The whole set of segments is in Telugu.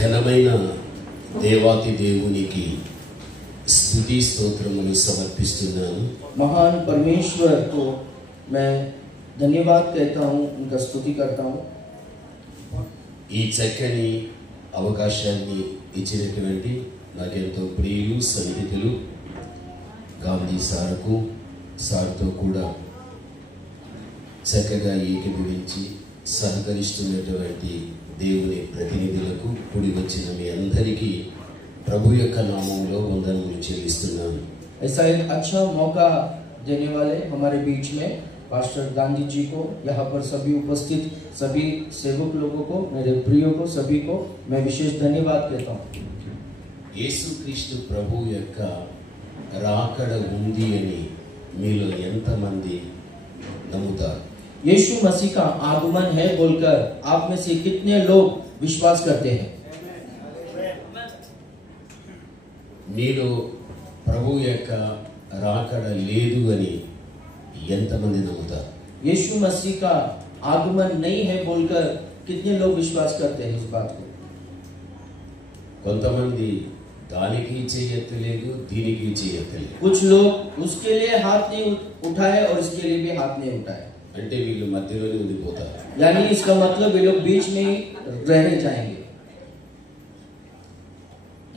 ఘనమైన దేవాతి దేవునికి స్తుతి స్తోత్రములు సమర్పిస్తున్నాను। महान परमेश्वर को मैं धन्यवाद कहता हूँ, उनका स्तुति करता हूँ। ఈ చక్కని అవకాశాన్ని ఇచ్చినటువంటి నాకెంతో ప్రియులు సన్నిహితులు గాంధీ సార్తో కూడా చక్కగా ఏకీభవించి సహకరిస్తున్నటువంటి దేవుని ప్రతినిధులకు కూడి వచ్చిన మీ అందరికీ ప్రభు యొక్క నామములో వందనములు చెల్లిస్తున్నాను। ऐसा एक अच्छा मौका देने वाले हमारे बीच में पास्टर गांधी जी को, यहाँ पर सभी उपस्थित सभी सेवक लोगों को, मेरे प्रियो को, सभी को मैं विशेष धन्यवाद कहता हूँ। యేసుక్రీస్తు ప్రభు యొక్క రాకడ ఉంది అని మీలో ఎంతమంది నమ్ముతారు? यीशु मसीह का आगमन है बोलकर आप में से कितने लोग विश्वास करते हैं? మీలో ప్రభు యొక్క రాకడ లేదు అని ఎంతమంది నమ్ముతారు? यीशु मसीह का आगमन नहीं है बोलकर कितने लोग विश्वास करते हैं इस बात को? కొంతమంది దానికి చేయట్లేదు, దీనికి చేయట్లేదు। कुछ लोग उसके लिए हाथ नहीं उठाए और इसके लिए भी हाथ नहीं उठाए, అంటే వీళ్ళు మధ్యలోనే ఉండిపోతారు। यानी इसका मतलब ये लोग बीच में ही रह जाएंगे।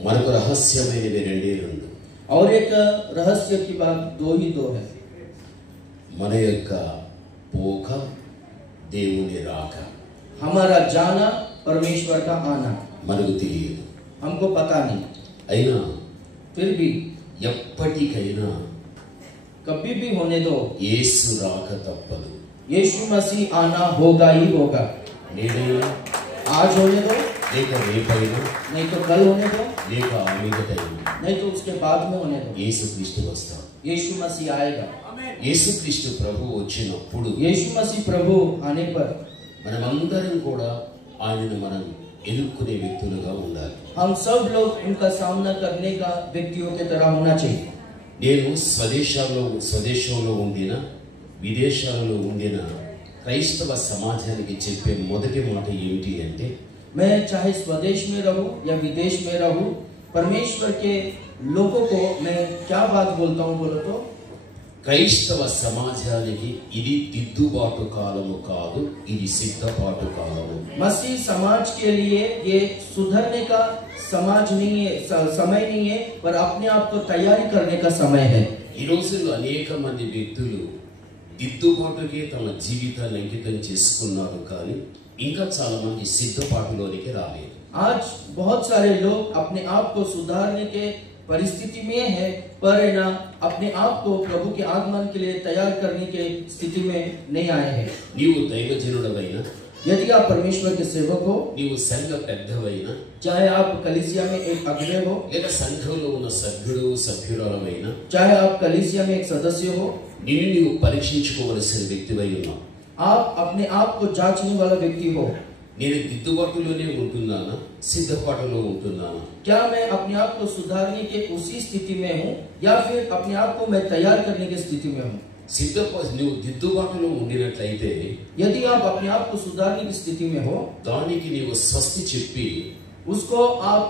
మనకు రహస్యమైనది రెండే రెండు। और एक रहस्य की बात दो ही दो है। మన యొక్క పోక, దేవుని రాక हमारा जाना, परमेश्वर का आना మనకు తెలియదు। हमको पता नहीं, అయినా फिर भी ఎప్పటికైనా कभी भी होने दो, యేసు రాక తప్పదు। यीशु मसीह आना होगा ही होगा। నేనైనా आज होने दो, లేక రేపైనా नहीं तो कल होने दो, లేక ఆ మీదటైనా नहीं तो उसके बाद में होने दो, యేసుక్రీస్తు వస్తాడు। यीशु मसीह आएगा। యేసుక్రీస్తు ప్రభు వచ్చినప్పుడు यीशु मसीह प्रभु आने पर మనమందరం కూడా ఆయనను మనం ఎదుర్కొనే వ్యక్తులుగా ఉండాలి। हम सब लोग उनका सामना करने का व्यक्तियों की तरह होना चाहिए। నేను స్వదేశంలో ఉండిన విదేశాలలో ఉండిన క్రైస్తవ సమాజానికి చెప్పే మొదటి మాట ఏమిటి అంటే, मैं चाहे स्वदेश में रहूं या विदेश में रहूं, परमेश्वर के लोगों को मैं क्या बात बोलता हूं बोलो तो, క్రైస్తవ సమాజానికి ఇది దిద్దుబాటు కాలము కాదు, ఇది సిద్ధపాటు కాలము। मसीह समाज के लिए ये सुधरने का समाज नहीं है, समय नहीं है, पर अपने आप को तैयारी करने का समय है। ఈ రోజుల్లో అనేక మంది వ్యక్తులు దిద్దుబాటుకే తమ జీవితాన్ని అంకితం చేసుకున్నారు, కానీ ఇంకా చాలా మంది సిద్ధపాటులోనికి రాలేదు। आज बहुत सारे लोग अपने आप को सुधारने के परिस्थिति में है, पर ना अपने आप को प्रभु के आगमन के लिए तैयार करने के स्थिति में नहीं आए हैं। నీవు దైవజనుడవైనా, यदि आप परमेश्वर के सेवक हो, నీవు సంఘ పెద్దవైనా, चाहे आप कलीसिया में एक अग्रणी हो, లేక సంఘంలో ఉన్న సభ్యురాలవైనా, चाहे आप कलीसिया में एक सदस्य हो, నీవు పరీక్షించుకోవలసిన వ్యక్తివై ఉన్నావు। आप अपने आप को जांचने वाला व्यक्ति हो। నేను దిద్దుబాటులోనే ఉంటున్నానా, సిద్ధపాటులో ఉంటున్నానా? क्या मैं अपने आप को सुधारने के उसी स्थिति में हूँ या फिर अपने आप को मैं तैयार करने की स्थिति में हूँ? నువ్వు దిద్దుబాటులో ఉండినట్లయితే, यदि आप अपने आप को सुधारने की स्थिति में हो, దానికి నీవు స్వస్తి చెప్పి उसको आप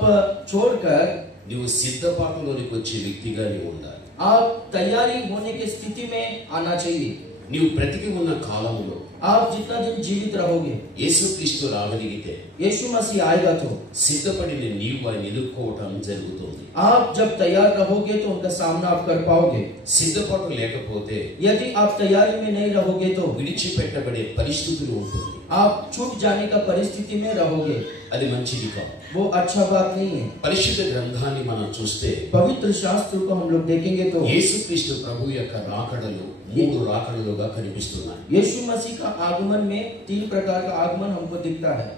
छोड़कर నువ్వు సిద్ధపాటులోనికి వచ్చే వ్యక్తిగా నీవు ఉండాలి। आप तैयारी होने की स्थिति में आना चाहिए। నీవు బ్రతికి ఉన్న కాలంలో आप जितना दिन जीवित रहोगे, యేసుక్రీస్తు రాగలిగితే, यीशु मसीह आएगा तो సిద్ధపడిన నీవు ఆయన ఎదుర్కోవటం జరుగుతుంది। आप जब तैयार रहोगे तो उनका सामना आप कर पाओगे। సిద్ధపాటు లేకపోతే यदि आप तैयारी में नहीं रहोगे तो విడిచిపెట్టబడే పరిస్థితులు ఉంటుంది। आप छूट जाने का परिस्थिति में रहोगे, అది మంచిది కాదు। वो अच्छा बात नहीं है। పరిశుద్ధ గ్రంథాన్ని మనం చూస్తే, पवित्र शास्त्र को हम लोग देखेंगे तो యేసుక్రీస్తు ప్రభు యొక్క రాకడలు 3 రాకడలుగా కనిపిస్తున్నాయి। यीशु मसीह का आगमन में 3 प्रकार का आगमन हमको दिखता है।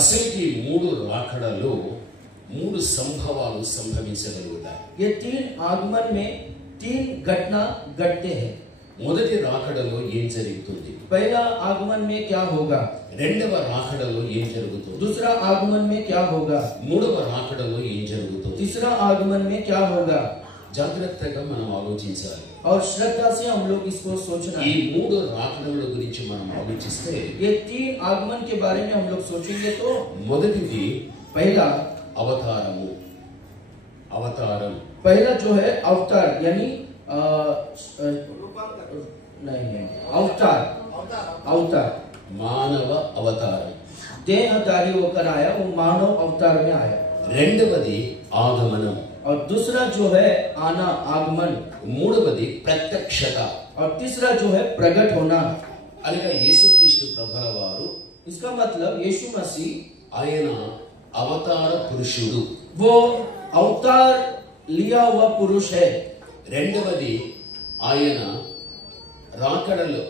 అసలుకి 3 రాకడలో 3 సంభవాలు సంభవించగలుగుతాయి। ये 3 आगमन में 3 घटना घटते हैं। మొదటి రాకడలో ఏం జరుగుతుంది? पहला आगमन में क्या होगा? రెండవ రాకడలో ఏం జరుగుతుంది? दूसरा आगमन में क्या होगा? మూడవ రాకడలో ఏం జరుగుతుంది? तीसरा आगमन में क्या होगा? జాగ్రత్తగా మనం ఆలోచించాలి। और श्रद्धा से हम लोग इसको सोचना ఈ है। 3 రాకడల గురించి మనం ఆలోచిస్తే, ये 3 आगमन के बारे में हम लोग सोचेंगे तो మొదటిది पहला అవతారము. అవతారం पहला जो है अवतार यानी नहीं अवतार अवतार మానవ అవతారం. देहधारी होकर आया, वो मानव अवतार में आया. రెండవది ఆగమనం. और दूसरा जो है आना आगमन. మూడవది ప్రత్యక్షత. और तीसरा जो है प्रकट होना. అనగా యేసుక్రీస్తు ప్రభుల వారు, इसका मतलब यीशु मसीह ఆయన అవతార పురుషుడు. वो अवतार लिया हुआ पुरुष है. రెండవది ఆయన రాకడలో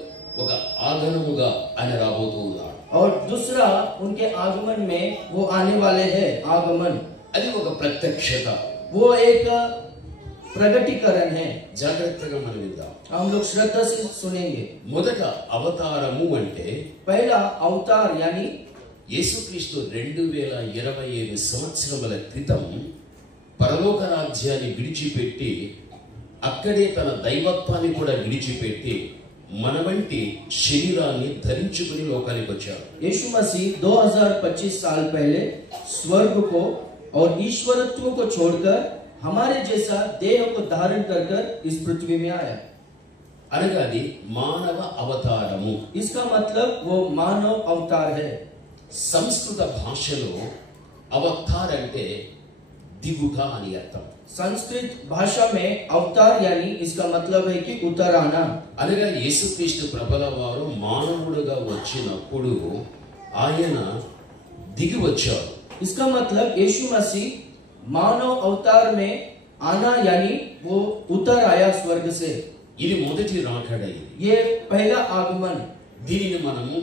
ఒక ఆగమనముగా ఆయన రాబోతూ ఉన్నాడు. और दूसरा उनके आगमन में वो आने वाले हैं. आगमन అది ఒక ప్రత్యక్షత. वो एक प्रगटीकरण है. జాగ్రత్తగా మనం విందాం. हम लोग श्रद्धा से सुनेंगे. మొదట అవతారము అంటే पहला अवतार यानी యేసుక్రీస్తు 2025 సంవత్సరముల క్రితం పరలోక రాజ్యాన్ని విడిచిపెట్టి అక్కడే తన దైవత్వాన్ని కూడా విడిచిపెట్టి మన వంటి శరీరాన్ని ధరించుకుని లోకానికి వచ్చాడు. यीशु मसीह 2025 साल पहले स्वर्ग को और ईश्वरत्व को छोड़कर हमारे जैसा देह को धारण कर इस पृथ्वी में आया. అనగా అది మానవ అవతారము. इसका मतलब वो मानव अवतार है. సంస్కృత భాషలో అవతార్ అంటే దిగుట అని అర్థం. संस्कृत भाषा में अवतार यानी इसका मतलब है कि उतर आना. అనగా యేసుక్రీస్తు ప్రభుల వారు మానవుడుగా వచ్చినప్పుడు ఆయన దిగి వచ్చాడు. इसका मतलब यीशु मसीह मानव अवतार में आना यानी वो उतर आया स्वर्ग से. ఇది మొదటి రాకడైంది. ये पहला आगमन. దీనిని మనము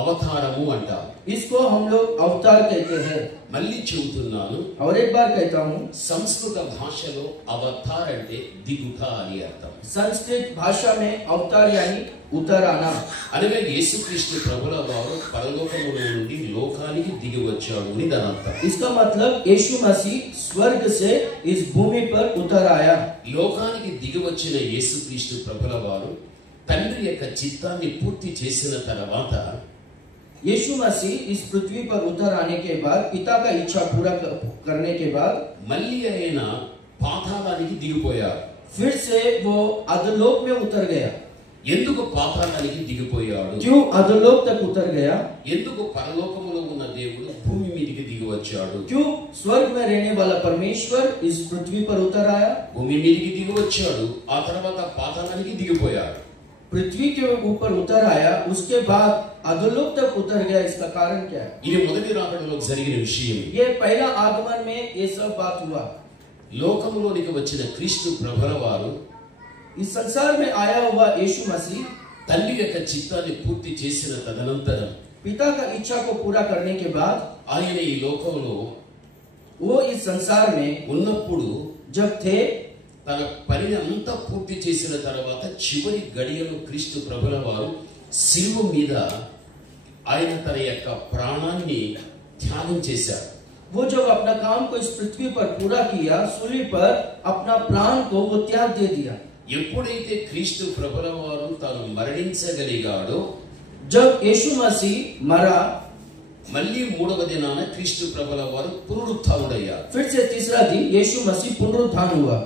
అవతారము అంటాము. इसको हम लोग अवतार कहते हैं. మళ్ళీ చెబుతున్నాను, और एक बार कहता हूँ, సంస్కృత భాషలో అవతార్ అంటే దిగుట అని అర్థం. संस्कृत भाषा में अवतार यानी उतर आना. అనగా యేసుక్రీస్తు ప్రభుల వారు పరలోకములో నుండి లోకానికి దిగి వచ్చాడు అని దాని అర్థం. इसका मतलब यीशु मसीह स्वर्ग से इस भूमि पर उतर आया. లోకానికి దిగి వచ్చిన యేసుక్రీస్తు ప్రభుల వారు తండ్రి యొక్క చిత్తాన్ని పూర్తి చేసిన తర్వాత यीशु मसीह इस पृथ्वी पर उतर आने के बाद, पिता का इच्छा पूरा करने के बाद మళ్ళీ ఆయన పాతాళానికి దిగిపోయారు. फिर से वो अधोलोक में उतर गया. ఎందుకు పాతాళానికి దిగిపోయాడు? क्यों अधोलोक तक उतर गया? ఎందుకు పరలోకములో ఉన్న దేవుడు భూమి మీదకి దిగి వచ్చాడు? क्यों स्वर्ग में रहने वाला परमेश्वर इस पृथ्वी पर उतर आया? భూమి మీదకి దిగి వచ్చాడు, ఆ తర్వాత పాతాళానికి దిగిపోయాడు. पृथ्वी के ऊपर उतर आया, उसके बाद अधोलोक तक उतर गया. इसका कारण क्या है? ఇది మొదటి రాకడలో జరిగిన విషయం. ये पहला आगमन में ये सब बात हुआ. లోకములోనికి వచ్చిన క్రీస్తు ప్రభుల వారు इस संसार में आया हुआ यीशु मसीह తండ్రి యొక్క చిత్తాన్ని పూర్తి చేసిన తదనంతరం पिता का इच्छा को पूरा करने के बाद ఆయన ఈ లోకంలో वो इस संसार में ఉన్నప్పుడు जब थे, తన పనిని అంతా పూర్తి చేసిన తర్వాత చివరి గడియలో క్రీస్తు ప్రభుల వారు శిలువ మీద ఆయన తన యొక్క ప్రాణాన్ని త్యాగం చేశారు. वो जब अपना काम को इस पृथ्वी पर पूरा किया, सूली पर अपना प्राण को वो त्याग दे दिया. ఎప్పుడైతే క్రీస్తు ప్రభుల వారు తాను మరణించగలిగాడో, जब यीशु मसीह मरा, మళ్ళీ మూడవ దినాన క్రీస్తు ప్రభుల వారు పునరుత్థానుడయ్యారు. फिर से तीसरा दिन यीशु मसीह पुनरुत्थान हुआ.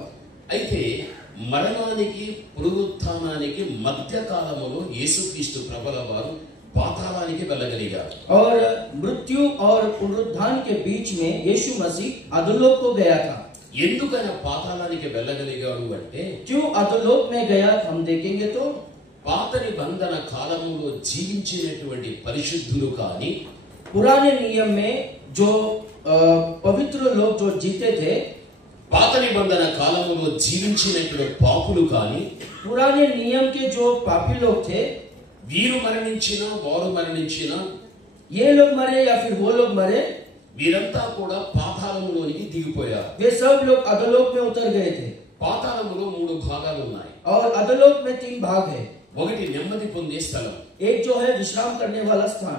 అయితే మరణానికి పునరుత్థానానికి మధ్య కాలములో యేసుక్రీస్తు ప్రభుల వారు పాతాళానికి వెళ్ళగలిగారు. और मृत्यु और पुनरुत्थान के बीच में यीशु मसीह अधोलोक को गया था. ఎందుకని పాతాళానికి వెళ్ళగలిగాడు అంటే, क्यों अधोलोक में गया हम देखेंगे तो పాత నిబంధన కాలములో జీవించినటువంటి పరిశుద్ధులు కానీ, पुराने नियम में जो पवित्र लोग जो जीते थे, పాత నిబంధన కాలములో జీవించినటువంటి పాపులు కానీ, पुराने नियम के जो पापी लोग थे, వీరు మరణించినా వారు మరణించినా ये लोग मरे या फिर वो लोग मरे, వీరంతా కూడా పాతాళములోనికి దిగిపోయారు. वे सब लोग अधोलोक में उतर गए थे. పాతాళములో 3 భాగాలు ఉన్నాయి. और अधोलोक में 3 भाग है. ఒకటి నెమ్మది పొందే స్థలం, एक जो है विश्राम करने वाला स्थान,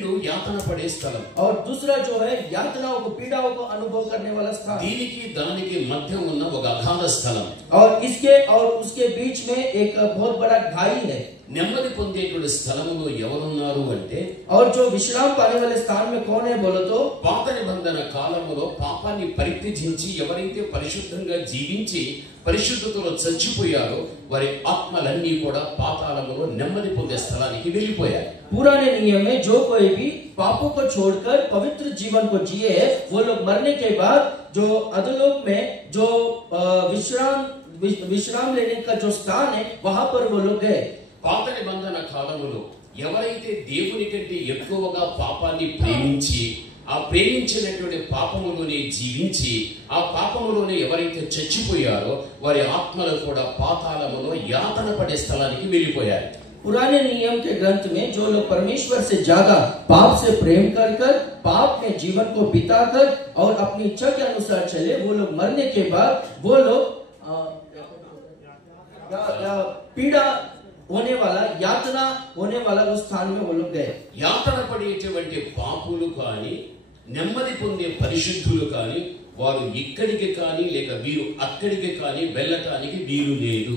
2 యాతన పడే స్థలం, और दूसरा जो है यातनाओं को, पीड़ाओं को अनुभव करने वाला स्थान. దీనికి దానికి మధ్య ఉన్న ఒక అగాధ స్థలం. और इसके और उसके बीच में एक बहुत बड़ा खाई है. నెమ్మది పొందేటువంటి స్థలములో ఎవరున్నారు అంటే, और जो विश्राम पाने वाले स्थान में कौन है बोलो तो, పాత నిబంధన కాలంలో పాపాన్ని పరిత్యజించి ఎవరైతే పరిశుద్ధంగా జీవించి పరిశుద్ధతలో చచ్చిపోయారో వారి ఆత్మలన్నీ కూడా పాతాళములో నెమ్మది పొందే స్థలానికి వెళ్ళిపోయాయి. पुराने नियम में जो कोई भी पापों को छोड़कर पवित्र जीवन को जिए, वो लोग मरने के बाद जो अधोलोक में जो विश्राम लेने का जो स्थान है वहां पर वो लोग गए. పాత నిబంధన కాలములో ఎవరైతే దేవుని కంటే ఎక్కువగా పాపాన్ని ప్రేమించి ఆ ప్రేమించినటువంటి పాపములోనే జీవించి ఆ పాపములోనే ఎవరైతే చచ్చిపోయారో వారి ఆత్మలు కూడా పాతాళములో యాతన పడే స్థలానికి వెళ్ళిపోయారు. पुराने नियम के ग्रंथ में जो लोग परमेश्वर से ज्यादा पाप से प्रेम कर कर पाप में जीवन को बिताकर और अपनी इच्छा के अनुसार चले, वो लोग मरने के बाद वो लोग पीड़ा होने वाला, यातना होने वाला उस स्थान में वो लोग गए. యాతన పడేటువంటి పాపులు కానీ నెమ్మది పొందే పరిశుద్ధులు కానీ వారు ఇక్కడికి కానీ లేక వీరు అక్కడికి కానీ వెళ్ళటానికి వీలు లేదు.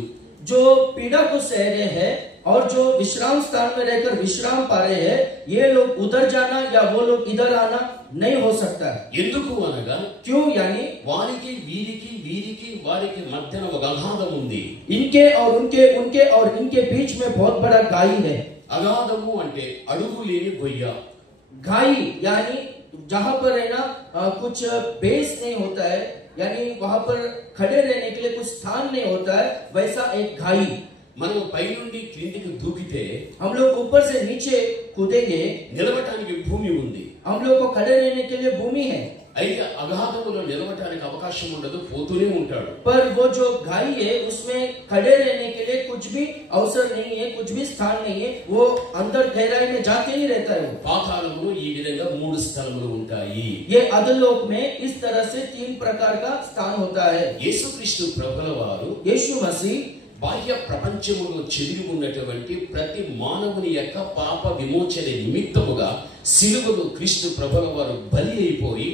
जो पीड़ा को सह रहे हैं और जो विश्राम स्थान में रहकर विश्राम पा रहे हैं, ये लोग उधर जाना या वो लोग इधर आना नहीं हो सकता. ఎందుకు అనగా, क्यों यानी వారికి వీరికి వీరికి వారికి మధ్యన ఒక అగాధం ఉంది. इनके और उनके बीच में बहुत बड़ा गाई है. అగాధము అంటే అడుగు లేని గొయ్య. गाई यानी जहां पर है ना कुछ बेस नहीं होता है, यानी वहां पर खड़े रहने के लिए कुछ स्थान नहीं होता है, वैसा एक घाई. మనం పైనుండి కిందికి దూకితే हम लोग ऊपर से नीचे कूदेंगे, నిలవటానికి భూమి ఉంది. हम लोग को खड़े रहने के लिए भूमि है. అయితే అగాధములో నిలవటానికి అవకాశం ఉండదు, పోతూనే ఉంటాడు. पर वो जो घाई है उसमें खड़े रहने के लिए कुछ भी अवसर नहीं है, कुछ भी स्थान नहीं है, वो अंदर गहराई में जाके ही रहता है. పాతాళములో ఈ విధంగా 3 స్థలములు ఉంటాయి. ये अधोलोक में इस तरह से 3 प्रकार का स्थान होता है. యేసుక్రీస్తు ప్రభుల వారు यीशु मसीह బాహ్య ప్రపంచములో చెదిరి ఉన్నటువంటి ప్రతి మానవుని యొక్క పాప విమోచన నిమిత్తముగా సిలువలో క్రీస్తు ప్రభుల వారు బలి అయిపోయి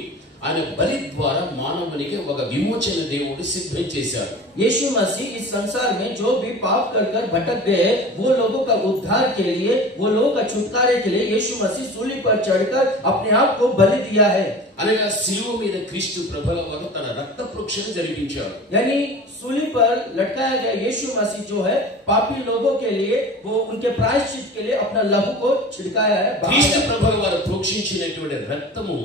ఆయన బలి ద్వారా మానవునికి ఒక విమోచన దేవుడు సిద్ధం చేశారు. यीशु मसीह इस संसार में जो भी पाप कर कर भटक गए, वो लोगों का उद्धार के लिए, वो लोगों का छुटकारे के लिए यीशु मसीह सूली पर चढ़कर अपने आप को बलि दिया है. అనగా సిలువ మీద క్రీస్తు ప్రభుల వారు తన రక్త ప్రోక్షణ జరిపించారు. यानी सूली पर लटकाया गया यीशु मसीह जो है पापी लोगों के लिए, वो उनके प्रायश्चित के लिए अपना लहू को छिड़काया है. క్రీస్తు ప్రభుల వారు ప్రోక్షించినటువంటి రక్తము,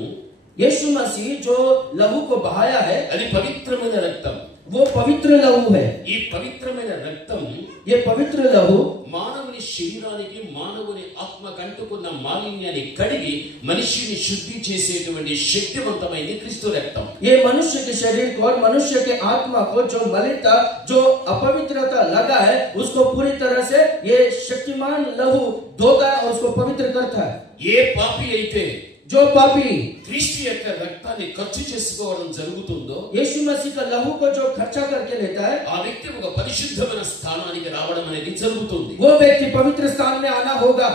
यीशु मसीह जो लहू को बहाया है, అది పవిత్రమైన రక్తం. वो पवित्र लहू है. ఈ పవిత్రమైన రక్తం ये पवित्र लहू మానవుని శరీరానికి మానవుని ఆత్మ కంటుకున్న మాలిన్యాన్ని కడిగి మనిషిని శుద్ధి చేసేటువంటి శక్తివంతమైన క్రీస్తు రక్తం. ये मनुष्य के शरीर को और मनुष्य के आत्मा को जो मलिनता, जो अपवित्रता लगा है, उसको पूरी तरह से ये शक्तिमान लहू धोता है और उसको पवित्र करता है. ఏ పాపి అయితే जो पापी క్రీస్తు యొక్క రక్తాన్ని ఖర్చు చేసుకోవడం జరుగుతుందో, यीशु मसीह का लहू को जो खर्चा करके लेता है, ఆ వ్యక్తి ఒక పరిశుద్ధమైన స్థానానికి రావడం అనేది జరుగుతుంది. वो व्यक्ति पवित्र स्थान में आना होगा.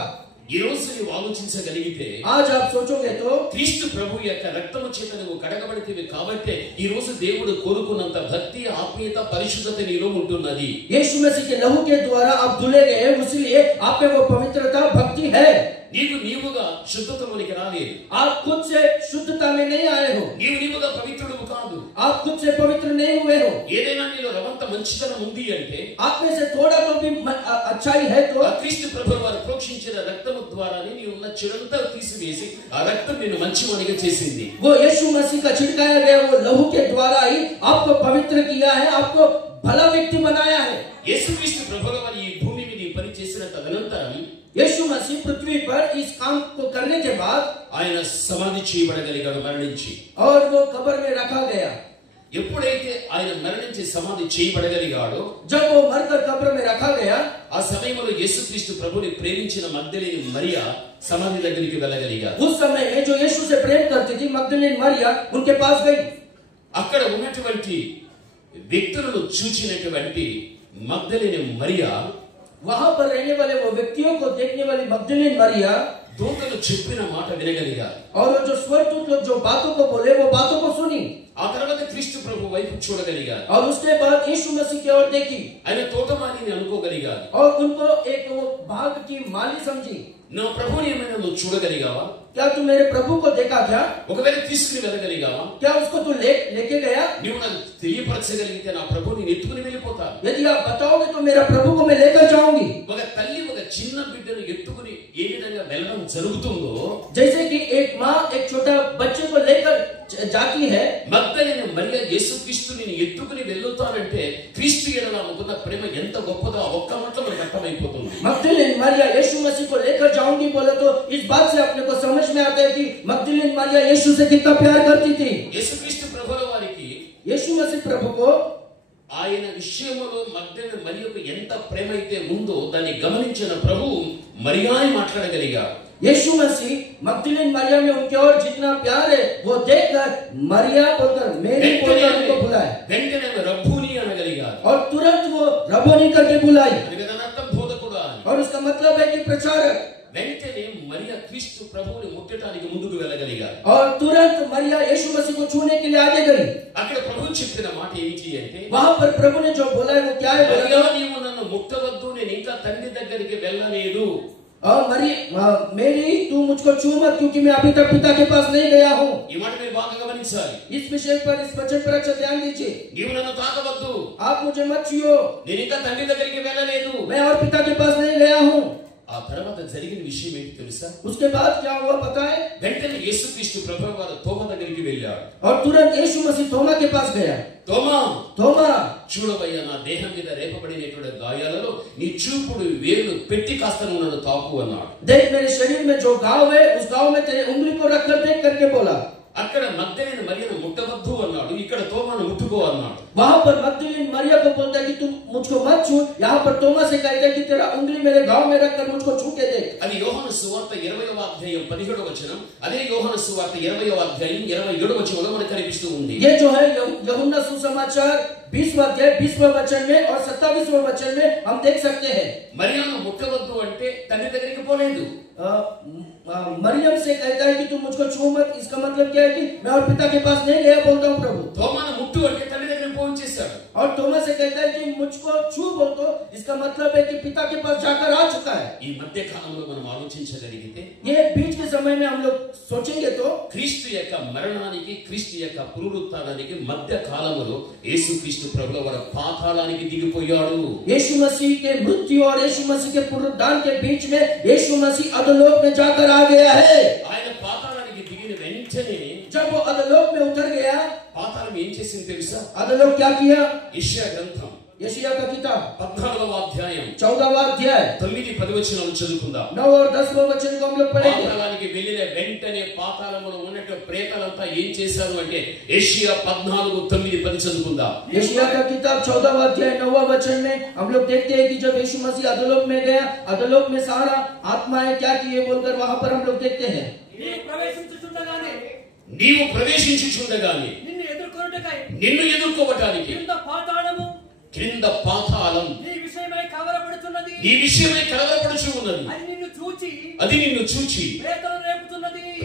ఈ రోజు నువ్వు ఆలోచించగలిగితే, आज आप सोचोगे तो క్రీస్తు ప్రభు యొక్క రక్తము చేత నువ్వు కడగబడితివి కాబట్టి ఈ రోజు దేవుడు కోరుకున్నంత భక్తి, ఆత్మీయత, పరిశుద్ధత నీలో ఉంటున్నది. यीशु मसीह के लहू के द्वारा आप धुले गए, इसलिए आप में वो पवित्रता, भक्ति है. నీవుగా శుద్ధతలోనికి రాలేదు. आप खुद से शुद्धता में नहीं आए हो. నీవుగా పవిత్రుడు కాదు. आप खुद से पवित्र नहीं हुए हो. ఏదైనా నీలో రవంత మంచితనం ఉంది అంటే, आप में से थोड़ा तो भी अच्छाई है तो క్రీస్తు ప్రభువు వారు ప్రోక్షించిన రక్తము ద్వారానే నీ ఉన్న చెడంతా తీసివేసి ఆ రక్తం నిన్ను మంచివానిగా చేసింది. वो यीशु मसीह का छिड़काया गया वो लहू के द्वारा ही आपको पवित्र किया है, आपको भला व्यक्ति बनाया है. యేసుక్రీస్తు ప్రభువు వారు ఈ భూమి మీద ఈ పని చేసిన తదనంతరం यीशु मसीह पृथ्वी पर इस काम को करने के बाद ఆయన సమాధి చేయబడగలిగాడు మరణించి. और वो कब्र में रखा गया. ఎప్పుడైతే ఆయన మరణించి సమాధి చేయబడగలిగాడో, जब वो मरकर कब्र में रखा गया, ఆ సమయంలో యేసుక్రీస్తు ప్రభుని ప్రేమించిన మగ్దలేని మరియా సమాధి దగ్గరికి వెళ్ళగలిగారు. उस समय में जो यीशु से प्रेम करती थी मग्दलेनी मरियम उनके पास गई. అక్కడ ఉన్నటువంటి వ్యక్తులను చూచినటువంటి మగ్దలేని మరియా, वहां पर रहने वाले वो व्यक्तियों को देखने वाली मग्दलेनी मरियम దూతలు చెప్పిన మాట వినగలిగారు. और जो स्वर्गदूत लोग जो बातों को बोले वो बातों को सुनी. ఆ తర్వాత క్రీస్తు ప్రభు వైపు చూడగలిగారు. और उसके बाद यीशु मसीह की ओर देखी ఆయన తోటమాలిని అనుకోగలిగారు. और उनको एक वो बाग की माली समझी. నా ప్రభుని ఏమైనా నువ్వు చూడగలిగావా? क्या तू मेरे प्रभु को देखा क्या? ఒకవేళ తీసుకుని వెళ్ళగలిగావా? क्या उसको तू लेके गया? నువ్వు నాకు తెలియపరచగలిగితే నా ప్రభుని ఎత్తుకుని వెళ్ళిపోతాను. यदि आप बताओगे तो मेरा प्रभु को मैं लेकर जाऊंगी. ఒక తల్లి ఒక చిన్న బిడ్డను ఎత్తుకుని ఏ విధంగా వెళ్ళడం జరుగుతుందో, जैसे कि एक माँ एक छोटा बच्चे को लेकर जाती है, మగ్దలేనే మరియ యేసుక్రీస్తుని ఎత్తుకుని వెళ్ళుతానంటే క్రీస్తు యేసులో ఆమెకున్న ప్రేమ ఎంత గొప్పదో ఆ ఒక్క మాటలో మనకు అర్థమైపోతుంది. मग्दलीन मरिया यीशु मसीह को लेकर जाऊंगी बोले तो इस बात से अपने को समझ में आता है कि मग्दलीन मरिया यीशु से कितना प्यार करती थी. యేసుక్రీస్తు ప్రభుల వారికి यीशु मसीह प्रभु को ఆయన విషయంలో మగ్దలేనే మరియకు ఎంత ప్రేమ అయితే ఉందో దాన్ని గమనించిన ప్రభు మరియాని మాట్లాడగలిగారు. यीशु मसीह मग्दलीन मरिया में उनके और जितना प्यार है वो देखकर मरिया बोलकर मेरी बोलकर उनको बुलाया. వెంటనే రబ్బూని అనగలిగారు. और तुरंत वो रब्बोनी करके बुलाई. దాని అర్థం బోధకుడు అని. और उसका मतलब है कि प्रचारक. వెంటనే మరియా క్రీస్తు ప్రభువుని ముట్టడానికి ముందుకు వెళ్ళగలిగారు. और तुरंत मरिया यीशु मसीह को छूने के लिए आगे गई. అక్కడ ప్రభు చెప్పిన మాట ఏంటి అంటే, वहां पर प्रभु ने जो बोला है वो क्या है? మరియా నీవు నన్ను ముట్టవద్దు, నేను ఇంకా తండ్రి దగ్గరికి వెళ్ళలేదు. और मेरी तू मुझको छू मत क्योंकि मैं अभी तक पिता के पास नहीं गया हूँ. ఈ మాట మీరు బాగా గమనించాలి. इस विषय पर इस वचन पर अच्छा ध्यान दीजिए. నీవు నన్ను తాకవద్దు, आप मुझे मत छुओ, నేను ఇంకా తండ్రి దగ్గరికి వెళ్ళలేదు. मैं और पिता के पास नहीं गया हूँ. ఆ తర్వాత జరిగిన విషయం ఏంటి తెలుసా? उसके बाद क्या हुआ पता है? వెంటనే యేసుక్రీస్తు ప్రభువు వారు తోమ దగ్గరికి వెళ్ళారు. और तुरंत यीशु मसीह थोमा के पास गया. తోమా, थोमा, చూడవయ్యా, నా దేహం మీద రేపబడినటువంటి గాయాలలో నీ చూపుడు వేలు పెట్టి కాస్త నువ్వు నన్ను తాకు అన్నాడు. देख मेरे शरीर में जो घाव है उस घाव में तेरे उंगली को रखकर देख करके बोला. అక్కడ మగ్దలేనే మరియను ముట్టవద్దు అన్నాడు, ఇక్కడ తోమాను ముట్టుకో అన్నాడు. वहां पर मग्दलीन मरिया को बोलता है कि तुम मुझको मत छू. यहाँ पर तोमा से कहता है कि तेरा उंगली मेरे घाव में रखकर मुझको छू के देख. అది యోహాను సువార్త 20వ అధ్యాయం 17వ వచనం. అదే యోహాను సువార్త 20వ అధ్యాయం 27వ వచనంలో మనకు కనిపిస్తూ ఉంది. ये जो है यूहन्ना सुसमाचार 20वां अध्याय 20वें वचन में और 27वें वचन में हम देख सकते हैं. మరియను ముట్టవద్దు అంటే తండ్రి దగ్గరికి పోలేదు. मरियम से कहता है कि तुम मुझको छू मत. इसका मतलब क्या है कि मैं और पिता के पास नहीं गया बोलता हूँ प्रभु. తోమాను ముట్టు అంటే తండ్రి దగ్గరికి పहुंచేశాడు. और तोमा से कहता है कि मुझको छू बोल तो इसका मतलब है कि पिता के पास जाकर आ चुका है. ఈ మధ్య కాలంలో మనం ఆలోచించగలిగితే ये बीच के समय में हम लोग सोचेंगे तो క్రీస్తు యొక్క మరణానికి క్రీస్తు యొక్క పునరుత్థానానికి మధ్య కాలంలో యేసుక్రీస్తు ప్రభువు వారు పాతాళానికి దిగిపోయాడు. यीशु मसीह के मृत्यु और यीशु मसीह के पुनरुत्थान के बीच में यीशु मसीह अधोलोक में जाकर आ गया है. ఆయన పాతాళానికి దిగిన వెంటనే जब वो अधोलोक में उतर गया, పాతాళం ఏం చేసింది తెలుసా? अधोलोक क्या किया? యెషయా గ్రంథం यशायाह का किताब 14వ అధ్యాయం 14वां अध्याय 9-10 వచనాలు చదువుకుందాం. 9 और 10वें वचन को हम लोग पढ़ेंगे. పాతాళానికి వెళ్ళిన వెంటనే పాతాళంలో ఉన్నట్టు ప్రేతాలంతా ఏం చేశారు అంటే యెషయా 14:9-10 చదువుకుందాం. यशायाह का किताब 14वां अध्याय 9वां वचन में हम लोग देखते हैं कि जब यीशु मसीह अधोलोक में गया, अधोलोक में सारा आत्माएं क्या किए बोलकर वहां पर हम लोग देखते हैं. నీవు ప్రవేశించుచుండగానే నిన్ను ఎదుర్కోవటానికి క్రింద పాతాళం నీ విషయమై కలవరపడుచు ఉన్నది. అది నిన్ను చూచి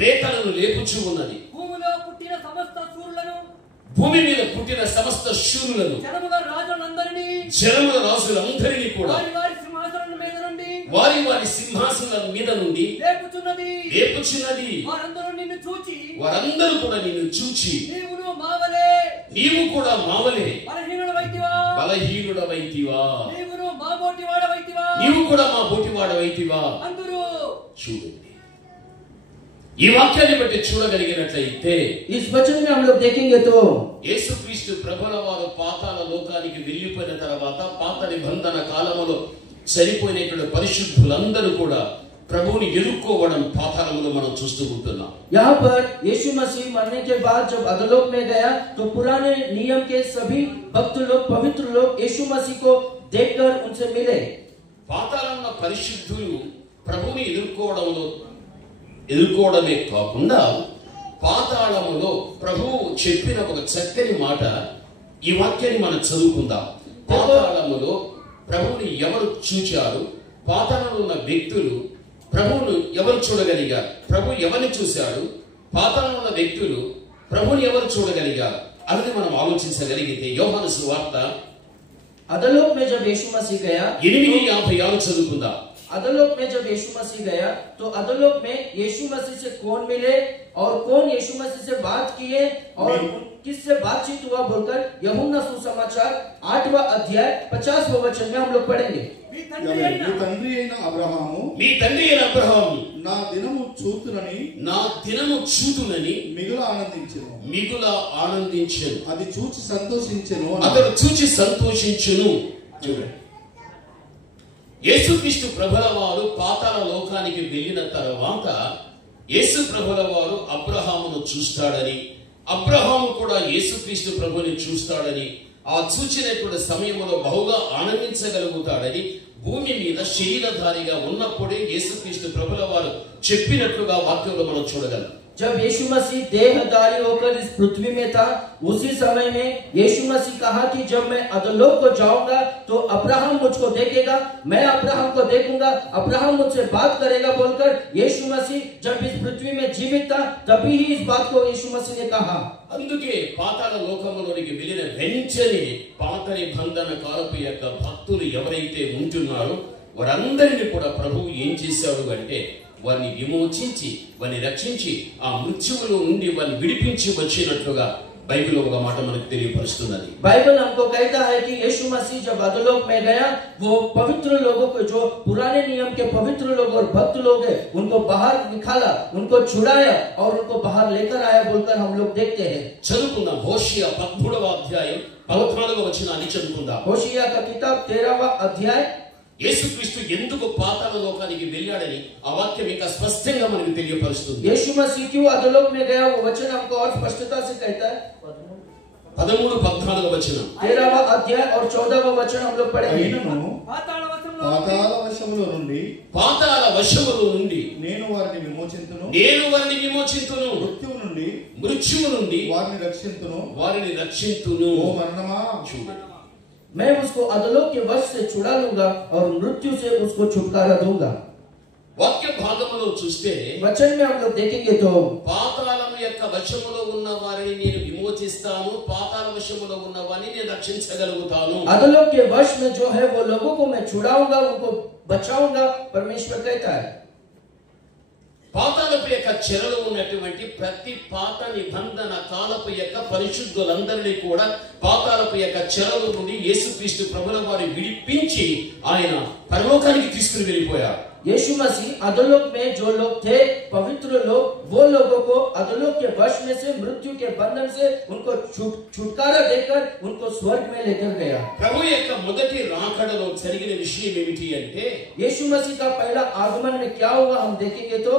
ప్రేతలను లేపుచు ఉన్నది. భూమి మీద పుట్టిన సమస్త శూరులను జనముల రాజులందరినీ కూడా వారి వారి సింహాసనాల మీద నుండి లేపుచున్నది. వారందరూ కూడా నిన్ను చూచి నీవు కూడా మావలే బలహీనుడవైతివా, నీవు కూడా మా బోటివాడవైతివా. చూడండి, ఈ వాక్యాన్ని బట్టి చూడగలిగినట్లయితే इस वचन में हम लोग देखेंगे तो యేసుక్రీస్తు ప్రభుల వారు పాతాళ లోకానికి వెళ్ళిపోయిన తర్వాత పాత నిబంధన కాలములో చనిపోయినటువంటి పరిశుద్ధులందరూ కూడా ప్రభువుని ఎదుర్కోవడం పాతాళంలో మనం చూస్తూ ఉంటున్నాం. यहाँ पर यीशु मसीह मरने के बाद जब अधोलोक में गया तो पुराने नियम के सभी भक्त लोग, पवित्र लोग यीशु मसीह को देखकर उनसे मिले. పాతాళంలో పరిశుద్ధులు ప్రభువుని ఎదుర్కోవడమే కాకుండా పాతాళములో ప్రభువు చెప్పిన ఒక చక్కని మాట, ఈ వాక్యాన్ని మనం చదువుకుందాం. పాతాళములో ప్రభువుని ఎవరు చూచారు? పాతాళంలో ఉన్న వ్యక్తులు ప్రభువును ఎవరు చూడగలిగారు? ప్రభు ఎవరిని చూశాడు? పాతాళంలో ఉన్న వ్యక్తులు ప్రభువుని ఎవరు చూడగలిగారు అది మనం ఆలోచించగలిగితే యోహాను సువార్త अधोलोक में जब यीशु मसीह गया, 8:56 చదువుకుందాం. अधोलोक में जब यीशु मसीह गया तो अधोलोक में यीशु मसीह से कौन मिले और कौन यीशु मसीह से बात किए और किससे बातचीत हुआ बोलकर यूहन्ना सुसमाचार 8वां अध्याय 50वां वचन में हम लोग पढ़ेंगे। మీ తండ్రి అయిన అబ్రహాము నా దినము చూతునని మిగుల ఆనందించెను అది చూచి సంతోషించెను అతడు చూచి సంతోషించును. చూడండి, యేసుక్రీస్తు ప్రభుల వారు పాతాళ లోకానికి వెళ్ళిన తర్వాత యేసు ప్రభుల వారు అబ్రహామును చూస్తాడని, అబ్రహాము కూడా యేసుక్రీస్తు ప్రభుని చూస్తాడని, ఆ చూచినటువంటి సమయంలో బహుగా ఆనందించగలుగుతాడని భూమి మీద శరీరధారిగా ఉన్నప్పుడే యేసుక్రీస్తు ప్రభుల వారు చెప్పినట్లుగా వాక్యంలో మనం చూడగలం. जब यीशु मसीह देहधारी होकर इस पृथ्वी में था, उसी समय में यीशु मसीह कहा कि जब मैं अधोलोक को जाऊंगा तो अब्राहम मुझको देखेगा, मैं अब्राहम को देखूंगा, अब्राहम मुझसे बात करेगा बोलकर यीशु मसीह जब इस पृथ्वी में जीवित था तभी ही इस बात को यीशु मसीह ने कहा। అందుకే పాతాళ లోకములోనికి వెళ్ళిన వెంటనే పాత నిబంధన కాలపు యొక్క భక్తులు ఎవరైతే ఉంటున్నారో వారందరినీ కూడా ప్రభువు ఏం చేశాడు అంటే వారిని విమోచించి వారిని రక్షించి ఆ మృత్యువులో నుండి వారిని విడిపించి వచ్చినట్లుగా బైబిల్ ఒక మాట మనకు తెలియపరుస్తున్నది. बाइबल हमको कहता है कि यीशु मसीह जब अधोलोक में गया, वो पवित्र लोगों को, जो पुराने नियम के पवित्र लोग और भक्त लोग हैं, उनको बाहर निकाला, उनको छुड़ाया और उनको बाहर लेकर आया बोलकर हम लोग देखते हैं। చదువుకుందాం. హోషియా 13వ అధ్యాయం 14వ వచనాన్ని చదువుకుందాం. होशिया का किताब 13वां अध्याय। యేసుక్రీస్తు ఎందుకు పాతాళ లోకానికి వెళ్ళాడని ఆ వాక్యం ఇంకా స్పష్టంగా మనకు తెలియపరుస్తుంది. यीशु मसीह क्यों अधोलोक में गया, वो वचन हमको और स्पष्टता से कहता है। 13-14వ వచనం. 13वां अध्याय और 14वां वचन हम लोग पढ़ेंगे। పాతాళ వశములో నుండి నేను వారిని విమోచింతును మృత్యువు నుండి వారిని రక్షింతును. ఓ మరణమా, मैं उसको अधोलोक के वश से छुड़ा लूंगा और मृत्यु से उसको छुटकारा दूंगा। వాక్య భాగములో చూస్తే वचन में हम लोग देखेंगे तो పాతాళం యొక్క వశములో ఉన్న వారిని నేను విమోచిస్తాను, పాతాళ వశములో ఉన్న వారిని నేను రక్షించగలుగుతాను. अधोलोक के वश में जो है वो लोगों को मैं छुड़ाऊंगा, उनको बचाऊंगा, परमेश्वर कहता है। పాతాళపు యొక్క చెరలో ఉన్నటువంటి ప్రతి పాత నిబంధన కాలపు యొక్క పరిశుద్ధులందరినీ కూడా పాతాళపు యొక్క చెరలో నుండి యేసుక్రీస్తు ప్రభుల వారు విడిపించి ఆయన పరలోకానికి తీసుకుని వెళ్ళిపోయారు. यीशु मसीह अधोलोक में जो लोग थे, पवित्र लोग, वो लोगों को अधोलोक के वश में से, मृत्यु के बंधन से उनको छुटकारा देकर उनको स्वर्ग में लेकर गया। ప్రభు యొక్క మొదటి రాకడలో జరిగిన విషయం ఏమిటి అంటే यीशु मसीह का पहला आगमन में क्या हुआ हम देखेंगे तो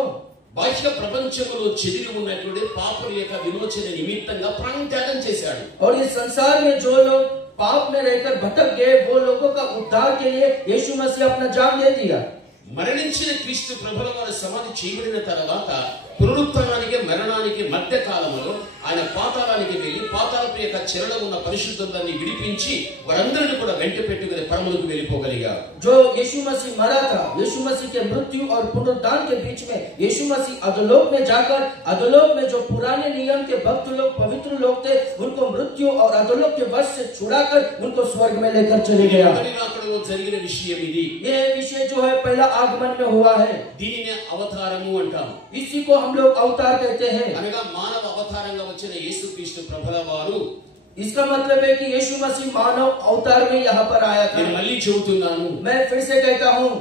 బాహ్య ప్రపంచంలో చెదిరి ఉన్నటువంటి పాపుల యొక్క విమోచన నిమిత్తంగా ప్రాణత్యాగం చేశాడు. और इस संसार में जो लोग पाप में रहकर भटक गए, वो लोगों का उद्धार के लिए यीशु मसीह अपना जान दे दिया। మరణించిన క్రీస్తు ప్రభుల వారు సమాధి చేయబడిన తర్వాత పునరుత్థానానికి మరణానికి మధ్య కాలంలో ఆయన పాతాళానికి వెళ్లి పాతాళపు యొక్క చెరలో ఉన్న పరిశుద్ధులని విడిపించి వారందరినీ కూడా వెంట పెట్టుకుని పరములకు వెళ్ళిపోగలిగారు. जो यीशु मसीह मरा था, यीशु मसीह के मृत्यु और पुनरुत्थान के बीच में यीशु मसीह अधोलोक में जाकर, अधोलोक में जो पुराने नियम के भक्त लोग, पवित्र लोग थे, उनको मृत्यु और अधोलोक के वश से छुड़ाकर उनको स्वर्ग में लेकर चले गया। జరిగిన విషయం ఇది. ये विषय जो है पहला आगमन में हुआ है। దీనిని అవతారము అంటాము. इसी को हम लोग अवतार कहते हैं। అనగా మానవ అవతారంగా వచ్చిన యేసుక్రీస్తు ప్రభుల వారు, इसका मतलब है कि यीशु मसीह मानव अवतार में यहाँ पर आया था। నేను మళ్ళీ చెబుతున్నాను, मैं फिर से कहता हूँ,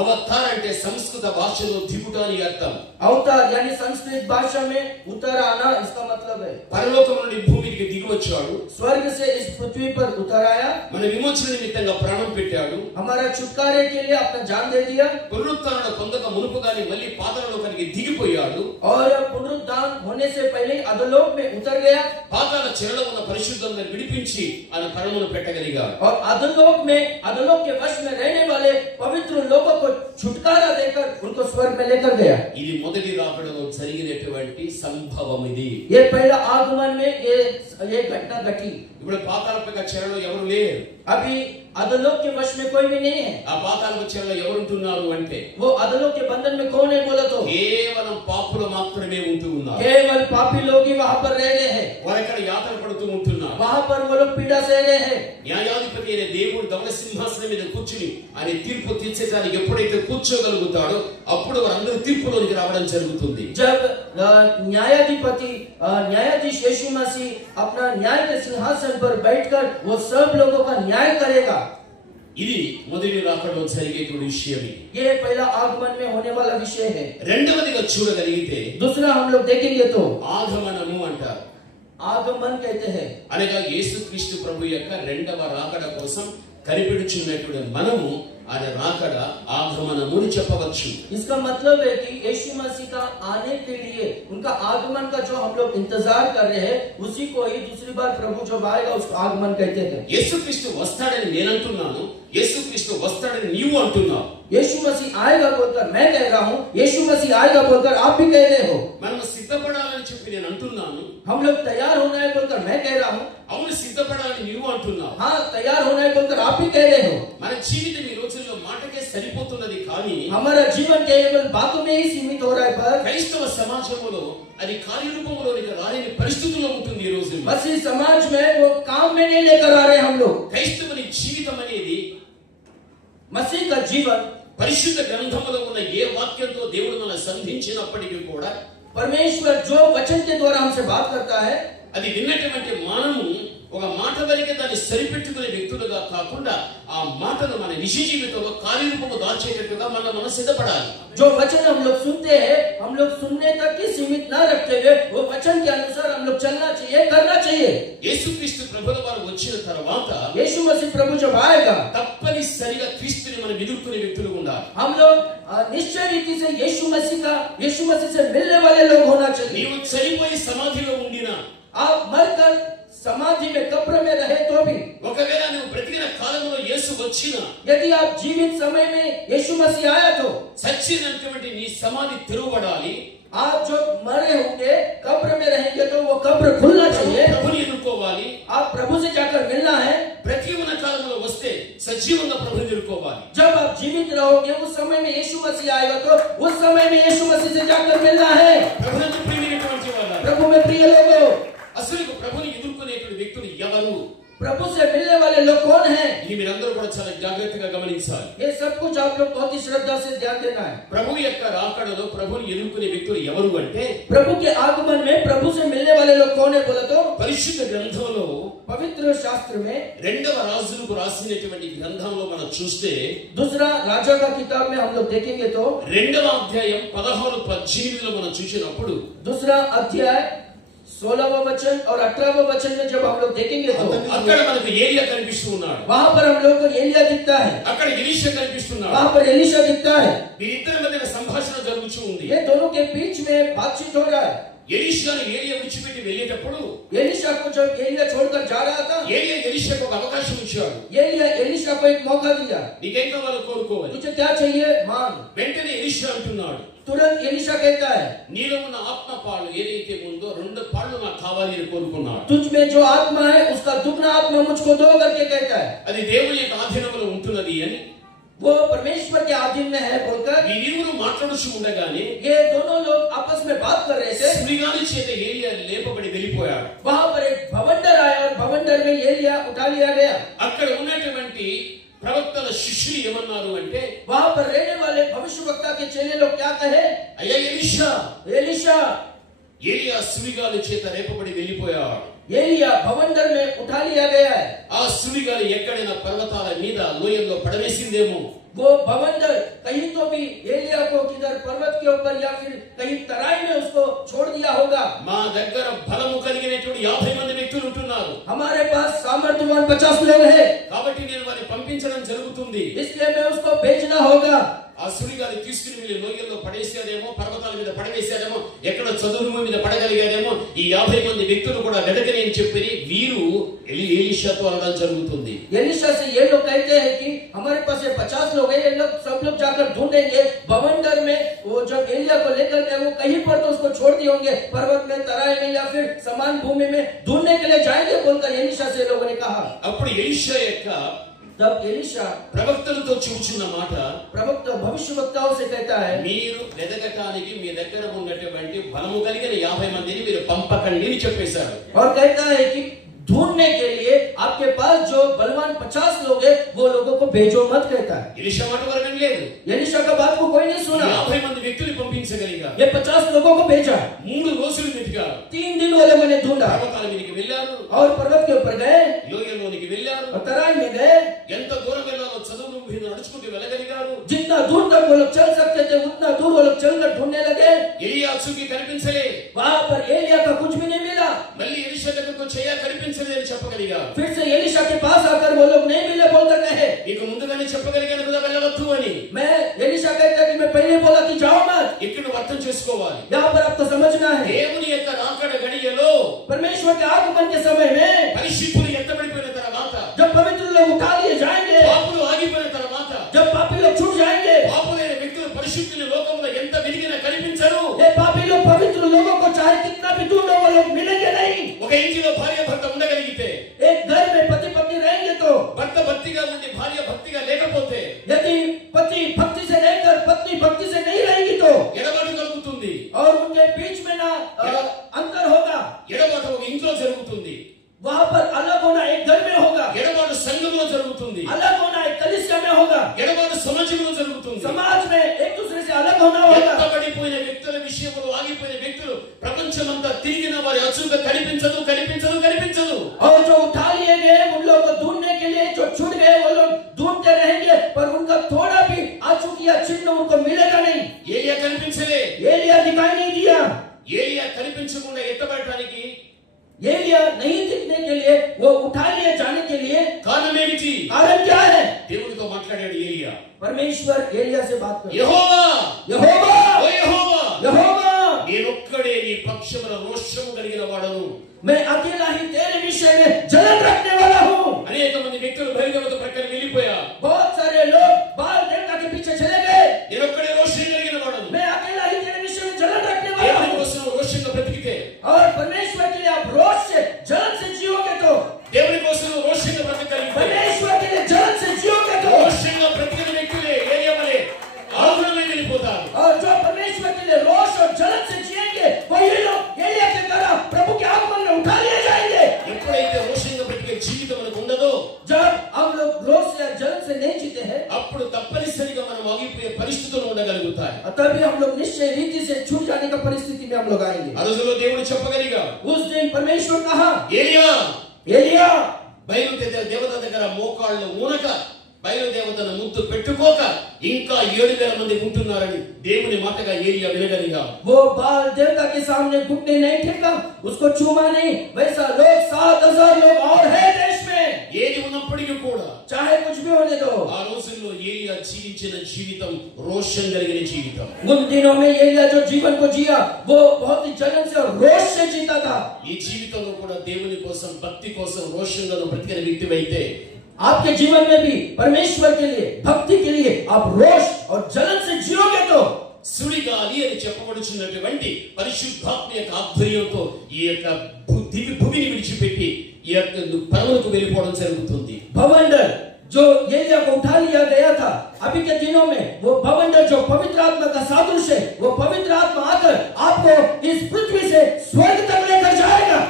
అవతార్ అంటే సంస్కృత భాషలో దిగుట అని అర్థం. अवतार यानी संस्कृत भाषा में उतर आना, इसका मतलब है పరలోకం నుండి భూమికి దిగి వచ్చాడు, स्वर्ग से इस पृथ्वी पर उतर आया, మన విమోచన నిమిత్తంగా ప్రాణం పెట్టాడు, हमारा छुटकारे के लिए अपना जान दे दिया, పునరుత్థాన పొందక మునుపుగానే మళ్ళీ పాతాళలోకానికి దిగిపోయాడు, और पुनरुत्थान होने से पहले अधोलोक में उतर गया, పాతాళ చెరలో ఉన్న పరిశుద్ధులను విడిపించి ఆయన పరమును పెట్టగలిగాడు. और अधोलोक में, अधोलोक के वश में रहने वाले पवित्र लोगों को छुटकारा देकर उनको स्वर्ग में लेकर गया। ఇది మొదటి రాకడలో జరిగినటువంటి సంభవం. ఇది ये पहला आगमन में ये ये घटना घटी। ఇప్పుడు పాతాళపు చెరలో ఎవరు లేరు. अभी अधोलोक के वश में कोई भी नहीं है। ఆ పాతాళపు చెరలో ఎవరు ఉంటున్నారు అంటే वो अधोलोक के बंधन में कौन है बोला तो కేవలం పాపులు మాత్రమే ఉంటూ ఉన్నారు. केवल पापी लोग ही वहां पर रह रहे हैं। వారు ఇక్కడ యాతన పడుతూ ఉంటున్నారు. वहां पर वो लोग पीड़ा सह रहे हैं। న్యాయాధిపతి అయిన దేవుడు ధవళ సింహాసనం మీద కూర్చుని ఆయన తీర్పు తీర్చేదానికి ఎప్పుడైతే కూర్చోగలుగుతాడో అప్పుడు వారందరూ తీర్పులోనికి రావడం జరుగుతుంది. जब न्यायाधिपति न्यायाधीश यीशु मसीह अपना न्याय के सिंहासन पर बैठकर वो सब लोगों का न्याय करेगा। ఇది మొదటి రాకడలో జరిగేటువంటి విషయం. ये पहला आगमन में होने वाला विषय है। రెండవదిగా చూడగలిగితే दूसरा हम लोग देखेंगे तो ఆగమనము అంటారు. आगमन कहते हैं। అనగా యేసుక్రీస్తు ప్రభు యొక్క రెండవ రాకడ కోసం కనిపెడుచున్నటువంటి మనము ఆయన రాకడ ఆగమనము అని చెప్పవచ్చు. इसका मतलब है कि यीशु मसीह का आने के लिए उनका आगमन का जो हम लोग इंतजार कर रहे हैं उसी को ही दूसरी बार प्रभु जब आएगा उसको आगमन कहते हैं। యేసుక్రీస్తు వస్తాడని నేను అంటున్నాను, యేసుక్రీస్తు వస్తాడని నీవు అంటున్నావు. यीशु मसीह आएगा बोलकर मैं कह रहा हूँ, यीशु मसीह आएगा बोलकर आप भी कह रहे हो। మనం సిద్ధపడాలని చెప్పి నేను అంటున్నాను. हम लोग तैयार होना है बोलकर मैं कह रहा हूँ। అవును సిద్ధపడాలని నీవు అంటున్నావు. हाँ तैयार होना है बोलकर आप भी कह रहे हो। మన జీవితం ఈ రోజుల్లో మాటకే సరిపోతున్నది కానీ हमारा जीवन केवल बातों में ही सीमित हो रहा है पर క్రైస్తవ సమాజంలో అది కార్యరూపంలోనికి రాలేని పరిస్థితుల్లో ఉంటుంది ఈ రోజు. मसीह समाज में वो काम में नहीं लेकर आ रहे हम लोग। క్రైస్తవుని జీవితం అనేది मसीह का जीवन పరిశుద్ధ గ్రంథములో ఉన్న ఏ వాక్యంతో దేవుడు మనల్ని సంధించినప్పటికీ కూడా परमेश्वर जो वचन के द्वारा हमसे बात करता है అది విన్నటువంటి మనము ఒక మాట వరకే దాన్ని సరిపెట్టుకునే వ్యక్తులుగా కాకుండా ఆ మాటను మన నిజ జీవితంలో కార్యరూపము దాల్చేటట్టుగా మనం సిద్ధపడాలి. जो वचन हम लोग सुनते हैं हम लोग सुनने तक ही सीमित न रखते हुए वो वचन के अनुसार हम लोग चलना चाहिए, करना चाहिए। యేసుక్రీస్తు ప్రభుల వారు వచ్చిన తర్వాత यीशु मसीह प्रभु जब आएगा తప్పనిసరిగా క్రీస్తుని మనం ఎదుర్కొనే వ్యక్తులు ఉండాలి. हम लोग निश्चय रीति से यीशु मसीह से मिलने वाले लोग होना चाहिए। నీవు చనిపోయి సమాధిలో ఉండినా आप मरकर समाधि में कब्र में रहे तो भी ఒకవేళ నువ్వు బ్రతికిన కాలంలో యేసు వచ్చినా यदि आप जीवित समय में यीशु मसीह आया तो చచ్చినటువంటి నీ సమాధి తెరవబడాలి. आप जो मरे होंगे कब्र में रहेंगे तो वो कब्र खुलना चाहिए। ప్రభుని ఎదుర్కోవాలి. आप प्रभु से जाकर मिलना है। బ్రతికి ఉన్న కాలంలో వస్తే సజీవంగా ప్రభుని ఎదుర్కోవాలి. जब आप जीवित रहोगे उस समय में यीशु मसीह आएगा तो उस समय में यीशु मसीह से जाकर मिलना है। ప్రభునందు ప్రియమైనటువంటి వారు, प्रभु में प्रिय लोगों, అసలు ప్రభుని ఎదుర్కొనేటువంటి వ్యక్తులు ఎవరు? प्रभु से मिलने वाले लोग कौन हैं? ఇది మీరందరూ కూడా చాలా జాగ్రత్తగా గమనించాలి. ये सब कुछ आप लोग बहुत ही श्रद्धा से ध्यान देना है। ప్రభు యొక్క రాకడలో ప్రభుని ఎదుర్కొనే వ్యక్తులు ఎవరు అంటే प्रभु के आगमन में प्रभु से मिलने वाले लोग कौन है बोला तो పరిశుద్ధ గ్రంథంలో पवित्र शास्त्र में రెండవ రాజులకు రాసినటువంటి గ్రంథంలో మనం చూస్తే दूसरा राजा का किताब में हम लोग देखेंगे तो రెండవ అధ్యాయం 16-18 మనం చూసినప్పుడు दूसरा अध्याय 16वां वचन और 18वां वचन में जब हम लोग देखेंगे तो అక్కడ మనకు ఏలియా కనిపిస్తూ ఉన్నాడు. वहां पर हम लोग को एलिया दिखता है, అక్కడ ఎలీషా కనిపిస్తున్నాడు. वहां पर एलीशा दिखता है। వీరిద్దరి మధ్య సంభాషణ జరుగుతూ ఉంది. ये दोनों के बीच में बातचीत हो रहा है। ఎలీషాను ఏలియా విడిచిపెట్టి వెళ్ళేటప్పుడు एलीशा को जब एलिया छोड़कर जा रहा था ఏలియా ఎలీషాకు ఒక అవకాశం ఇచ్చాడు. एलिया एलीशा को एक मौका दिया, నీకేం కావాలో కోరుకోవాలి. तुझे क्या चाहिए मांग। వెంటనే ఎలీషా అంటున్నాడు, तुरंत एलीशा कहता है నీలో ఉన్న ఆత్మ పాలు ఏదైతే ఉందో 2 పాలు నాకు కావాలి అని కోరుకున్నాడు. तुझ में जो आत्मा है उसका दुगना आत्मा मुझको दो करके कहता है। అది దేవుని యొక్క ఆధీనంలో ఉంటున్నది అని वो परमेश्वर के अधीन में है बोलकर వీరిరువురు మాట్లాడుచు ఉండగానే ये दोनों लोग आपस में बात कर रहे थे। సుడిగాలి చేత ఏలియా లేపబడి వెళ్ళిపోయాడు. वहां पर एक भवंडर आया और भवंडर में एलिया उठा लिया गया। అక్కడ ఉన్నటువంటి ప్రవక్తల శిష్యులు ఏమన్నారు అంటే वहां पर रहने वाले भविष्यवक्ता के चेले लोग क्या कहे, అయ్యా ఎలీషా, एलीशा ఏలియా సుడిగాలి చేత రేపబడి వెళ్ళిపోయాడు. एलिया भवंडर में उठा लिया गया है। ఆ సుడిగాలి ఎక్కడైనా పర్వతాల మీద లోయల్లో పడవేసిందేమో. वो भवंडर कहीं तो भी एलिया को किधर पर्वत के ऊपर या फिर कहीं तराई में उसको छोड़ दिया होगा। మా దగ్గర బలము కలిగినటువంటి 50 మంది వ్యక్తులు ఉంటున్నారు. हमारे पास सामर्थ्यवान 50 लोग हैं, కాబట్టి నేను వారిని పంపించడం జరుగుతుంది. इसलिए मैं उसको भेजना होगा। ఆ సుడిగాలి తీసుకుని వెళ్ళి లోయల్లో పడేసారేమో, పర్వతాల మీద పడవేసారేమో, ఎక్కడ చదువు మీద పడగలిగారేమో, ఈ 50 మంది వ్యక్తులు కూడా వెదకని అని చెప్పి వీరు ఎలీషాతో అనడం జరుగుతుంది. एलीशा से ये लोग कहते हैं कि हमारे पास ये 50 लोग हैं, ये लोग सब लोग जाकर ढूंढेंगे भवंडर में। वो जब एलिया को लेकर के वो कहीं पर तो उसको छोड़ दिए होंगे, पर्वत में, तराई में या फिर समान भूमि में ढूंढने के लिए जाएंगे बोलकर एलीशा से लोगों ने कहा। అప్పుడు ఎలీషా యొక్క तब एलीशा ప్రవక్తలతో చెబుతున్న మాట, प्रवक्ता भविष्यवक्ताओं से कहता है, మీరు వెదకటానికి మీ దగ్గర ఉన్నటువంటి బలము కలిగిన 50 మందిని మీరు పంపకండి అని చెప్పేశారు. और कहता है कि ढूंढने के लिए आपके पास जो बलवान 50 लोग हैं वो लोगों को भेजो मत कहता है। ఎలీషా మాట వరకు లేదు. एलीशा का बात को कोई नहीं सुना। 50 మంది వ్యక్తులు పంపించగలిగా. ये 50 लोगों को भेजा। 3 రోజులు వెతికారు. 3 दिन वो लोगों ने ढूंढा। పర్వతాల మీదకి వెళ్ళారు, और पर्वत के ऊपर गए, లోయలోనికి వెళ్ళారు, और तराई में गए। ఎంత దూరం వెళ్ళాలో చదువు మీద నడుచుకుంటూ వెళ్ళగలిగారు. जितना दूर तक वो लोग चल सकते थे उतना दूर वो लोग चलकर ढूंढने लगे। ఎలియాసుకి కనిపించలే. वहां पर एलिया का कुछ भी नहीं मिला। మళ్ళీ ఎలీషా దగ్గరకు వచ్చేయా కనిపించలే అని చెప్పగలిగారు. फिर से एलीशा के पास आकर वो लोग नहीं मिले बोलकर कहे, ఇక ముందుగానే చెప్పగలిగాను కదా వెళ్ళవద్దు అని. मैं एलीशा कहता कि मैं पहले बोला कि जाओ मत। ఇక్కడ నువ్వు అర్థం చేసుకోవాలి. यहाँ पर आपको समझना है, దేవుని యొక్క రాకడ గడియలో परमेश्वर के आगमन के समय में పరిశుద్ధులు ఎత్తబడిపోయిన తర్వాత, जब पवित्र लोग उठा लिए जाएंगे, పాపులు ఆగిపోయిన తర్వాత, जब पापी लोग छूट जाएंगे, పాపులైన వ్యక్తులు పరిశుద్ధుల లోకంలో ఎంత వెలిగినా కనిపించరు. ये पापी लोग पवित्र लोगों को चाहे कितना भी ढूंढो वो लोग मिलेंगे नहीं। ఒక ఇంటిలో భార్య భర్త ఉండగలిగితే, एक घर में पति पत्नी रहेंगे तो, భర్త భక్తిగా ఉండి భార్య భక్తిగా లేకపోతే यदि पति भक्ति से रहकर पत्नी भक्ति से नहीं रहेगी तो ఎడబాటు కలుగుతుంది. और उनके बीच में ना अंतर होगा। ఎడబాటు ఒక ఇంట్లో జరుగుతుంది, वहां पर अलग होना एक घर में होगा, ఎడబాటు సంఘంలో జరుగుతుంది, अलग होना एक कलीसिया में होगा, ఎడబాటు సమాజంలో జరుగుతుంది. समाज में एक दूसरे से अलग होना होगा। ఎత్తబడిపోయిన వ్యక్తుల విషయంలో ఆగిపోయిన వ్యక్తులు ప్రపంచమంతా తిరిగిన వారి అచ్చుగా కనిపించదు కనిపించదు కనిపించదు. और जो उठा लिए गए उन लोगों को ढूंढने के लिए जो छूट गए वो लोग ढूंढते रहेंगे पर उनका थोड़ा भी आंसू किया चिन्ह उनको मिलेगा नहीं। ఏలియా కనిపించలే. एलिया दिखाई नहीं दिया। ఏలియా కనిపించకుండా ఎత్తబడటానికి एलिया नहीं दिखने के लिए, वो उठा लिए जाने के लिए కారణం ఏమిటి? कारण क्या है? దేవునితో మాట్లాడాడు ఏలియా. परमेश्वर एलिया से बात कर, యెహోవా, यहोवा, ఓ యెహోవా, यहोवा, నేనొక్కడే నీ పక్షమున రోషము కలిగిన వాడను. मैं अकेला ही तेरे विषय में जलन रखने वाला हूँ। అనేక మంది వ్యక్తులు బయలుదేవత ప్రక్కన వెళ్ళిపోయా. बहुत सारे लोग बाल देवता के पीछे चले गए। నేనొక్కడే రోషం కలిగిన వాడను. मैं अकेला ही तेरे विषय में जलन रखने वाला దేవుని हूँ। కోసం రోషంగా బ్రతికితే, और परमेश्वर के लिए आप रोज से जलन से जियोगे तो, దేవుని కోసం రోషంగా బ్రతకగలిగితే, परमेश्वर के लिए जलन से जियोगे तो, రోషంగా బ్రతికిన వ్యక్తులే ఏలియా వలె ఆగునమై వెళ్ళిపోతారు. और जो परमेश्वर के लिए रोष और जलन से जिएंगे वही लोग एलिया की तरह प्रभु के आगमन में उठा लिए जाएंगे। ఎప్పుడైతే రోషంగా బ్రతికే జీవితం మనకు ఉండదో, जब हम लोग रोष या जलन से नहीं जीते हैं అప్పుడు తప్పనిసరిగా మనం ఆగిపోయే పరిస్థితులు ఉండగలుగుతాయి. तभी हम लोग निश्चय रीति से छूट जाने का परिस्थिति में हम लोग आएंगे। ఆ రోజులో దేవుడు చెప్పగలిగా, उस दिन परमेश्वर कहा, ఏలియా एलिया, బయలుదేవ దేవత దగ్గర మోకాళ్ళు ఊనక బయలుదేవతను ముద్దు పెట్టుకోక ఇంకా 7,000 మంది ఉంటున్నారని దేవుని మాటగా ఏలియా వినగలిగా. वो बाल देवता के सामने घुटने नहीं टेका, उसको चूमा नहीं, वैसा लोग 7,000 लोग और है देश में। ఏది ఉన్నప్పటికీ కూడా चाहे कुछ भी होने दो, ఆ రోజుల్లో ఏలియా జీవించిన జీవితం రోషం కలిగిన జీవితం. उन दिनों में एलिया जो जीवन को जिया वो बहुत ही जलन से और रोष से जीता था। ఈ జీవితంలో కూడా దేవుని కోసం భక్తి కోసం రోషంగా బ్రతికిన వ్యక్తివైతే, आपके जीवन में भी परमेश्वर के लिए भक्ति के लिए आप रोष और जलन से जियोगे तो సుడిగాలి అని చెప్పబడుచున్నటువంటి పరిశుద్ధాత్మ యొక్క ఆధ్వర్యంతో ఈ యొక్క భూమిని విడిచిపెట్టి ఈ యొక్క పరములకు వెళ్ళిపోవడం జరుగుతుంది. भवंडर जो एलिया को उठा लिया गया था, अभी के दिनों में वो भवंडर जो पवित्र आत्मा का सादृश्य है, वो पवित्र आत्मा आकर आपको इस पृथ्वी से स्वर्ग तक लेकर जाएगा।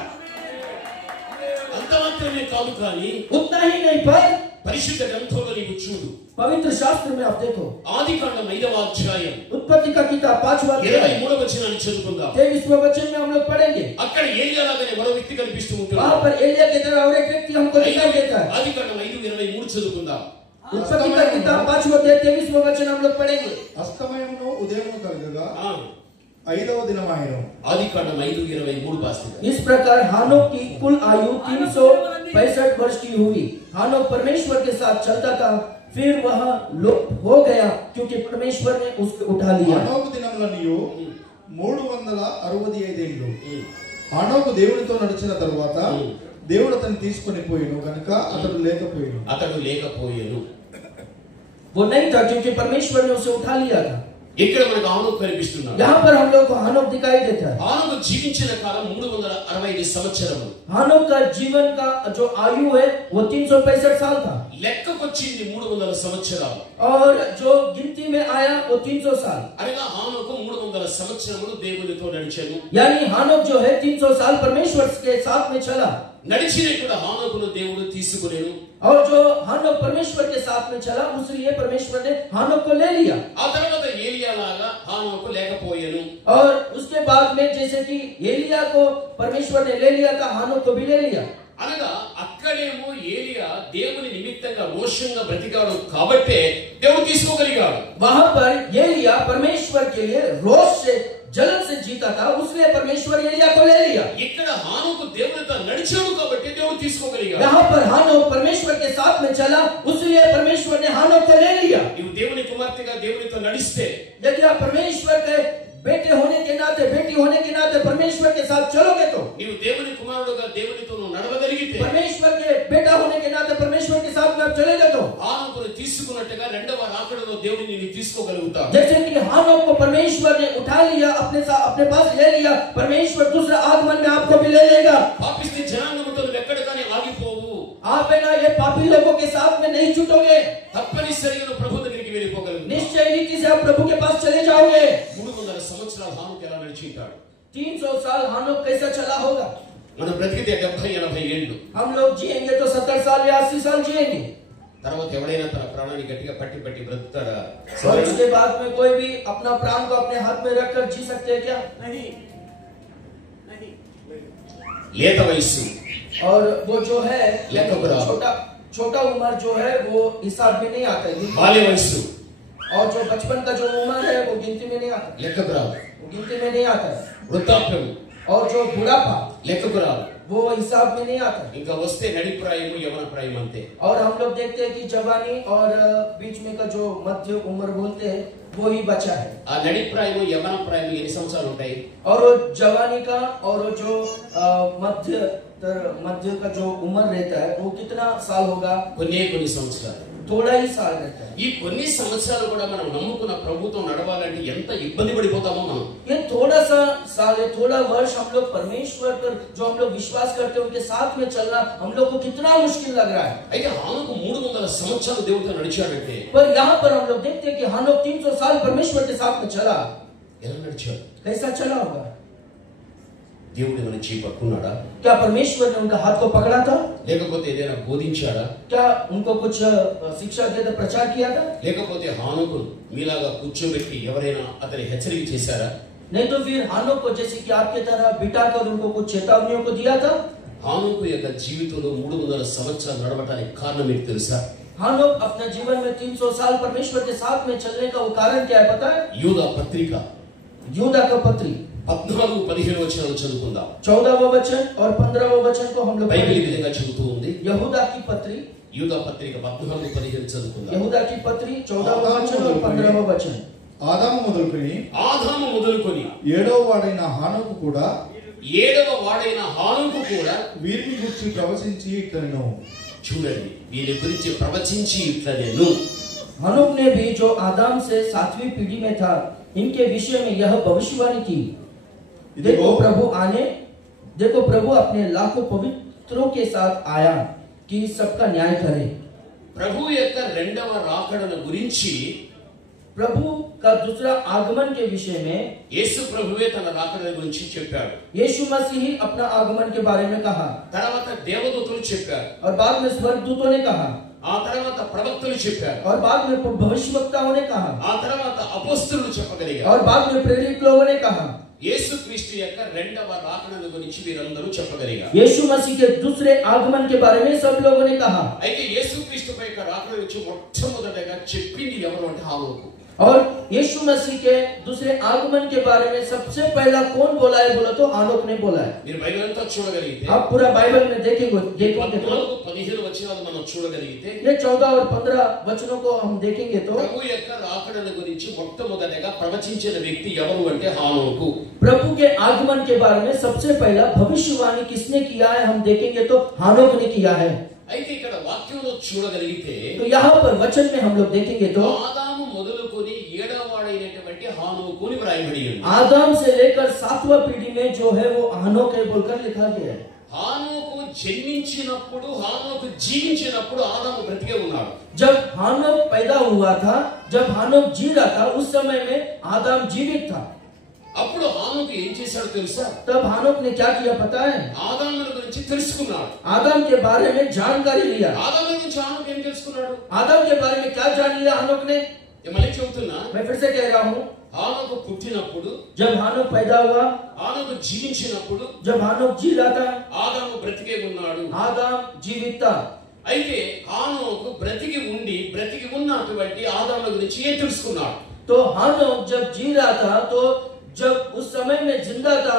అంత మాత్రమే కాదు కానీ उतना ही नहीं पर పరిశుద్ధ గ్రంథంలో నీవు చూడు, पवित्र शास्त्र में आप देखो, ఆదికాండం 5వ అధ్యాయం उत्पत्ति का किताब 5वां अध्याय 23వ వచనాన్ని చదువుకుందాం. 23वें वचन में हम लोग पढ़ेंगे। అక్కడ ఏలియా లాగానే మరో వ్యక్తి కనిపిస్తూ वहां ఉంటాడు. पर एलिया की तरह और एक व्यक्ति हमको दिखाई देता है। ఆదికాండం 5:23 చదువుకుందాం. उत्पत्ति का किताब 5वां अध्याय 23वां वचन हम लोग पढ़ेंगे। అస్తమయమును ఉదయమును కలుగగా ఆ, 5వ దినమాయెను. ఆదికాండం 5:23 పాస్టర్. इस प्रकार हानोक की कुल आयु 365 वर्ष की हुई। हानोक परमेश्वर के साथ चलता था, फिर वह लोप हो गया क्योंकि परमेश्वर ने उसको उठा लिया। హనోకు దినములనియు 365 ఏళ్ళు. హనోకు దేవునితో నడిచిన తరువాత దేవుడు అతన్ని తీసుకొని పోయిను కనుక అతడు లేకపోయాను. అతడు లేకపోయాను. वो नहीं था क्योंकि परमेश्वर ने उसे उठा लिया था। ఇక్కడ మనకు హానోకు కనిపిస్తున్నాడు. यहाँ पर हम लोग को हानोक दिखाई देता है। హానోకు జీవించిన కాలం 365 సంవత్సరములు. हानोक का जीवन का जो आयु है वो 365 साल था లెక్కకొచ్చింది 300 సంవత్సరాలు. और जो गिनती में आया वो 300 साल। అనగా హానోకు 300 సంవత్సరములు దేవునితో నడిచాను. यानी हानोक जो है 300 साल परमेश्वर के साथ में चला। నడిచినప్పుడు హానోకును దేవుడు తీసుకునేను. और जो हानोक परमेश्वर के साथ में चला उसलिए परमेश्वर ने हानोक को ले लिया। ఆ తర్వాత ఏలియా లాగా హానోకు లేకపోయాను. और उसके बाद में जैसे कि एलिया को परमेश्वर ने ले लिया था हानोक को भी ले लिया। అనగా అక్కడేమో ఏలియా దేవుని నిమిత్తంగా రోషంగా బ్రతికాడు కాబట్టే దేవుడు తీసుకోగలిగాడు. वहां पर एलिया परमेश्वर के लिए रोष से जलन से जीता था उसलिए परमेश्वर एलिया को ले लिया। ఇక్కడ హానోకు దేవునితో నడిచాడు కాబట్టి దేవుడు తీసుకోగలిగాడు. यहाँ पर हानोक परमेश्वर के साथ में चला उसलिए परमेश्वर ने हानोक को ले लिया। నీవు దేవుని కుమార్తెగా దేవునితో నడిస్తే, यदि आप परमेश्वर के बेटे होने के नाते बेटी होने के नाते परमेश्वर के साथ चलोगे तो, నీవు దేవుని కుమారుడుగా దేవునితో నువ్వు నడవగలిగితే, परमेश्वर के बेटा होने के नाते परमेश्वर के साथ में आप चलेगे तो, హానోకును తీసుకున్నట్టుగా రెండవ రాకడలో దేవుడిని నీవు తీసుకోగలుగుతావు. जैसे कि हानोक को परमेश्वर ने उठा लिया अपने साथ अपने पास ले लिया, परमेश्वर दूसरा आगमन में आपको भी ले लेगा। పాపిష్టి జనాంగముతో నువ్వు ఎక్కడికని ఆగిపోవు. आप है ना ये पापी लोगों के साथ में नहीं छूटोगे, తప్పనిసరిగా నువ్వు ప్రభు దగ్గరికి వెళ్ళిపోగలుగుతావు. निश्चय रीति से आप प्रभु के पास चले जाओगे। 300 సంవత్సరాలు హానోకు ఎలా నడిచింటాడు? 300 साल हानोक कैसा चला होगा? మనం బ్రతికితే 70-80 ఏళ్ళు. हम लोग जिएंगे तो 70 साल या 80 साल जिएंगे। తర్వాత ఎవడైనా తన ప్రాణాన్ని గట్టిగా పట్టి పట్టి బ్రతుకుతాడా? और उसके बाद में कोई भी अपना प्राण को अपने हाथ में रखकर जी सकते हैं क्या? नहीं। లేత వయస్సు, और वो जो है लेखकरा। छोटा उम्र जो है वो हिसाब में नहीं आता है। బాల్య వయస్సు, और जो बचपन का जो उम्र है वो गिनती में नहीं आता, లెక్కకు రాదు. वो गिनती में नहीं आता है। వృద్ధాప్యం, और जो बुढ़ापा లెక్కకు రాదు. वो हिसाब में नहीं आता है। ఇంకా వస్తే నడిప్రాయము యవన ప్రాయం అంతే. और हम लोग देखते हैं कि जवानी और बीच में का जो मध्य उम्र बोलते हैं वो ही बचा है। ఆ నడిప్రాయము యవన ప్రాయము ఎన్ని సంవత్సరాలు ఉంటాయి? और वो जवानी का और वो जो मध्य का जो उम्र रहता है वो कितना साल होगा? కొన్ని సంవత్సరాలు, थोड़ा ही साल रहता है। ఈ కొన్ని సంవత్సరాలు కూడా మనం నమ్ముకున్న ప్రభుత్వం నడవాలంటే ఎంత ఇబ్బంది పడిపోతామో మనం. ये थोड़ा सा साल है, थोड़ा वर्ष हम लोग परमेश्वर पर जो हम लोग विश्वास करते हैं उनके साथ में चलना हम लोग को कितना मुश्किल लग रहा है। అయితే హానోకు 300 సంవత్సరాలు దేవుడితో నడిచాడంటే पर यहाँ पर हम लोग देखते हैं कि हानोक 300 साल परमेश्वर के साथ में चला। ఎలా నడిచాడు? कैसा चला होगा? దేవుడు మన చేయి పట్టుకున్నాడా? क्या परमेश्वर ने उनका हाथ को पकड़ा था? లేకపోతే ఏదైనా బోధించాడా? क्या उनको कुछ शिक्षा दिया था, प्रचार किया था? లేకపోతే హానోకు మీలాగా కూర్చోబెట్టి ఎవరైనా అతని హెచ్చరిక చేశారా? नहीं तो फिर हानोक को जैसे कि आपके तरह बिठाकर उनको कुछ चेतावनियों को दिया था? హానోకు యొక్క జీవితంలో 300 సంవత్సరాలు నడవడానికి కారణం ఏంటి తెలుసా? हानोक अपने जीवन में 300 साल परमेश्वर के साथ में चलने का वो कारण क्या है पता है? యూదా పత్రిక यूदा का पत्री 14-15 వచనాలు చదువుకుందాం. 14वां वचन और 15वां वचन को हम लोग బైబిల్ ఈ पढ़ेंगे। విధంగా చెబుతూ ఉంది. यहूदा की पत्री, యూదా పత్రిక 14-15 చదువుకుందాం. यहूदा की पत्री 14वां वचन और 15वां वचन। ఆదాము మొదలుకొని ఆదాము మొదలుకొని 7వ వాడైన హానోకు కూడా 7వ వాడైన హానోకు కూడా వీరిని గురించి ప్రవచించి ఇట్లనెను. చూడండి, వీరి గురించి ప్రవచించి ఇట్లనేను. हानोक ने भी जो आदम से 7वीं पीढ़ी में था इनके विषय में यह भविष्यवाणी की। देखो प्रभु अपने लाखों पवित्रों के साथ आया कि सबका न्याय करे। ప్రభు యొక్క రెండవ రాకడను గురించి प्रभु का दूसरा आगमन के विषय में యేసు ప్రభువే తన రాకడ గురించి చెప్పాడు. यीशु मसीह ही अपना आगमन के बारे में कहा తర్వాత దేవదూతలు చెప్పారు, और बाद में स्वर्गदूतों ने कहा ఆ తర్వాత ప్రవక్తలు చెప్పారు, और बाद में भविष्यवक्ताओं ने कहा ఆ తర్వాత అపోస్తలులు చెప్పగలిగారు. और बाद में प्रेरित लोगों ने कहा। యేసుక్రీస్తు యొక్క రెండవ రాకడను గురించి వీరందరూ చెప్పగలిగారు. यीशु मसीह के दूसरे आगमन के बारे में सब लोगों ने कहा। అయితే యేసుక్రీస్తు యొక్క రాకడ గురించి మొట్టమొదటగా చెప్పింది ఎవరు అంటే హానోకు. और यीशु मसीह के दूसरे आगमन के बारे में सबसे पहला कौन बोला है बोला तो हानोक ने बोला है। మీరు బైబిల్ అంతా చూడగలిగితే आप पूरा बाइबल में देखेंगे 14-15 వచనాలు మనం చూడగలిగితే ये 14 और 15 वचनों को हम देखेंगे तो ప్రభు యొక్క రాకడను గురించి మొట్టమొదటగా ప్రవచించిన వ్యక్తి ఎవరు అంటే హానోకు. प्रभु के आगमन के बारे में सबसे पहला भविष्यवाणी किसने किया है हम देखेंगे तो हानोक ने किया है। అయితే ఇక్కడ వాక్యంలో చూడగలిగితే तो यहाँ पर वचन में हम लोग देखेंगे तो ఆదాము మొదలుకొని 7వ వాడైనటువంటి హానోకు అని వ్రాయబడి ఉంది. आदम से लेकर 7वां पीढ़ी में जो है वो हानोक है बोलकर लिखा गया है. హానోకు జన్మించినప్పుడు, హానోకు జీవించినప్పుడు ఆదాము బ్రతికే ఉన్నాడు. जब हानोक पैदा हुआ था, जब हानोक जी रहा था, उस समय में आदम जीवित था. అప్పుడు హానోకు ఏం చేశాడో తెలుసా? तब हानोक ने क्या किया पता है? ఆదాము గురించి తెలుసుకున్నాడు. आदम के बारे में जानकारी लिया. ఆదాము గురించి హానోకు ఏం తెలుసుకున్నాడు? आदम के बारे में क्या जान लिया हानोक ने? మళ్ళీ చెబుతున్నా, मैं फिर से कह रहा हूँ, హానోకు పుట్టినప్పుడు, जब हानोक पैदा हुआ, హానోకు జీవించినప్పుడు जब हानोक जी रहा था, ఆదాము బ్రతికే ఉన్నాడు. आदम जीवित था. అయితే హానోకు బ్రతికి ఉన్నటువంటి ఆదాము గురించి ఏం తెలుసుకున్నాడు? तो हानोक जब जी रहा था, तो जब उस समय में जिंदा था,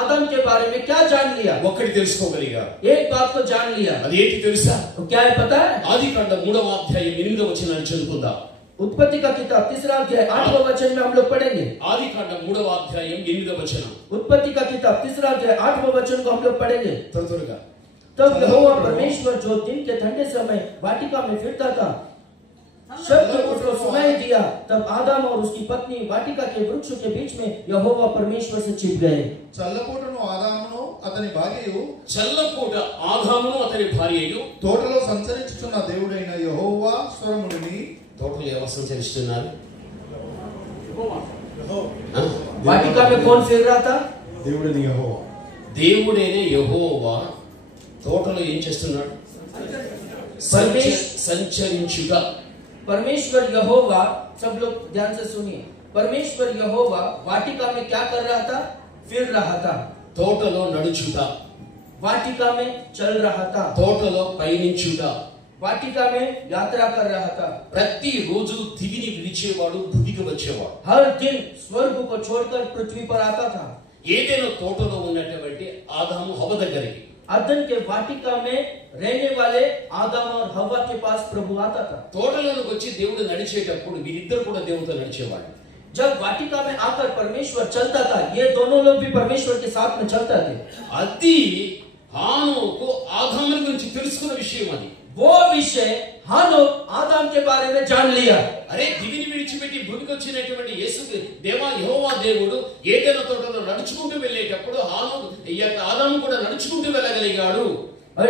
आदम के बारे में क्या जान लिया? ఒక్కటి తెలుసుకోగలిగా. एक बात को जान लिया. అది ఏంటి తెలుసా? तो क्या है पता है? ఆదికాండం 3వ అధ్యాయం 8వ వచనాన్ని చదువుకుందాం. उत्पत्ति का किताब 3रा अध्याय 8वां वचन में हम लोग पढ़ेंगे. ఆదికాండం 3వ అధ్యాయం 8వ వచనం. उत्पत्ति का किताब 3रा अध्याय 8वां वचन को हम लोग पढ़ेंगे. త్వరగా. तब यहोवा परमेश्वर जो दिन के ठंडे समय वाटिका में फिरता था, शब्द उसको सुनाई दिया. तब आदम और उसकी पत्नी वाटिका के वृक्ष के बीच में यहोवा परमेश्वर से छिप गए. చల్లపూటను ఆదామును అతని భార్యయు, చల్లపూట ఆదామును అతని భార్యయు తోటలో సంచరించుచున్న దేవుడైన యెహోవా స్వరముని. తోటలో ఎవరు సంచరిస్తున్నారు? वाटिका में कौन फिर रहा था? దేవుడైన యెహోవా. దేవుడైన యెహోవా తోటలో ఏం చేస్తున్నాడు? సంచరించుట. परमेश्वर यहोवा, सब लोग ध्यान से सुनिए, परमेश्वर यहोवा वाटिका में क्या कर रहा था? फिर रहा था. తోటలో నడుచుట, वाटिका में चल रहा था, తోటలో పయనించుట, वाटिका में यात्रा कर रहा था. ప్రతి రోజు దివిని విడిచేవాడు, భూమికి వచ్చేవాడు. हर दिन स्वर्ग को छोड़कर पृथ्वी पर आता था. ఏదైనా తోటలో ఉన్నటువంటి ఆదాము హవ్వ దగ్గరికి, अदन के वाटिका में रहने वाले आदम और हव्वा के पास प्रभु आता था. తోటలోకి వచ్చి దేవుడు నడిచేటప్పుడు వీరిద్దరు కూడా దేవుడితో నడిచేవాడు. जब वाटिका में आकर परमेश्वर चलता था, ये दोनों लोग भी परमेश्वर के साथ में चलते थे. అది హానోకు ఆదాము గురించి తెలుసుకున్న విషయం. అది वो विषय हानोक आदम के बारे में जान लिया. అరే, దివిని విడిచిపెట్టి భూమికి వచ్చినటువంటి యేసు యెహోవా దేవుడు ఏదైనా తోటలో నడుచుకుంటూ వెళ్ళేటప్పుడు ఆదాము కూడా నడుచుకుంటూ వెళ్ళగలిగాడు. और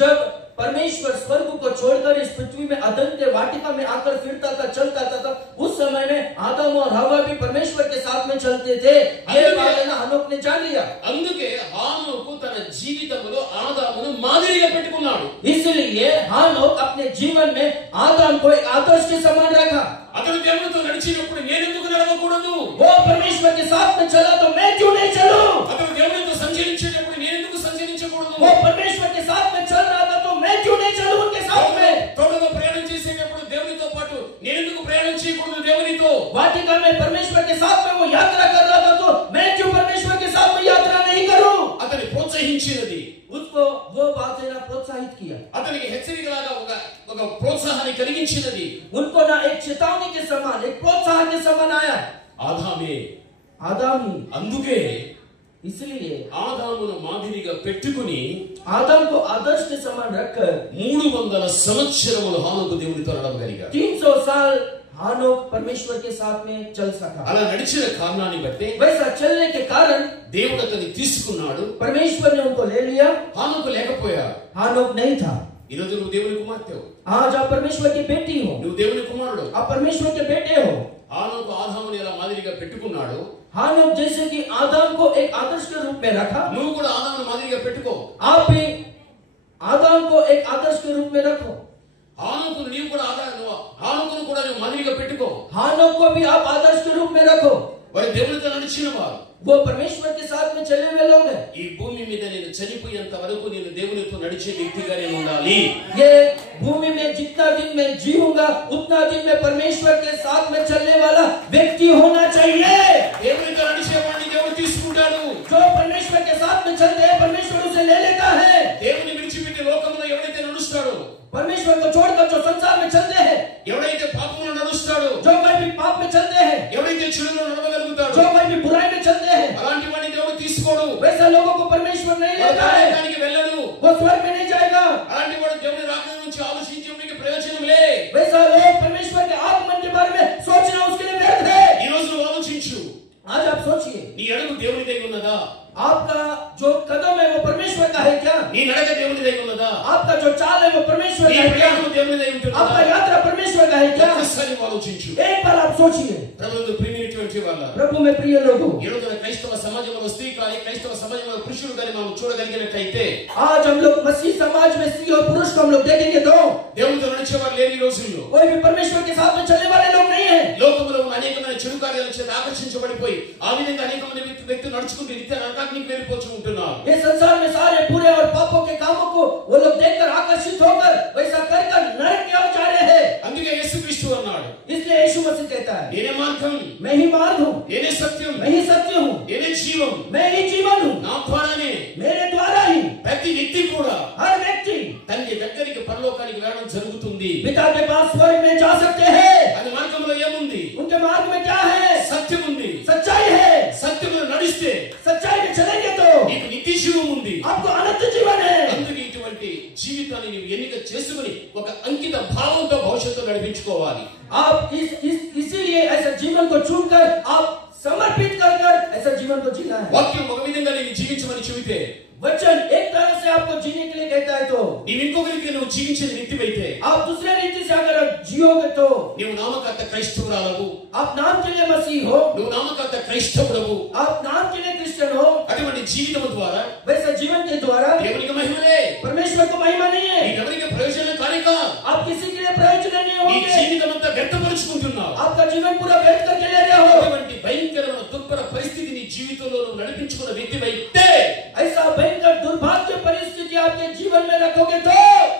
जब परमेश्वर स्वर्ग को छोड़कर इस पृथ्वी में अदन के वाटिका में आकर फिरता था, चलता था, उस समय में आदम और हव्वा भी परमेश्वर के साथ में चलते थे. ये बात है ना, हानोक ने जान लिया. అందుకే హానోకు తన జీవితంలో ఆదామును మాదిరిగా పెట్టుకున్నాడు. इसलिए हानोक अपने जीवन में आदम को एक आदर्श के समान रखा. అతను దేవునితో నడిచినప్పుడు నేను ఎందుకు నడవకూడదు? वो परमेश्वर के साथ में चला तो मैं क्यों नहीं चलूं? అతను దేవునితో సంచరించేటప్పుడు నేను ఎందుకు సంచరించకూడదు? वो परमेश्वर के साथ में चल रहा था तो मैं क्यों नहीं चलूं उनके साथ में? తోటలో ప్రయాణం చేసేటప్పుడు దేవునితో పాటు నేను ఎందుకు ప్రయాణం చేయకూడదు? దేవునితో वाटिका में परमेश्वर के साथ में वो यात्रा कर रहा था तो मैं क्यों परमेश्वर के साथ में यात्रा नहीं करूं? అతని ప్రోత్సహించినది, उसको वो बात है ना प्रोत्साहित किया. అతనికి హెచ్చరికలాగా ఒక ప్రోత్సాహాన్ని కలిగించినది. उनको ना एक चेतावनी के समान, एक प्रोत्साहन के समान आया. ఆదామే. आदम ही. అందుకే इसलिए ఆదామును మాదిరిగా పెట్టుకుని आदम को आदर्श के समान रखकर 300 సంవత్సరములు హానోకు దేవునితో నడవగలిగాడు. 300 साल हानोक परमेश्वर के साथ में चल सका. అలా నడిచిన కారణాన్ని బట్టి वैसा चलने के कारण దేవుడు అతన్ని తీసుకున్నాడు. परमेश्वर ने उनको ले लिया. హానోకు లేకపోయాడు. हानोक नहीं था. ఈ రోజు నువ్వు దేవుని కుమార్తెవు, आज आप परमेश्वर की बेटी हो, నువ్వు దేవుని కుమారుడు. आप परमेश्वर के बेटे हो. హానోకు ఆదాముని ఎలా మాదిరిగా పెట్టుకున్నాడు, हानोक जैसे कि आदम को एक आदर्श के रूप में रखा, నువ్వు కూడా ఆదాముని మాదిరిగా పెట్టుకో. आप भी आदम को एक आदर्श के रूप में रखो. హానోకును నీవు కూడా హానోకును కూడా నువ్వు మాదిరిగా పెట్టుకో. हानोक को भी आप आदर्श के रूप में रखो. వారు దేవునితో నడిచిన వారు, वो परमेश्वर के साथ में चले हुए लोग हैं. ఈ భూమి మీద నేను చనిపోయేంత వరకు నేను దేవునితో నడిచే వ్యక్తిగా నేను ఉండాలి. ये भूमि में जितना दिन मैं जीऊंगा उतना दिन मैं परमेश्वर के साथ में चलने वाला व्यक्ति होना चाहिए. దేవునితో నడిచేవాడిని దేవుడు తీసుకుంటాడు. जो परमेश्वर के साथ में चलते हैं परमेश्वर उसे ले लेता है. దేవుని విడిచిపెట్టి లోకంలో ఎవరైతే నడుస్తాడో, परमेश्वर को छोड़कर जो संसार में चलते हैं, ఎవరైతే పాపంలో నడుస్తాడో, जो कोई भी पाप में चलते हैं, ఎవరైతే చెడులో నడవగలుగుతాడో, जो कोई भी बुराई में चलते हैं, అలాంటి వాడిని దేవుడు తీసుకోడు. वैसा लोगों को परमेश्वर नहीं लेता है. దానికి వెళ్ళడు. वो स्वर्ग में नहीं जाएगा. అలాంటి వాడు దేవుని రాకడ నుంచి ఆలోచించడానికి ప్రయోజనం లే. वैसा लोग परमेश्वर के आगमन के बारे में सोचना उसके लिए व्यर्थ है. ఈ రోజు నువ్వు ఆలోచించు. నడక దేవునిదై ఉన్నదా? आपका जो चाल है वो परमेश्वर నీ का है क्या? ప్రయాణం దేవునిదై ఉంటుందా? आपका यात्रा परमेश्वर का है क्या? ఒక్కసారి ఆలోచించు. एक बार आप सोचिए। ప్రభువునందు ప్రియమైనటువంటి వాళ్ళ, प्रभु में प्रिय लोगों, ఈ రోజున క్రైస్తవ సమాజంలో స్త్రీ కానీ క్రైస్తవ సమాజంలో పురుషులు కానీ మనం చూడగలిగినట్లయితే आज हम लोग मसीह समाज में स्त्री और पुरुष को हम लोग देखेंगे तो దేవునితో నడిచేవారు లేని రోజుల్లో कोई भी परमेश्वर के साथ में चलने वाले लोग नहीं है। లోకంలో అనేకమైన చెడు కార్యాల చేత ఆకర్షించబడిపోయి ఆ విధంగా అనేకమంది వ్యక్తులు నడుచుకుంటూ నిత్య నరకాగ్నికి వెళ్ళిపోతూ ఉంటున్నారు. ये संसार में सारे बुरे और पापों के कामों को वो लोग देखकर आकर्षित होकर वैसा कर नरक की ओर जा रहे हैं। అందుకే యేసుక్రీస్తు అన్నాడు, इसलिए यीशु मसीह कहता है, నేనే మార్గం, मैं ही मार्ग हूँ, నేనే సత్యం, मैं ही सत्य हूँ, నేనే జీవం, मैं ही जीवन हूँ, నా ద్వారానే मेरे द्वारा ही ప్రతి వ్యక్తి కూడా हर व्यक्ति తండ్రి దగ్గరికి పరలోకానికి వెళ్ళడం జరుగుతుంది. पिता के पास स्वर्ग में जा सकते हैं। అది మార్గంలో ఏముంది? उनके मार्ग में क्या है? సత్యం ఉంది. सच्चाई है। సత్యంలో నడిస్తే सच्चाई में चलेंगे तो నీకు నిత్య జీవం ఉంది. आपको अनंत जीवन है। అందుకే ఇటువంటి జీవితాన్ని నీవు ఎన్నిక చేసుకుని ఒక అంకిత భావంతో భవిష్యత్తు నడిపించుకోవాలి. आप इसीलिए ऐसा जीवन को चुनकर आप समर्पित कर ऐसा जीवन को जीना है। వాక్యం ఒక విధంగా నేను జీవించమని చెబితే, वचन एक तरह से आपको जीने के लिए कहता है तो నీవు ఇంకొక రీతిగా నువ్వు జీవించిన వ్యక్తివైతే, आप दूसरे रीति से अगर जियोगे तो నీవు నామకర్త క్రైస్తవురాలవు, आप नाम के लिए मसीह हो, నువ్వు నామకర్త క్రైస్తవుడవు. आप नाम के लिए क्रिश्चियन हो। అటువంటి జీవితం ద్వారా वैसे जीवन के द्वारा దేవునికి మహిమలే, परमेश्वर को महिमा नहीं है। నీకెవరికి ప్రయోజనం కానిక आप किसी के लिए प्रयोजन नहीं నీ होंगे। జీవితం అంతా వ్యర్థపరుచుకుంటున్నావు. आपका जीवन पूरा व्यर्थ करके ले रहे हो। అటువంటి భయంకరమైన దుర్భర పరిస్థితి నీ జీవితంలో నువ్వు నడిపించుకున్న వ్యక్తివైతే, ऐसा भयंकर दुर्भाग्य परिस्थिति आपके जीवन में रखोगे तो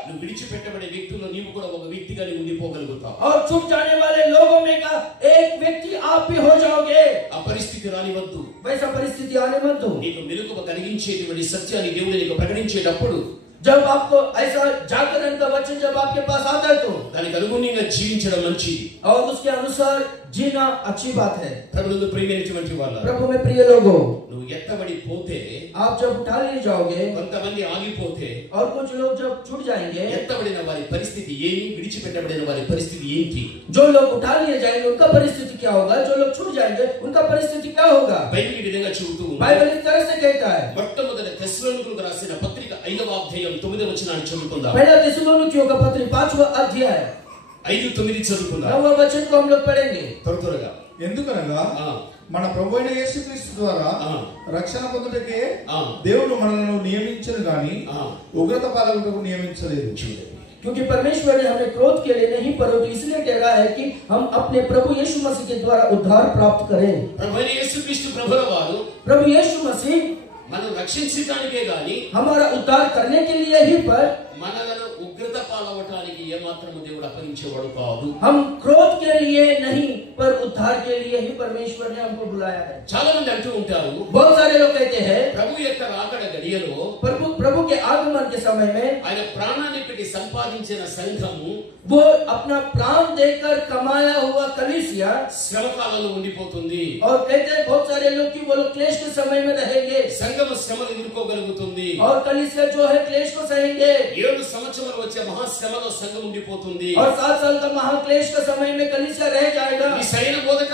నువ్వు విడిచిపెట్టబడే వ్యక్తుల్లో నీవు కూడా ఒక వ్యక్తిగా నీవు ఉండిపోగలుగుతావు. और छूट जाने वाले लोगों में का एक व्यक्ति आप भी हो जाओगे। ఆ పరిస్థితి రానివద్దు. वैसा परिस्थिति आने मत दो। నీకు మెలకువ కలిగించేటువంటి సత్యాన్ని దేవుడు నీకు ప్రకటించేటప్పుడు जब आपको ऐसा जागरण का वचन जब आपके पास आता है तो దానికి అనుగుణంగా జీవించడం మంచిది. और उसके अनुसार जीना अच्छी बात है। ప్రభువునందు ప్రియమైనటువంటి వాళ్ళ, प्रभु में प्रिय लोगों, నువ్వు ఎత్తబడి పోతే, आप जब उठा लिए जाओगे కొంతమంది ఆగిపోతే, और कुछ लोग जब छूट जाएंगे, ఎత్తబడిన వారి పరిస్థితి ఏమి, విడిచిపెట్టబడిన వారి పరిస్థితి ఏంటి? जो लोग उठा लिए जाएंगे उनका परिस्थिति क्या होगा? जो लोग छूट जाएंगे उनका परिस्थिति क्या होगा? బైబిల్ ఈ విధంగా చెబుతూ ఉంది. बाइबल इस तरह से कहता है। మొట్టమొదటి తెస్సలోనికీయులకు రాసిన పత్రిక 5వ అధ్యాయం 9వ వచనాన్ని చదువుకుందాం. पहला थिस्सलुनीकियों का पत्र 5वां अध्याय 5:9 చదువుకుందాం. 9वां वचन को हम लोग पढ़ेंगे। త్వరగా. ఎందుకనగా మన ప్రభు అయిన యేసుక్రీస్తు ద్వారా రక్షణ పొందుటకే దేవుడు మనల్ని నియమించను గాని ఉగ్రత పాలకులకు నియమించలేదు. क्योंकि परमेश्वर ने हमें क्रोध के लिए नहीं परंतु इसलिए ठहरा है कि हम अपने प्रभु यीशु मसीह के द्वारा उद्धार प्राप्त करें। ప్రభు అయిన యేసుక్రీస్తు ప్రభుల వారు प्रभु यीशु मसीह మనం రక్షించడానికే గాని हमारा उद्धार करने के लिए ही पर మనలను ఉగ్రత పాలవటానికి ఏమాత్రము దేవుడు అప్పగించేవాడు కాదు. हम क्रोध के लिए नहीं पर उद्धार के लिए ही परमेश्वर ने हमको बुलाया है। చాలా మంది అంటూ ఉంటారు, बहुत सारे लोग कहते हैं ప్రభు యొక్క రాకడ గడియలో प्रभु के आगमन के समय में ఆయన ప్రాణాన్ని పెట్టి సంపాదించిన సంఘము वो अपना प्राण देकर कमाया हुआ कलीसिया శ్రమ కాలంలో ఉండిపోతుంది. और कहते हैं बहुत सारे लोग कि वो लोग क्लेश के समय में रहेंगे సంఘము శ్రమలు ఎదుర్కోగలుగుతుంది. और कलीसिया जो है क्लेश को सहेंगे 7 సంవత్సరాలు వచ్చే మహాశ్రమలో సంఘం ఉండిపోతుంది. और 7 साल का महाक्लेश का समय में कलीसिया रह जाएगा। ఈ సరైన బోధక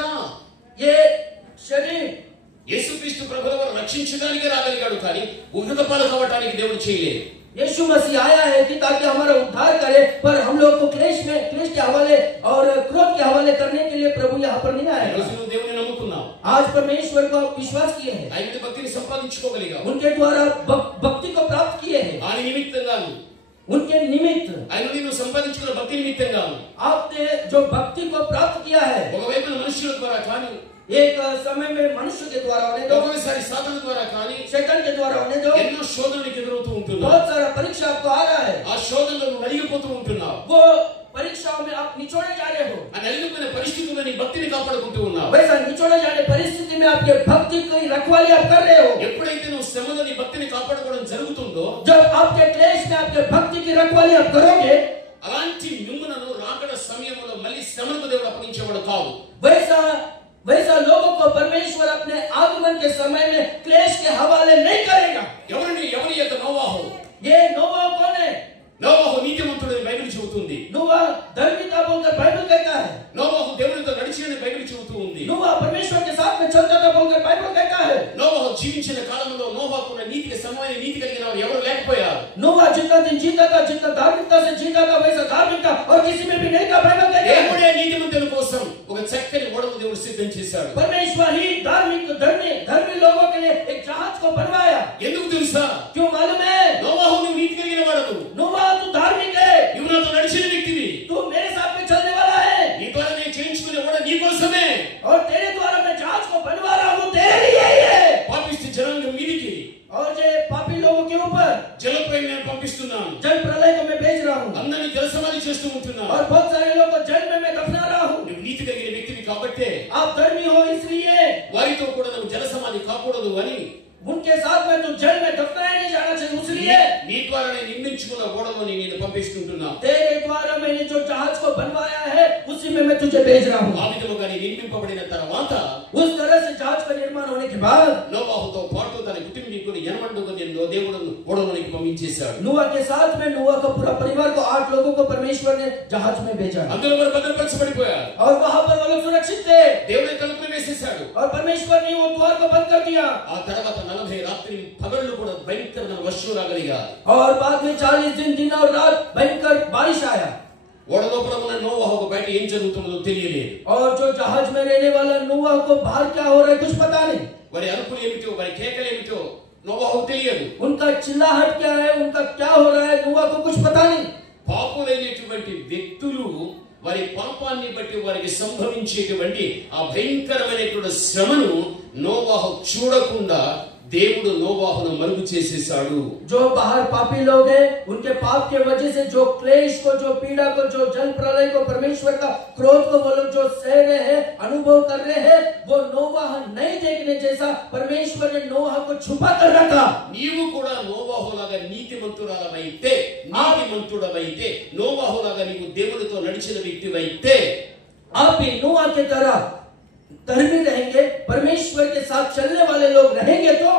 ये शरीर యేసుక్రీస్తు ప్రభుల వారు రక్షించడానికి రాగలిగాడు కానీ ఉగ్రత పాలు కావడానికి దేవుడు చేయలేదు. यीशु मसीह आया है कि ताकि हमारा उद्धार करे, पर हम लोग को क्लेश के हवाले और क्रोध के हवाले करने के लिए प्रभु यहाँ पर नहीं आया। ఈరోజు నువ్వు దేవుని నమ్ముకున్నావు, आज परमेश्वर को विश्वास किए हैं, ఆయన భక్తిని సంపాదించుకోగలిగావు, उनके द्वारा भक्ति को प्राप्त किए हैं, ఆయన నిమిత్తంగాను उनके निमित्त ఆయన నువ్వు సంపాదించుకున్న భక్తి నిమిత్తంగాను आपने जो भक्ति को प्राप्त किया है, ఒకవైపు మనుషుల ద్వారా కానీ एक समय में मनुष्य के द्वारा होने दो, ఒక్కొక్కసారి సాధన ద్వారా కానీ शैतान के द्वारा होने दो, ఎన్నో శోధనలకు ఎదురవుతూ ఉంటున్నావు. बहुत सारा परीक्षा आपको आ रहा है, ఆ శోధనలో నలిగిపోతూ ఉంటున్నావు. वो परीक्षाओं में आप निचोड़े जा रहे हो। ఆ నలిగిపోయిన పరిస్థితుల్లో నీ భక్తిని కాపాడుకుంటూ ఉన్నావు. वैसा निचोड़े जाने परिस्थिति में आपके भक्ति की रखवाली आप कर रहे हो। ఎప్పుడైతే నువ్వు శ్రమలో నీ భక్తిని కాపాడుకోవడం జరుగుతుందో, जब आपके क्लेश में आपके भक्ति की रखवाली आप करोगे, అలాంటి మిమ్ములను రాకడ సమయంలో మళ్ళీ శ్రమలకు దేవుడు అప్పగించేవాడు కాదు. वैसा लोगों को परमेश्वर अपने आगमन के समय में क्लेश के हवाले नहीं करेगा। ఎవరి యొక్క నోవాహు, ये नोवा कौन है? నోవాహు నీతిమంతుడని బైబిల్ చెబుతుంది. नोवा धर्मी था बोलकर बाइबल कहता है। నోవాహు దేవునితో నడిచినని బైబిల్ చెబుతూ ఉంది. नोवा परमेश्वर के साथ में चलता था बोलकर बाइबल कहता है। నోవాహు జీవించిన కాలంలో నోవాహుకు నీతికి సమానమైన నీతి కలిగిన వారు ఎవరు లేకపోయారు. नोवा जितना दिन जीता था, जितना धार्मिकता से जीता था, वैसा धार्मिकता और किसी में भी नहीं था। बाइबल कहता है దేవుడే నీతిమంతుల కోసం ఒక చక్కని ఓడను దేవుడు సిద్ధం చేశాడు. परमेश्वर ही धार्मिक धर्मी लोगों के लिए एक जहाज को बनवाया। ఎందుకు తెలుసా? क्यों मालूम है? నోవాహు నువ్వు నీతి కలిగిన వాడవు. नोवा तू धार्मिक है, నువ్వు నాతో నడిచిన వ్యక్తివి. तू मेरे साथ में चलने वाला है, నీ ద్వారా నేను చేయించుకునే ఓడ నీ కోసమే. और तेरे द्वारा मैं जहाज को बनवा रहा हूँ तेरे लिए ही है। పాపిష్టి జనాంగం మీదికి और ये पापी लोगों के ऊपर జలపై నేను పంపిస్తున్నాను. जल प्रलय को मैं भेज रहा हूँ, అందరినీ జలసమాధి చేస్తూ ఉంటున్నాను. और बहुत सारे लोगों को जल में मैं दफना रहा हूँ। నువ్వు నీతి కలిగిన వ్యక్తివి కాబట్టే आप धर्मी हो इसलिए వారితో కూడా నువ్వు జలసమాధి కాకూడదు అని उनके साथ में तो जल में दफनाया नहीं जाना चाहिए, इसलिए నీ ద్వారా నేను నిర్మించుకున్న ఓడలోని నేను పంపిస్తుంటున్నా. तेरे द्वारा मैंने जो जहाज को बनवाया है उसी में मैं तुझे भेज रहा हूँ। ఆ విధముగా నేను నిర్మింపబడిన తర్వాత उस तरह से जहाज का निर्माण होने के बाद నోవాహుతో పాటు తన కుటుంబీకుని 80 నేను దేవుడు ఓడలోనికి పంపించేశాడు. नूह के साथ में नूह का पूरा परिवार को 8 लोगों को परमेश्वर ने जहाज में भेजा, అందరూ వారు భద్రపరచబడిపోయారు. और वहां पर वो लोग सुरक्षित थे, దేవుడే తలుపులు వేసేశాడు. और परमेश्वर ने वो द्वार को बंद कर दिया। ఆ తర్వాత 40 రాత్రి పగళ్ళు కూడా భయంకరమైన వర్షం రాగలిగా. और बाद में 40 दिन और रात भयंकर बारिश आया, ఓడ లోపల ఉన్న నోవాహుకు బయట ఏం జరుగుతుందో తెలియలేదు. और जो जहाज में रहने वाला नूह को बाहर क्या हो रहा है कुछ पता नहीं। వారి అరుపులు ఏమిటో వారి కేకలు ఏమిటో నోవాహుకు తెలియదు. उनका चिल्लाहट क्या है, उनका क्या हो रहा है, नूह को कुछ पता नहीं। పాపులైనటువంటి వ్యక్తులు వారి పాపాన్ని బట్టి వారికి సంభవించేటువంటి ఆ భయంకరమైనటువంటి శ్రమను నోవాహు చూడకుండా దేవుడు నోవాహును మరుగు చేసేశాడు. जो बाहर पापी लोग हैं उनके पाप के वजह से जो क्लेश को, जो पीड़ा को, जो जल प्रलय को, परमेश्वर का क्रोध को वो लोग जो सह रहे हैं, अनुभव कर रहे हैं, वो नोवाह नहीं देखने जैसा परमेश्वर ने नोवाह को छुपा कर रखा। నీవు కూడా నోవాహులాగా నీతిమంతురాలవైతే, నీతిమంతుడవైతే, నోవాహులాగా నీవు దేవునితో నడిచిన వ్యక్తివైతే आप भी नोवाह की तरह धर्मी रहेंगे, परमेश्वर के साथ चलने वाले लोग रहेंगे, तो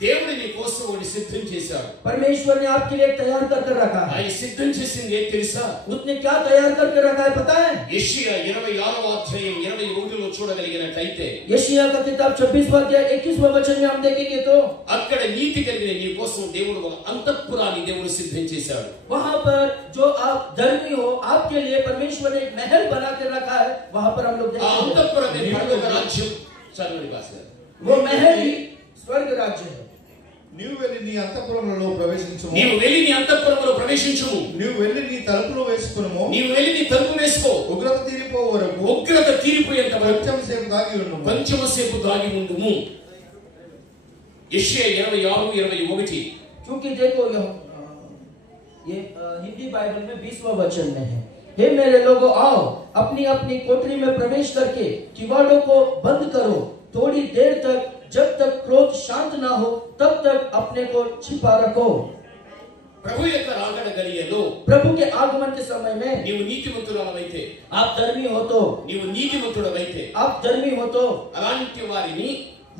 దేవుడు నీ కోసం ఒకటి సిద్ధం చేశాడు. परमेश्वर ने आपके लिए तैयार करके रखा है। ఆయన సిద్ధం చేసింది ఏం తెలుసా? उसने क्या तैयार करके रखा है पता है? యెషయా 26వ అధ్యాయం 21లో చూడగలిగినట్లయితే यशायाह का किताब 26वां अध्याय 21वां वचन में हम देखेंगे तो అక్కడ నీతి కలిగిన నీ కోసం దేవుడు ఒక అంతఃపురాన్ని దేవుడు సిద్ధం చేశాడు. वहां पर जो आप धर्मी हो आपके लिए परमेश्वर ने एक महल बना के रखा है। वहां पर हम लोग ఆ देखते हैं అంతఃపురమే పరలోక రాజ్యం. చదవండి భాస్కర్. वो महल ही स्वर्ग राज्य है। నీవు వెళ్ళి నీ అంతఃపురములలో ప్రవేశించుము, నీవు వెళ్ళి నీ అంతఃపురములో ప్రవేశించుము, నీవు వెళ్ళి నీ తలుపులు వేసుకునుము, నీవు వెళ్ళి నీ తలుపు వేసుకో, ఉగ్రత తీరిపో వరకు ఉగ్రత తీరిపోయేంత వరకు కొంచెం సేపు దాగి ఉండుము. కొంచెం సేపు దాగి ఉండుము. యెషయా 26:21. क्योंकि देखो ये हिंदी बाइबल में 20वां वचन में है, हे मेरे लोगों आओ अपनी अपनी कोठरी में प्रवेश करके किवाड़ों को बंद करो, थोड़ी देर तक जब तक क्रोध शांत ना हो तब तक अपने को छिपा रखो। ప్రభు యొక్క రాకడ గడియలో प्रभु के आगमन के समय में నీవు నీతిమంతురాలవైతే, आप धर्मी हो तो, నీవు నీతిమంతుడవైతే आप धर्मी हो तो అలాంటి వారిని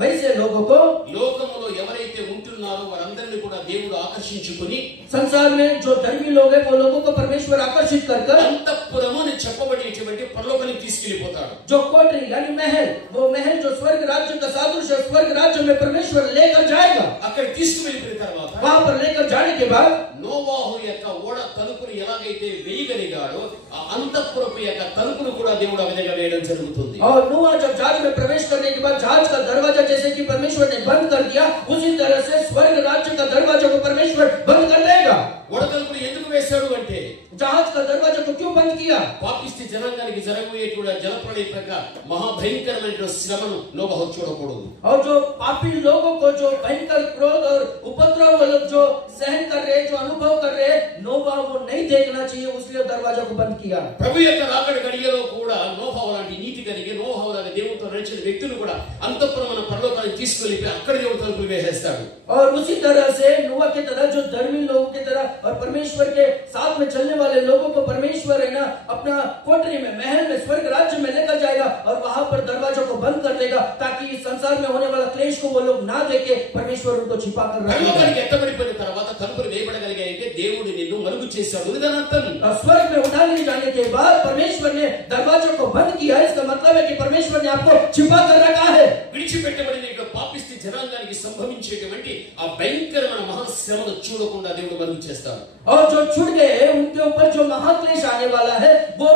वैसे लोगों को లోకములో ఎవరైతే ఉంటున్నారో వారందరిని కూడా దేవుడు ఆకర్షించుకొని संसार में जो धर्मी लोग हैं वो लोगों को परमेश्वर आकर्षित कर कर అంతఃపురము అని చెప్పబడేటువంటి పరలోకానికి తీసుకెళ్లిపోతాడు. जो कोठरी यानी महल, वो महल जो स्वर्ग राज्य का सादृश्य है, स्वर्ग राज्य में परमेश्वर लेकर जाएगा। అక్కడ తీసుకువెళ్ళిన తర్వాత वहां पर लेकर जाने के बाद నోవాహు యొక్క ఓడ తలుపును ఎలాగైతే వేయగలిగాడో ఆ అంతఃపురపు యొక్క తలుపును కూడా దేవుడు ఆ విధంగా వేయడం జరుగుతుంది. और नूह जब जहाज में प्रवेश करने के बाद जहाज का दरवाजा जैसे कि परमेश्वर ने बंद कर दिया, उसी तरह से स्वर्ग राज्य का दरवाजा को परमेश्वर बंद कर देगा। ఓడ తలుపును ఎందుకు వేశాడు అంటే जहाज का दरवाजा को क्यों बंद किया? పాపిష్టి జనాంగానికి జరగబోయేటువంటి జలప్రళయ ప్రకారం మహాభయంకరమైన శ్రమను నోవాహు చూడకూడదు. और जो पापी लोगों को जो भयंकर क्रोध और उपद्रव वो लोग जो सहन कर रहे, जो अनुभव कर रहे, नोवाह वो नहीं देखना चाहिए, इसलिए दरवाजा को बंद किया। ప్రభు యొక్క రాకడ గడియలో కూడా నోవాహు లాంటి నీతి కలిగి నోవాహు లాగా దేవునితో నడిచిన వ్యక్తులు కూడా అంతఃపురమైన పరలోకానికి తీసుకెళ్లి అక్కడ దేవుడు తలుపులు వేసేస్తాడు. और उसी तरह से नूह की तरह जो धर्मी लोगों की तरह और परमेश्वर के साथ में चलने वाले लोगों को परमेश्वर है ना अपना कोठरी में, महल में, स्वर्ग राज्य में लेकर जाएगा और वहां पर दरवाजों को बंद कर देगा ताकि इस संसार में होने वाला क्लेश को वो लोग ना देखे, परमेश्वर उनको छिपा कर रखेगा। పరలోకానికి ఎత్తబడిపోయిన తర్వాత తలుపులు వేయబడగలిగాయంటే దేవుడు నిన్ను మరుగు చేశాడు అని దాని అర్థం. और स्वर्ग में उठा लिए जाने के बाद परमेश्वर ने दरवाजों को बंद किया, इसका मतलब है कि परमेश्वर ने आपको छिपा कर रखा है। విడిచిపెట్టబడిన పాపిష్టి జనాంగానికి సంభవించేటువంటి ఆ భయంకరమైన మహా శ్రమను చూడకుండా దేవుడు మరుగు చేస్తాడు. और जो छूट गए उनके ऊपर जो महाक्लेश आने वाला है वो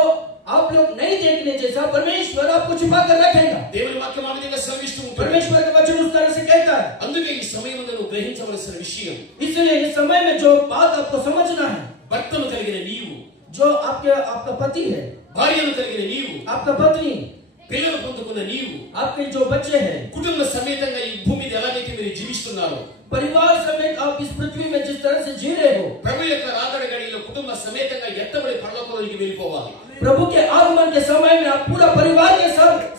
आप लोग नहीं देखने जैसा परमेश्वर आपको छुपा कर रखेगा. దేవుని వాక్యం ఆ విధంగా శ్రమిస్తూ ఉంటాడు. परमेश्वर का वचन उस तरह से कहता है. అందుకే ఈ సమయంలో నువ్వు గ్రహించవలసిన విషయం, इसलिए इस समय में जो बात आपको समझना है, భర్తను కలిగిన నీవు, जो आपका पति है, భార్యను కలిగిన నీవు, आपका पत्नी, పిల్లలు పొందుకున్న నీవు, आपके जो बच्चे हैं, కుటుంబ సమేతంగా ఈ భూమి మీద ఎలాగైతే మీరు జీవిస్తున్నారో, परिवार समेत आप इस पृथ्वी में जिस तरह से जी रहे हो, ప్రభు యొక్క రాకడ గడియలో కుటుంబ సమేతంగా ఎత్తబడి పరలోకంలోకి వెళ్ళిపోవాలి. प्रभु के आगमन के समय में आप पूरा परिवार के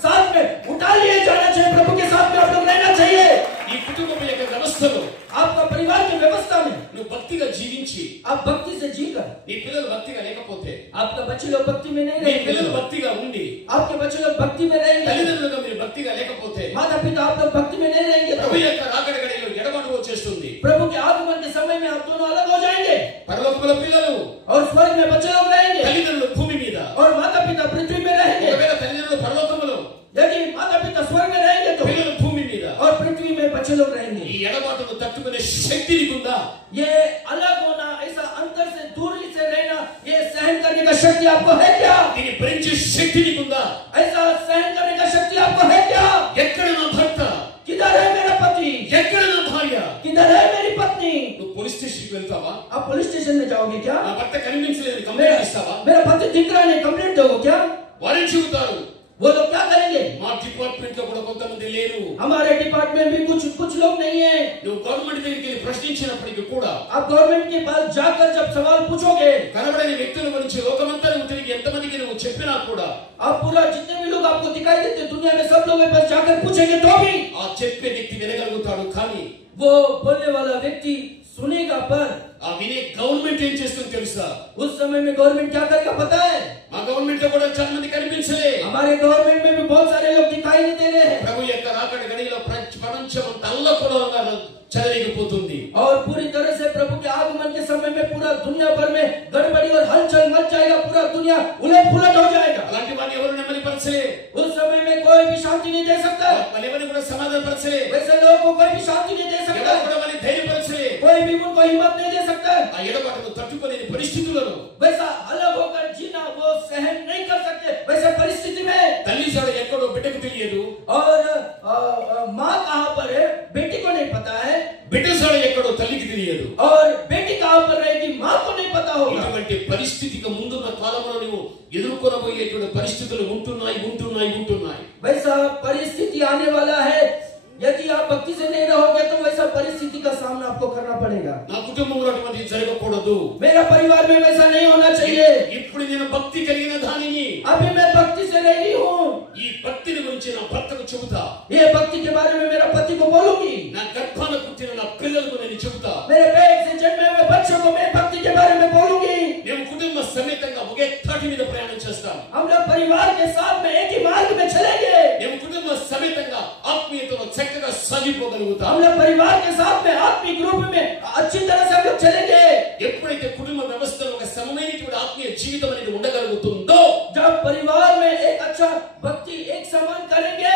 साथ में उठा लिए जाना चाहिए. प्रभु के साथ में आप लोग रहना चाहिए. ఈ కుటుంబం యొక్క వ్యవస్థలో आपका परिवार की व्यवस्था में నువ్వు భక్తిగా జీవించి, आप भक्ति से जीकर, నీ పిల్లలు భక్తిగా లేకపోతే, आपका बच्चे लोग भक्ति में नहीं నీ పిల్లలు रहेंगे, భక్తిగా ఉండి आपके बच्चे लोग भक्ति में रहेंगे, తల్లిదండ్రులుగా మీరు భక్తిగా లేకపోతే, माता पिता आप लोग भक्ति में नहीं रहेंगे, ప్రభు యొక్క రాకడ గడియలో ఎడబాటు వచ్చేస్తుంది. प्रभु के आगमन के समय में आप दोनों अलग हो जाएंगे. పరలోకంలో పిల్లలు, और स्वर्ग में बच्चे लोग रहेंगे తల్లిదండ్రులు భూమి మీద, और माता पिता पृथ्वी में रहेंगे. ఒకవేళ తల్లిదండ్రులు పరలోకంలో, यदि माता पिता स्वर्ग में रहेंगे तो పిల్లలు భూమి మీద, और पृथ्वी में बच्चे लोग रहेंगे. ఈ ఎడబాటును తట్టుకునే శక్తి నీకుందా? ये अलग होना, ऐसा अंतर से दूरी से रहना, ये सहन करने का शक्ति आपको है क्या? దీన్ని భరించే శక్తి నీకుందా? ऐसा सहन करने का शक्ति आपको है क्या? ఎక్కడ నా భర్త, किधर है मेरा पति? ఎక్కడ నా భార్య? किधर है मेरी पत्नी? నువ్వు పోలీస్ స్టేషన్కి వెళ్తావా? आप पुलिस स्टेशन में जाओगे क्या? నా భర్త కనిపించలేదు కంప్లైంట్ ఇస్తావా? मेरा पति दिख रहा नहीं, कंप्लेंट दोगे क्या? వారేం చెబుతారు? वो लोग क्या करेंगे? మా డిపార్ట్మెంట్ లో కూడా కొంతమంది లేరు. हमारे डिपार्टमेंट में भी कुछ लोग नहीं है. నువ్వు గవర్నమెంట్ దగ్గరికి వెళ్ళి ప్రశ్నించినప్పటికీ కూడా, आप गवर्नमेंट के पास जाकर जब सवाल पूछोगे, కనబడని వ్యక్తుల గురించి లోకమంతా నువ్వు తిరిగి ఎంతమందికి నువ్వు చెప్పినా కూడా, आप पूरा जितने भी लोग आपको दिखाई देते दुनिया में सब लोगों के पास जाकर पूछेंगे तो भी ఆ చెప్పే వ్యక్తి వినగలుగుతాడు. కానీ वो बोलने वाला व्यक्ति सुनेगा. पर ఆ వినే గవర్నమెంట్ ఏం చేస్తుంది తెలుసా? उस समय में गवर्नमेंट क्या करेगा पता है? మా గవర్నమెంట్ లో కూడా చాలా మంది కనిపించలే. हमारे गवर्नमेंट में भी बहुत सारे लोग दिखाई नहीं दे रहे हैं. ప్రభు యొక్క రాకడ గడియలో ప్రపంచం తల్లకొలగా చెలరేగిపోతుంది. और पूरी तरह से प्रभु के आगमन के समय में पूरा दुनिया भर में गड़बड़ी और हलचल मच जाएगा. पूरा दुनिया उलट पुलट हो जाएगा. అలాంటి వారిని ఎవరు నెమ్మది పరచలే. उस समय में कोई भी शांति नहीं दे सकता. వాళ్ళు ఎవరిని కూడా సమాధాన పరచలే. वैसे लोगों को कोई भी शांति नहीं दे सकता. ఎవరు కూడా వాళ్ళని ధైర్యపరచలే. कोई भी उनको हिम्मत नहीं दे सकता. ఆ ఎడబాటును తట్టుకోలేని పరిస్థితులను, वैसा अलग होकर जीना वो सहन नहीं कर सकते. वैसे परिस्थिति में తల్లి జాడ ఎక్కడో బిడ్డకు తెలియదు, और माँ कहाँ पर है बेटी को नहीं पता है, బిడ్డ జాడ ఎక్కడో తల్లికి తెలియదు. और बेटी कहाँ पर रहेगी माँ को नहीं पता होगा. ఇటువంటి పరిస్థితికి ముందున్న కాలంలో నువ్వు ఎదుర్కొనబోయేటువంటి పరిస్థితులు ఉంటున్నాయి. वैसा परिस्थिति आने वाला है. यदि आप भक्ति से नहीं रहोगे तो वैसा परिस्थिति का सामना आपको करना पड़ेगा. నా కుటుంబంలో అటువంటి జరగకూడదు. मेरा परिवार में वैसा नहीं होना चाहिए. ఇప్పుడు నేను భక్తి కలిగిన దానిని, अभी मैं भक्ति से रही हूँ. ఈ భక్తిని గురించి నా భర్తకు చెబుతా. ये भक्ति के बारे में मेरा पति को बोलूंगी. నా గర్భాన పుట్టిన నా పిల్లలకు నేను చెబుతా. मेरे पेट से जन्मे हुए बच्चों को मैं भक्ति के बारे में बोलूंगी. మేము కుటుంబ సమేతంగా ఒకే తాటి మీద ప్రయాణం చేస్తాం. हम लोग परिवार के साथ में एक ही मार्ग में चलेंगे. మేము కుటుంబ సమేతంగా ఆత్మీయతలో చక్కగా సాగిపోగలుగుతాం. हम लोग परिवार के साथ में आत्मिक रूप में अच्छी तरह से हम लोग चलेंगे. ఎప్పుడైతే కుటుంబ వ్యవస్థలో ఒక సమమైనటువంటి ఆత్మీయ జీవితం అనేది ఉండగలుగుతుందో, जब परिवार में एक अच्छा भक्ति एक समान करेंगे,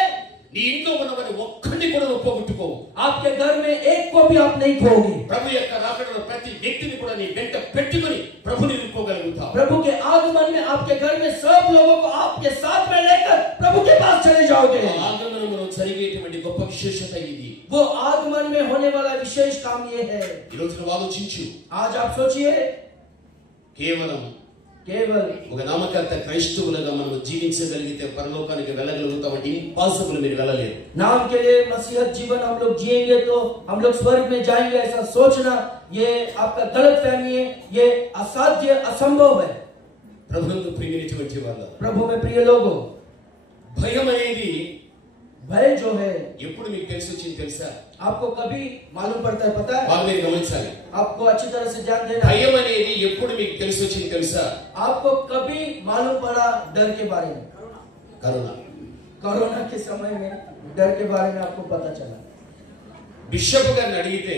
నీ ఇంట్లో ఉన్నవారి ఒక్కడిని కూడా నువ్వు పోగొట్టుకోవు. आपके घर में एक को भी आप नहीं खोओगे. ప్రభు యొక్క రాకడలో ప్రతి వ్యక్తిని కూడా నీ వెంట పెట్టుకొని ప్రభుని నిలుపుకోగలుగుతావు. प्रभु के आगमन में आपके घर में सब लोगों को आपके साथ में लेकर प्रभु के पास चले जाओगे. ఆగమనంలో జరిగేటువంటి గొప్ప విశేషత ఇది. वो आगमन में होने वाला विशेष काम ये है. ఈ రోజు నువ్వు ఆలోచించు. आज आप सोचिए, కేవలం केवल ఒక నామకర్త క్రైస్తవులుగా మనం జీవించగలిగితే పరలోకానికి వెళ్ళగలుగుతామంటే ఇంపాసిబుల్, మీరు వెళ్ళలేరు. नाम के लिए मसीहत जीवन हम लोग जिएंगे तो हम लोग स्वर्ग में जाएंगे, ऐसा सोचना ये आपका गलत फहमी है. ये असाध्य असंभव है. ప్రభువుకు ప్రియమైనటువంటి వాళ్ళ, प्रभु में प्रिय लोगों, భయం అనేది भय जो है ఎప్పుడు మీకు తెలిసి వచ్చింది తెలుసా? आपको कभी मालूम पड़ता है? पता है? వాళ్ళు మీరు గమనించాలి. आपको अच्छी तरह से ध्यान देना. భయం అనేది ఎప్పుడు మీకు తెలిసి వచ్చింది తెలుసా? आपको कभी मालूम पड़ा डर के बारे में? కరోనా. कोरोना के समय में डर के बारे में आपको पता चला. బిషప్ గారిని అడిగితే,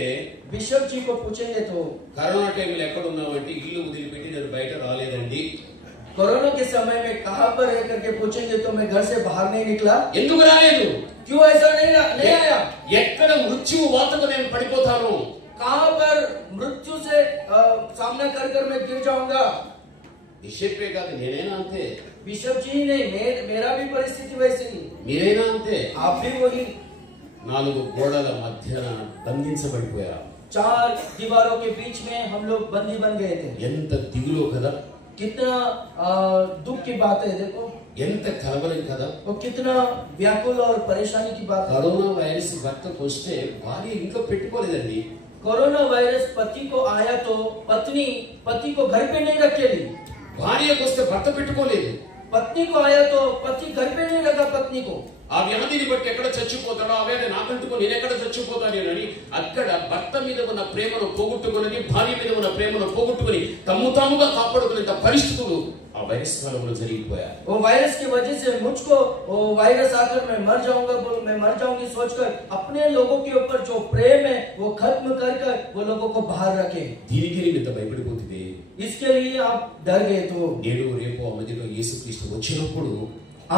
बिशप जी को पूछेंगे तो కరోనా టైంలో ఎక్కడ ఉన్నామంటే ఇల్లు వదిలిపెట్టి నేను బయట రాలేదండి. कोरोना के समय में कहां पर रह करके पूछेंगे तो मैं घर से बाहर नहीं निकला. ఎందుకు రాలేదు? क्यों ऐसा नहीं आया? ఎక్కడ మృత్యువు వాతకు నేను పడిపోతాను, कहां पर मृत्यु से सामना कर मैं गिर जाऊंगा। బిషప్పే కాదు, నేనైనా అంతే. बिशप जी नहीं, मेरा भी परिस्थिति वैसी ही, మీరైనా అంతే. आप भी वही। 4 గోడల మధ్యన బంధించబడిపోయా. 4 दीवारों के बीच में हम लोग बंदी बन गए थे। ఎంత దిగులో కదా, कितना दुख की बात है, देखो ఎంత కలవరం కదా. वो कितना व्याकुल और परेशानी की बात है। కరోనా వైరస్ భర్తకు వస్తే భార్య ఇంట్లో పెట్టుకోలేదండి. कोरोना वायरस पति को आया तो पत्नी पति को घर पे नहीं रखेगी। భార్యకు వస్తే భర్త పెట్టుకోలేదు. पत्नी को आया तो पति घर पे नहीं रखा पत्नी को। ఆ వ్యాధిని బట్టి ఎక్కడ చచ్చిపోతాడో, ఆ వ్యాధి నాకంటుకొని నేను ఎక్కడ చచ్చిపోతానేనని అక్కడ భర్త మీద ఉన్న ప్రేమను పోగొట్టుకుని, భార్య మీద ఉన్న ప్రేమను పోగొట్టుకుని తమ్ము తాముగా కాపాడుకునే పరిస్థితులు ఆ వైరస్ కాలంలో జరిగిపోయాయి. वो वायरस की वजह से मुझको वो वायरस आकर मैं मर जाऊंगा, मैं मर जाऊंगी सोचकर अपने लोगों के ऊपर जो प्रेम है वो खत्म कर कर वो लोगों को बाहर रखे। దీనికి ఇంత భయపడిపోతుంది. इसके लिए आप डर गए तो నేడు రేపు ఆ మధ్యలో యేసుక్రీస్తు వచ్చినప్పుడు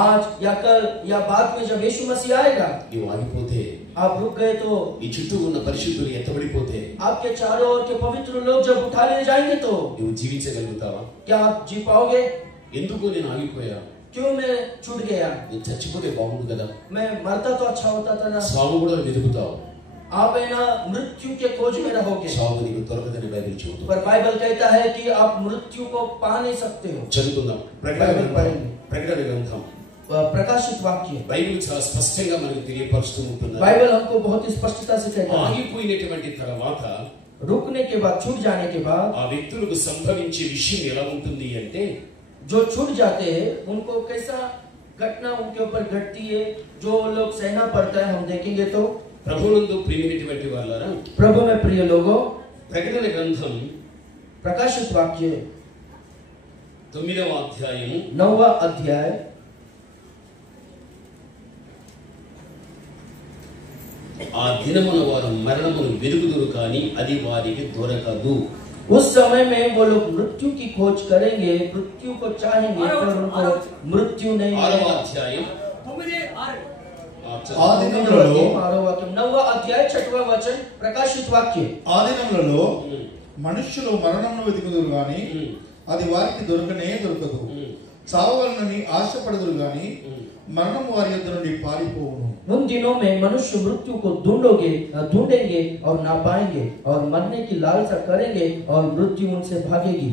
आज या कल या बाद में जब यीशु मसीह आएगा, నీవు ఆగిపోతే, आप रुक गए तो, ఈ చుట్టూ ఉన్న పరిశుద్ధులు ఎత్తబడిపోతే, आपके चारों ओर के पवित्र लोग जब उठा ले जाएंगे तो నువ్వు జీవించగలుగుతావా? क्या आप जी पाओगे? ఎందుకు నేను ఆగిపోయా? क्यों मैं छूट गया? నేను చచ్చిపోతే బాగుండు కదా. मैं मरता तो अच्छा होता था ना। సావు కూడా వెతుకుతావు, आप है ना मृत्यु के खोज में रहोगे, సావు నీకు దొరకదని బైబిల్ చెబుతుంది. पर बाइबल कहता है कि आप मृत्यु को पा नहीं सकते हो। చదువుకుందాం. ప్రకటన గ్రంథం प्रकाशित वाक्य బైబిల్ చాలా స్పష్టంగా మనకు తెలియపరుస్తూ ఉంటుంది. बाइबल हमको बहुत ही स्पष्टता से कहता है ఆగిపోయినటువంటి తర్వాత, रुकने के बाद, छूट जाने के बाद ఆ వ్యక్తులకు సంభవించే విషయం ఎలా ఉంటుంది అంటే, जो छूट जाते हैं उनको कैसा घटना उनके ऊपर घटती है, जो लोग सहना पड़ता है हम देखेंगे। तो ప్రభువునందు ప్రియమైనటువంటి వాళ్ళారా, प्रभु में प्रिय लोगों, ప్రకటన గ్రంథం प्रकाशित वाक्य 9వ అధ్యాయము 9वां अध्याय ఆ దినమున వారు మరణమును వెదుకుదురు కానీ అది వారికి దొరకదు. उस समय में वो लोग मृत्यु की खोज करेंगे, मृत्यु को चाहेंगे पर उनको मृत्यु नहीं 6వ मिलेगा। అధ్యాయం 9वां अध्याय 6वां वचन प्रकाशित वाक्य। ఆ దినములలో మనుష్యులు మరణమును వెతుకుదురు గాని అది వారికి దొరకనే దొరకదు. చావవలనని ఆశపడదురు గాని మరణము వారి యొద్ద నుండి పారిపోవును. उन दिनों में मनुष्य मृत्यु को ढूंढेंगे और ना पाएंगे, और मरने की लालसा करेंगे और मृत्यु उनसे भागेगी।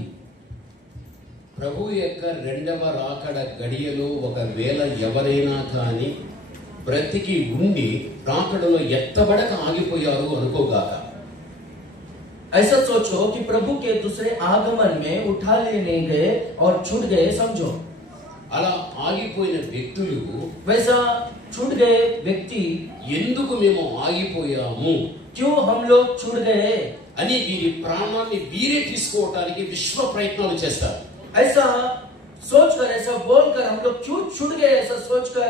ప్రభు యొక్క రెండవ రాకడ గడియలో ఒకవేళ ఎవరైనా కానీ బ్రతికి ఉండి రాకడలో ఎత్తబడక ఆగిపోయారు అనుకోగాక, ऐसा सोचो कि प्रभु के दूसरे आगमन में उठा लेने गए और छूट गए, समझो। అలా ఆగిపోయిన వ్యక్తులు, वैसा छूट गए व्यक्ति, ఎందుకు మేము ఆగిపోయాము, क्यों हम लोग छूट गए అని వీరి ప్రాణాన్ని వీరే తీసుకోవటానికి విశ్వ ప్రయత్నాలు చేస్తారు. ऐसा सोचकर, ऐसा बोलकर हम लोग क्यों छूट गए, ऐसा सोचकर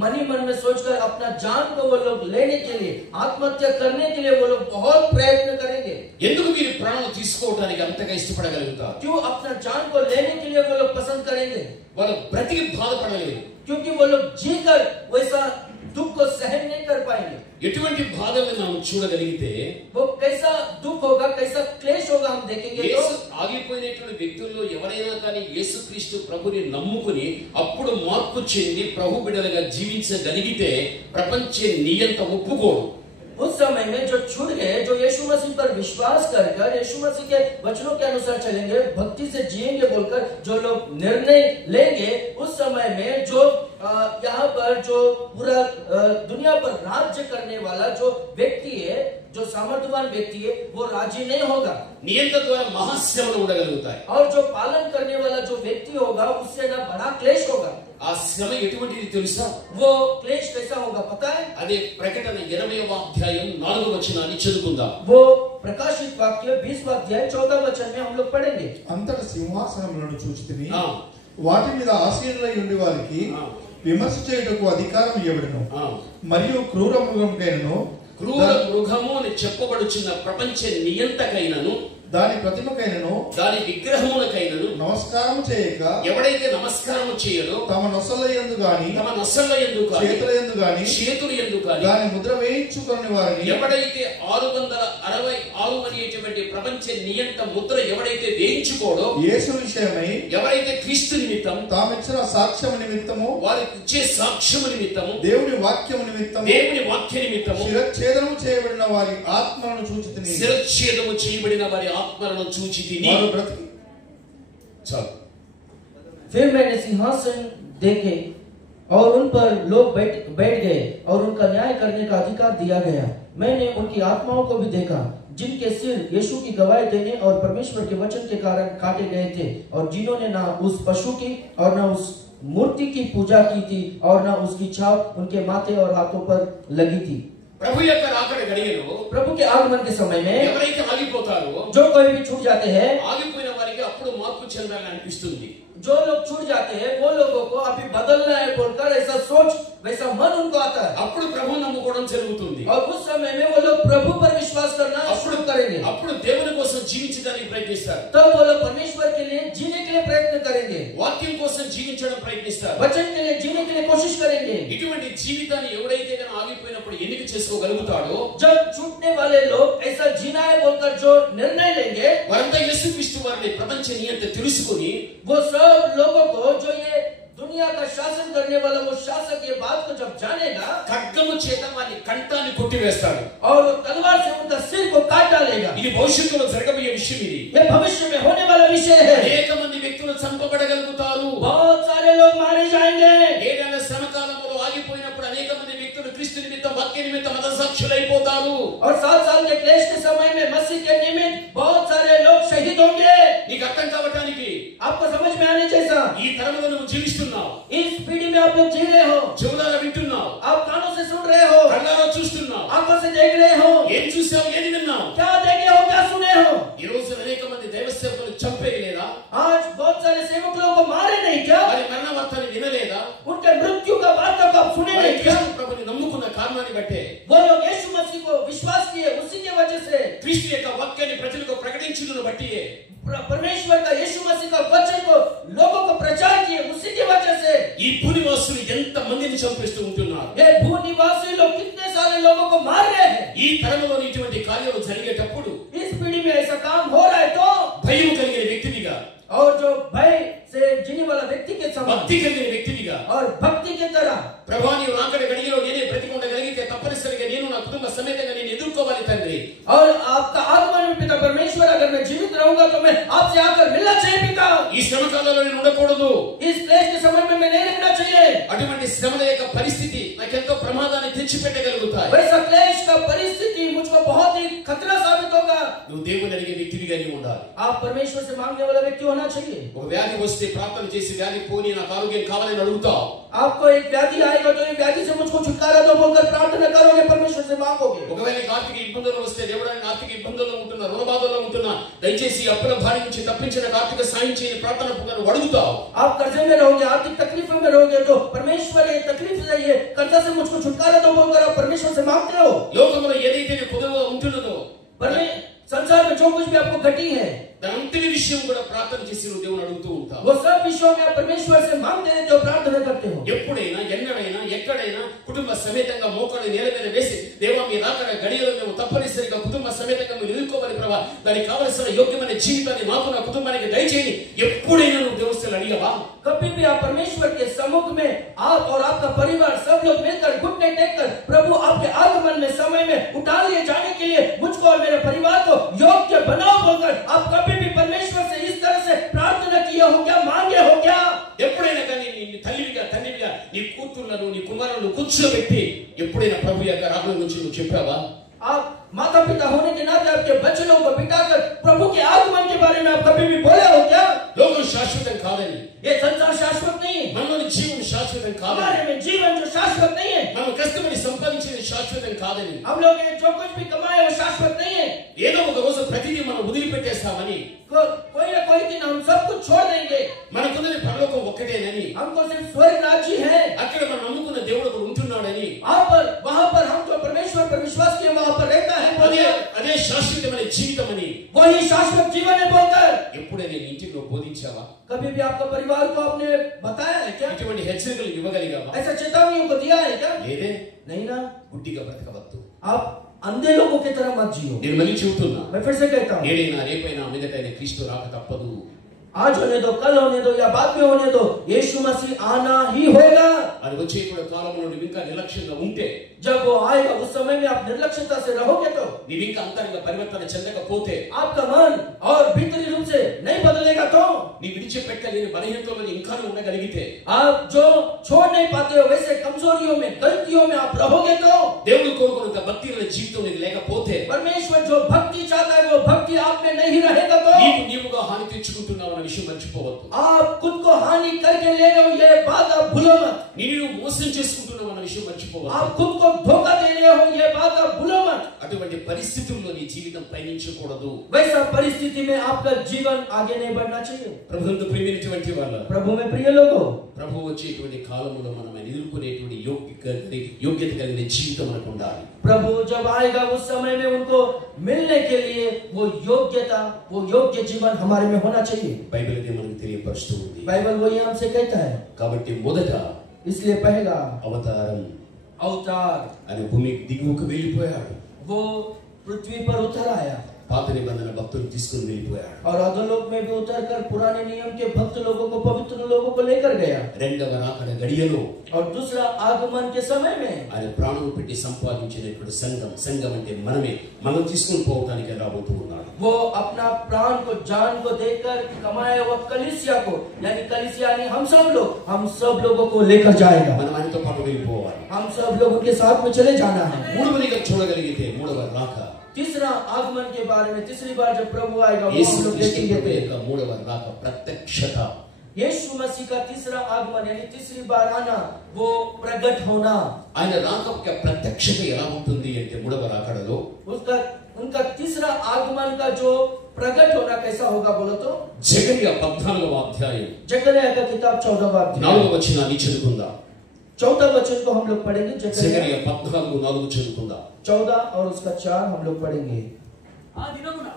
मन ही मन में सोचकर अपना जान को वो लोग लेने के लिए, आत्महत्या करने के लिए वो लोग बहुत प्रयत्न करेंगे। ఎందుకు వీరి ప్రాణాలు తీసుకోవటానికి అంతగా ఇష్టపడగలుగుతారు? क्यों अपना जान को लेने के लिए वो लोग पसंद करेंगे? వాళ్ళు బ్రతికి బాధపడలేరు. क्योंकि वो लोग जीकर वैसा दुख को सहन नहीं कर पाएंगे। ఎటువంటి బాధల్ని మనం చూడగలిగితే, वो कैसा दुख होगा, कैसा क्लेश होगा हम देखेंगे। तो యేసు ఆగిపోయినటువంటి వ్యక్తుల్లో ఎవరైనా కానీ యేసుక్రీస్తు ప్రభుని నమ్ముకుని అప్పుడు మార్పు చెంది ప్రభు బిడ్డలుగా జీవించగలిగితే ప్రపంచ నియంత ఒప్పుకోడు. उस समय में जो छूट गए, जो यीशु मसीह पर विश्वास कर यीशु मसीह के वचनों के अनुसार चलेंगे, भक्ति से जिएंगे बोलकर जो लोग निर्णय लेंगे, उस समय में जो यहाँ पर जो पूरा दुनिया पर राज्य करने वाला जो व्यक्ति है, जो सामर्थ्यवान व्यक्ति है, वो राजी नहीं होगा। నియంత ద్వారా మహాశ్రమలు ఉండగలుగుతాయి. और जो पालन करने वाला जो व्यक्ति होगा उससे ना बड़ा क्लेश होगा। ఆ శ్రమ ఎటువంటిది తెలుసా? वो क्लेश कैसा होगा पता है? అదే ప్రకటన 20వ అధ్యాయం 4వ వచనాన్ని చదువుకుందాం. वो प्रकाशित वाक्य 20वां अध्याय 14वां वचन में हम लोग पढ़ेंगे। అంతట సింహాసనములను చూచితిని, వాటి మీద ఆసీనులై ఉండి వారికి విమర్శ చేయుటకు అధికారం ఇవ్వబడును. మరియు క్రూర మృగముకైనను, క్రూర మృగము అని చెప్పబడుచున్న ప్రపంచ నియంతకైనను, దాని ప్రతిమకైనను దాని విగ్రహములకైనను నమస్కారం చేయక ఎవడైతే నమస్కారం చేయడో తమ నొసలయందు గాని తమ నొసళ్ళ యందు గాని చేతులయందు గాని చేతుల యందు గాని దాని ముద్ర వేయించుకుని వారిని ఎవడైతే 666 అనేటువంటి ప్రపంచ నియంత ముద్ర ఎవడైతే వేయించుకోడో యేసు విషయమై ఎవరైతే క్రీస్తు నిమిత్తం తామిచ్చిన సాక్ష్యం నిమిత్తము వారికి ఇచ్చే సాక్ష్యము నిమిత్తము దేవుని వాక్యము నిమిత్తము దేవుని వాక్య నిమిత్తము శిరచ్ఛేదనము చేయబడిన వారి ఆత్మలను చూచితిని. శిరచ్ఛేదము చేయబడిన వారి ఆత్మలను చూచితిని. వారు బ్రతికి చాలు. फिर मैंने सिंहासन देखे और उन पर लोग बैठ गए और उनका न्याय करने का अधिकार दिया गया। मैंने उनकी आत्माओं को भी देखा जिनके सिर यीशु की गवाही देने और परमेश्वर के वचन के कारण काटे गए थे और जिन्होंने ना उस पशु की और ना उस मूर्ति की पूजा की थी और ना उसकी छाप उनके माथे और हाथों पर लगी थी। ప్రభు యొక్క రాకడ గడియలో प्रभु के आगमन के समय में ఎవరైతే ఆగిపోతారో जो कोई भी छूट जाते हैं, ఆగిపోయిన వారికి అప్పుడు మార్పు చెందాలని అనిపిస్తుంది. जो लोग छूट जाते हैं वो लोगों को अभी बदलना है बोलकर ऐसा सोच वैसा मन उनको आता है అప్పుడు ప్రభు నమ్ముకోవడం జరుగుతుంది. और उस समय में वो लोग प्रभु पर विश्वास करना शुरू करेंगे। అప్పుడు దేవుని కోసం జీవించడానికి ప్రయత్నిస్తారు. तब वो लोग परमेश्वर के लिए जीने के लिए प्रयत्न करेंगे, వాక్యం కోసం జీవించడం ప్రయత్నిస్తారు. वचन के लिए जीने के लिए कोशिश करेंगे। ఇటువంటి జీవితాన్ని ఎవడైతే గన ఆగిపోయినప్పుడు ఎన్నిక చేసుకోగలుగుతాడో जब छूटने वाले लोग ऐसा जीना है बोलकर जो निर्णय लेंगे, వారంతా యేసుక్రీస్తు వారిని ప్రపంచ నియంత తెలుసుకొని वो सब लोगों को जो ये दुनिया का शासन करने वाला वो शासक ये बात को जब जानेगा ఖడ్గము చేత వారి కంఠాన్ని కొట్టివేస్తాడు. और वो तलवार से उनका सिर को काट डालेगा। ఇది భవిష్యత్తులో జరగబోయే విషయం. ఇది ये भविष्य में होने वाला विषय है। అనేక మంది వ్యక్తులు చంపబడగలుగుతారు. बहुत सारे लोग मारे जाएंगे। ఏడేళ్ల శ్రమకాలంలో ఆగిపోయినప్పుడు అనేక మంది వ్యక్తులు క్రీస్తు నిమిత్తం వాక్య నిమిత్తం హతసాక్షులైపోతారు. और 7 साल के क्लेश के समय में मसीह के निमित्त बहुत सारे लोग शहीद होंगे। నీకు అర్థం కావటానికి आपको समझ में आने जैसा ఈ తరములో నువ్వు జీవిస్తున్నావు, इस पीढ़ी में आप लोग जी रहे हो, చెవులారా వింటున్నావు, आप कानों से सुन रहे हो, కళ్ళారా చూస్తున్నావు. आंखों से देख रहे हो, ఏం చూసావు, ఏది విన్నావు? क्या देखे हो, क्या सुने हो। ఈ రోజు అనేక మంది దైవ సేవకులు చంపేయలేదా? आज बहुत सारे सेवक लोगों को मारे नहीं क्या? వారి మరణ వార్తని వినలేదా? उनके मृत्यु का वार्ता को आप सुने नहीं क्या? క్రీస్తు ప్రభుని నమ్ముకున్న కారణాన్ని బట్టే वो लोग यीशु मसीह को विश्वास किए, उसी की वजह से క్రీస్తు యొక్క వాక్యాన్ని ప్రజలకు ప్రకటించుదును బట్టియే परमेश्वर का यीशु मसीह का वचन को लोगों को प्रचार किए, उसी की वजह से ఈ భూనివాసులు ఎంత మందిని చంపేస్తూ ఉంటున్నారు. ये भूनिवासी लोग कितने सारे लोगों को मार रहे हैं। ఈ తరములో ఇటువంటి కార్యాలు జరిగేటప్పుడు इस पीढ़ी में ऐसा काम हो रहा है तो భయం కలిగిన వ్యక్తిగా, और जो भय से जीने वाला व्यक्ति के समान భక్తి కలిగిన వ్యక్తిగా, और भक्ति की तरह ప్రభా నీవు రాకడ గడియలో నేనే బ్రతికొండగలిగితే తప్పనిసరిగా నేను నా కుటుంబ సమేతంగా నేను ఎదుర్కోవాలి తండ్రి. और आपका आगमन में पिता परमेश्वर अगर मैं जीवित रहूंगा तो मैं आपसे आकर मिलना चाहिए पिता। ఈ శ్రమ కాలంలో నేను ఉండకూడదు. इस क्लेश के समय में मैं नहीं रहना चाहिए। అటువంటి శ్రమల యొక్క పరిస్థితి నాకెంతో ప్రమాదాన్ని తెచ్చిపెట్టగలుగుతాయి. वैसा क्लेश का परिस्थिति मुझको बहुत ही खतरा साबित होगा। నువ్వు దేవుని అడిగే వ్యక్తిగా నీవు ఉండాలి. आप परमेश्वर से मांगने वाला व्यक्ति होना चाहिए। ఒక వ్యాధి వస్తే ప్రార్థన చేసి వ్యాధి పోని నాకు ఆరోగ్యం కావాలని అడుగుతావు. आपको एक व्याधि आएगा तो ये व्याधि से मुझको छुटकारा दो बोलकर प्रार्थना करोगे, परमेश्वर से मांगोगे। ఒకవేళ ఆర్థిక ఇబ్బందులు వస్తే దేవుడు ఆర్థిక ఇబ్బందుల్లో ఉంటున్నా, రుణ బాధల్లో ఉంటున్నా, దయచేసి అప్పుల భారీ నుంచి తప్పించిన ఆర్థిక సాయం చేయని ప్రార్థన పొందని అడుగుతావు. आप कर्जे में रहोगे, आर्थिक तकलीफों में रहोगे तो परमेश्वर ये तकलीफ से ये कर्जा से मुझको छुटकारा दो बोलकर आप परमेश्वर से मांगते हो। లోకంలో ఏదైతే పొదవుగా ఉంటున్నదో संसार में जो कुछ भी आपको घटी है దాని అంతిమ విషయం కూడా ప్రార్థన చేసి నువ్వు దేవుని అడుగుతూ ఉంటావు. वो सब विषयों में आप परमेश्वर से मांगते रहते हो, प्रार्थना करते हो। ఎప్పుడైనా ఎన్నడైనా ఎక్కడైనా కుటుంబ సమేతంగా మోకాళ్ళు నేల మీద వేసి దేవా మీ రాకడ గడియలో మేము తప్పనిసరిగా కుటుంబ సమేతంగా మీరు ఎదుర్కోవాలి ప్రభా, దానికి కావలసిన యోగ్యమైన జీవితాన్ని మాకు నా కుటుంబానికి దయచేయండి ఎప్పుడైనా నువ్వు దేవుని అడిగవా? कभी भी आप परमेश्वर के सम्मुख में आप और आपका परिवार सब लोग मिलकर घुटने टेककर प्रभु आपके आगमन में समय में उठा लिए जाने के लिए मुझको और मेरे परिवार को योग्य बनाओ बोलकर आप कभी भी परमेश्वर से इस तरह से प्रार्थना किए हो क्या, मांगे हो क्या? ఎప్పుడైనా కానీ నీ తల్లివిగా తండ్రివిగా నీ కూతుర్లను నీ కుమారులను కూర్చోబెట్టి ఎప్పుడైనా ప్రభు యొక్క రాకడ గురించి నువ్వు చెప్పావా? आप माता पिता होने के नाते आपके बच्चों को बिठाकर प्रभु के आगमन के बारे में आप कभी भी बोले हो क्या? లోకం శాశ్వతం కాదని, ये संसार शाश्वत नहीं है, మనలోని జీవం శాశ్వతం కాదని, हमारे में जीवन जो शाश्वत नहीं है, మనం కష్టపడి సంపాదించేది శాశ్వతం కాదని, हम लोग ये जो कुछ भी कमाए वो शाश्वत नहीं है। ఏదో ఒక రోజు ప్రతిదీ మనం వదిలిపెట్టేస్తామని, कोई ना कोई दिन हम सब कुछ छोड़ देंगे, మనకున్నది పరలోకం ఒక్కటేనని, हमको सिर्फ स्वर्ग राज्य है, అక్కడ మనం నమ్ముకున్న దేవుడు ఒకడు ఉంటున్నాడని, वहाँ पर हम जो परमेश्वर पर विश्वास किए वहाँ पर रहता है, అదే శాశ్వతమైన జీవితం అని, वही शाश्वत जीवन है बोलकर। ఎప్పుడైనా నీ ఇంటిలో బోధించావా? कभी भी आपका परिवार को आपने बताया है क्या? ఇటువంటి హెచ్చరికలు ఇవ్వగలిగావా? ऐसा चेतावनी को दिया है क्या? లేదే. नहीं ना। గుడ్డిగా బ్రతకవద్దు. आप अंधे लोगों की तरह मत जियो। నేను మళ్ళీ చెబుతున్నా, मैं फिर से कहता हूँ, నేడైనా రేపైనా మీదటైనా క్రీస్తు రాక తప్పదు. आज होने दो, कल होने दो या बाद में होने दो, यीशु मसीह आना ही होगा। అది వచ్చేటువంటి కాలంలో నువ్వు ఇంకా నిర్లక్ష్యంగా ఉంటే, जब वो आएगा उस समय में आप निर्लक्ष्यता से रहोगे तो నీవు ఇంకా అంతరంగ పరివర్తన చెందకపోతే, आपका मन और भीतरी रूप से नहीं बदलेगा तो నీ విడిచిపెట్టలేని బలహీనతలో ఇంకా ఉండగలిగితే, आप जो छोड़ नहीं पाते हो वैसे कमजोरियों में, गलतियों में आप रहोगे तो దేవుడు కోరుకున్నంత భక్తి గల జీవితం నీకు లేకపోతే, परमेश्वर जो भक्ति चाहता है वो भक्ति आप में नहीं रहेगा तो నీకు నీవుగా హాని తెచ్చుకుంటున్నావు అన్న విషయం మర్చిపోవద్దు. आप खुद को हानि करके ले रहे हो, ये बात आप भूलो मत। నీవు మోసం చేసుకుంటున్నావు అన్న విషయం మర్చిపోవద్దు. आप खुद को धोखा दे रहे हो, ये बात आप भूलो मत। అటువంటి పరిస్థితుల్లో నీ జీవితం పయనించకూడదు. वैसा परिस्थिति में आपका जीवन आगे नहीं बढ़ना चाहिए। ప్రభువునందు ప్రియమైనటువంటి వాళ్ళ, प्रभु में प्रिय लोगों, ప్రభు వచ్చేటువంటి కాలంలో మనం ఎదుర్కొనేటువంటి యోగ్యత కలిగిన జీవితం మనకు ఉండాలి. प्रभु जब आएगा उस समय में उनको मिलने के लिए वो योग्यता, वो योग्य जीवन हमारे में होना चाहिए। బైబిల్ ఇది మనకు తెలియపరుస్తూ ఉంది. बाइबल वही हमसे कहता है। కాబట్టి మొదట इसलिए पहला అవతారం अवतार, ఆయన భూమికి దిగువకు వెళ్ళిపోయాడు. वो पृथ्वी पर उतर आया పాత నిబంధన భక్తులు తీసుకుని వెళ్ళిపోయాడు. और अधोलोक में भी उतरकर पुराने नियम के भक्त लोगों को, पवित्र लोगों को लेकर गया। రెండవ రాకడ గడియలో और दूसरा आगमन के समय में ఆయన ప్రాణం పెట్టి సంపాదించినటువంటి సంఘం అంటే మనం తీసుకుని పోవటానికి రాబోతూ ఉన్నాడు. वो अपना प्राण को, जान को देकर कमाया हुआ कलीसिया को, यानी कलीसिया यानी हम सब लोगों को लेकर जाएगा। మనం ఆయనతో పాటు వెళ్ళిపోవాలి. हम सब लोग उनके साथ में चले जाना है। మూడవదిగా చూడగలిగితే మూడవ రాక, तीसरा आगमन के बारे में, तीसरी बार जब प्रभु आएगा वो యేసు हम लोग देखेंगे। యొక్క మూడవ రాక ప్రత్యక్షత. यीशु मसीह का तीसरा आगमन यानी तीसरी बार आना, वो प्रकट होना। ఆయన రాక యొక్క ప్రత్యక్షత ఎలా ఉంటుంది అంటే మూడవ రాకడలో उनका तीसरा आगमन का जो प्रकट होना कैसा होगा बोलो तो జకర్యా 14వ అధ్యాయం जकरिया का किताब 14वां अध्याय 4వ వచనాన్ని చదువుకుందాం. 14 वचन को हम लोग पढ़ेंगे। జకర్యా 14:4 చదువుకుందాం. 14 और उसका 4 हम लोग पढ़ेंगे। ఆ దినమున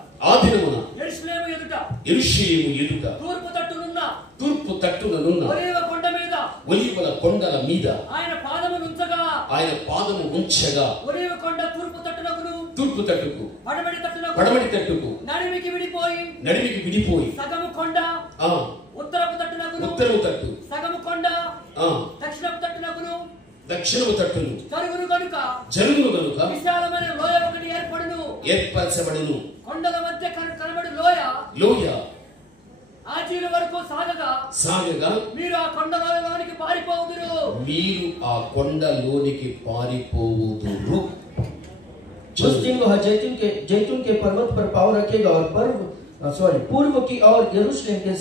యెరూషలేము ఎదుట తూర్పు తట్టుననున్న ఒలీవల కొండల మీద ఆయన పాదము ఉంచగా ఒలీవ కొండ తూర్పు తట్టుకు పడమటి తట్టుకు నడిమికి విడిపోయి సగము కొండ ఉత్తరపు తట్టు సగము కొండ దక్షిణపు తట్టును జరుగును గనుక విశాలమైన లోయ ఒకటి ఏర్పరచబడును. కొండల మధ్య కనబడు లోయ ఆజీల వరకు సాగగా మీరు ఆ కొండలోనికి పారిపోవుదురు. उस दिन वह जैतून के पर्वत पर पाँव रखेगा और पूर्व की ओर यरूशलेम के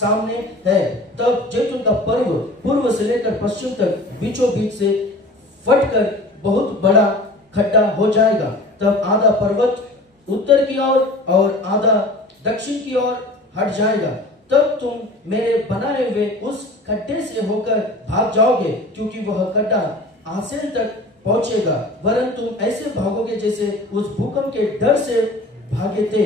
सामने है। तब जैतून का पर्व पूर्व से लेकर पश्चिम तक बीचों बीच से फटकर बहुत बड़ा खड्डा हो जाएगा। तब आधा पर्वत उत्तर की ओर और आधा दक्षिण की ओर हट जाएगा। तब तुम मेरे बनाए हुए उस खड्डे से होकर भाग जाओगे, क्योंकि वह खड्डा आसेल तक पहुंचेगा, वरन तुम ऐसे भागोगे जैसे उस भूकंप के डर से भागे थे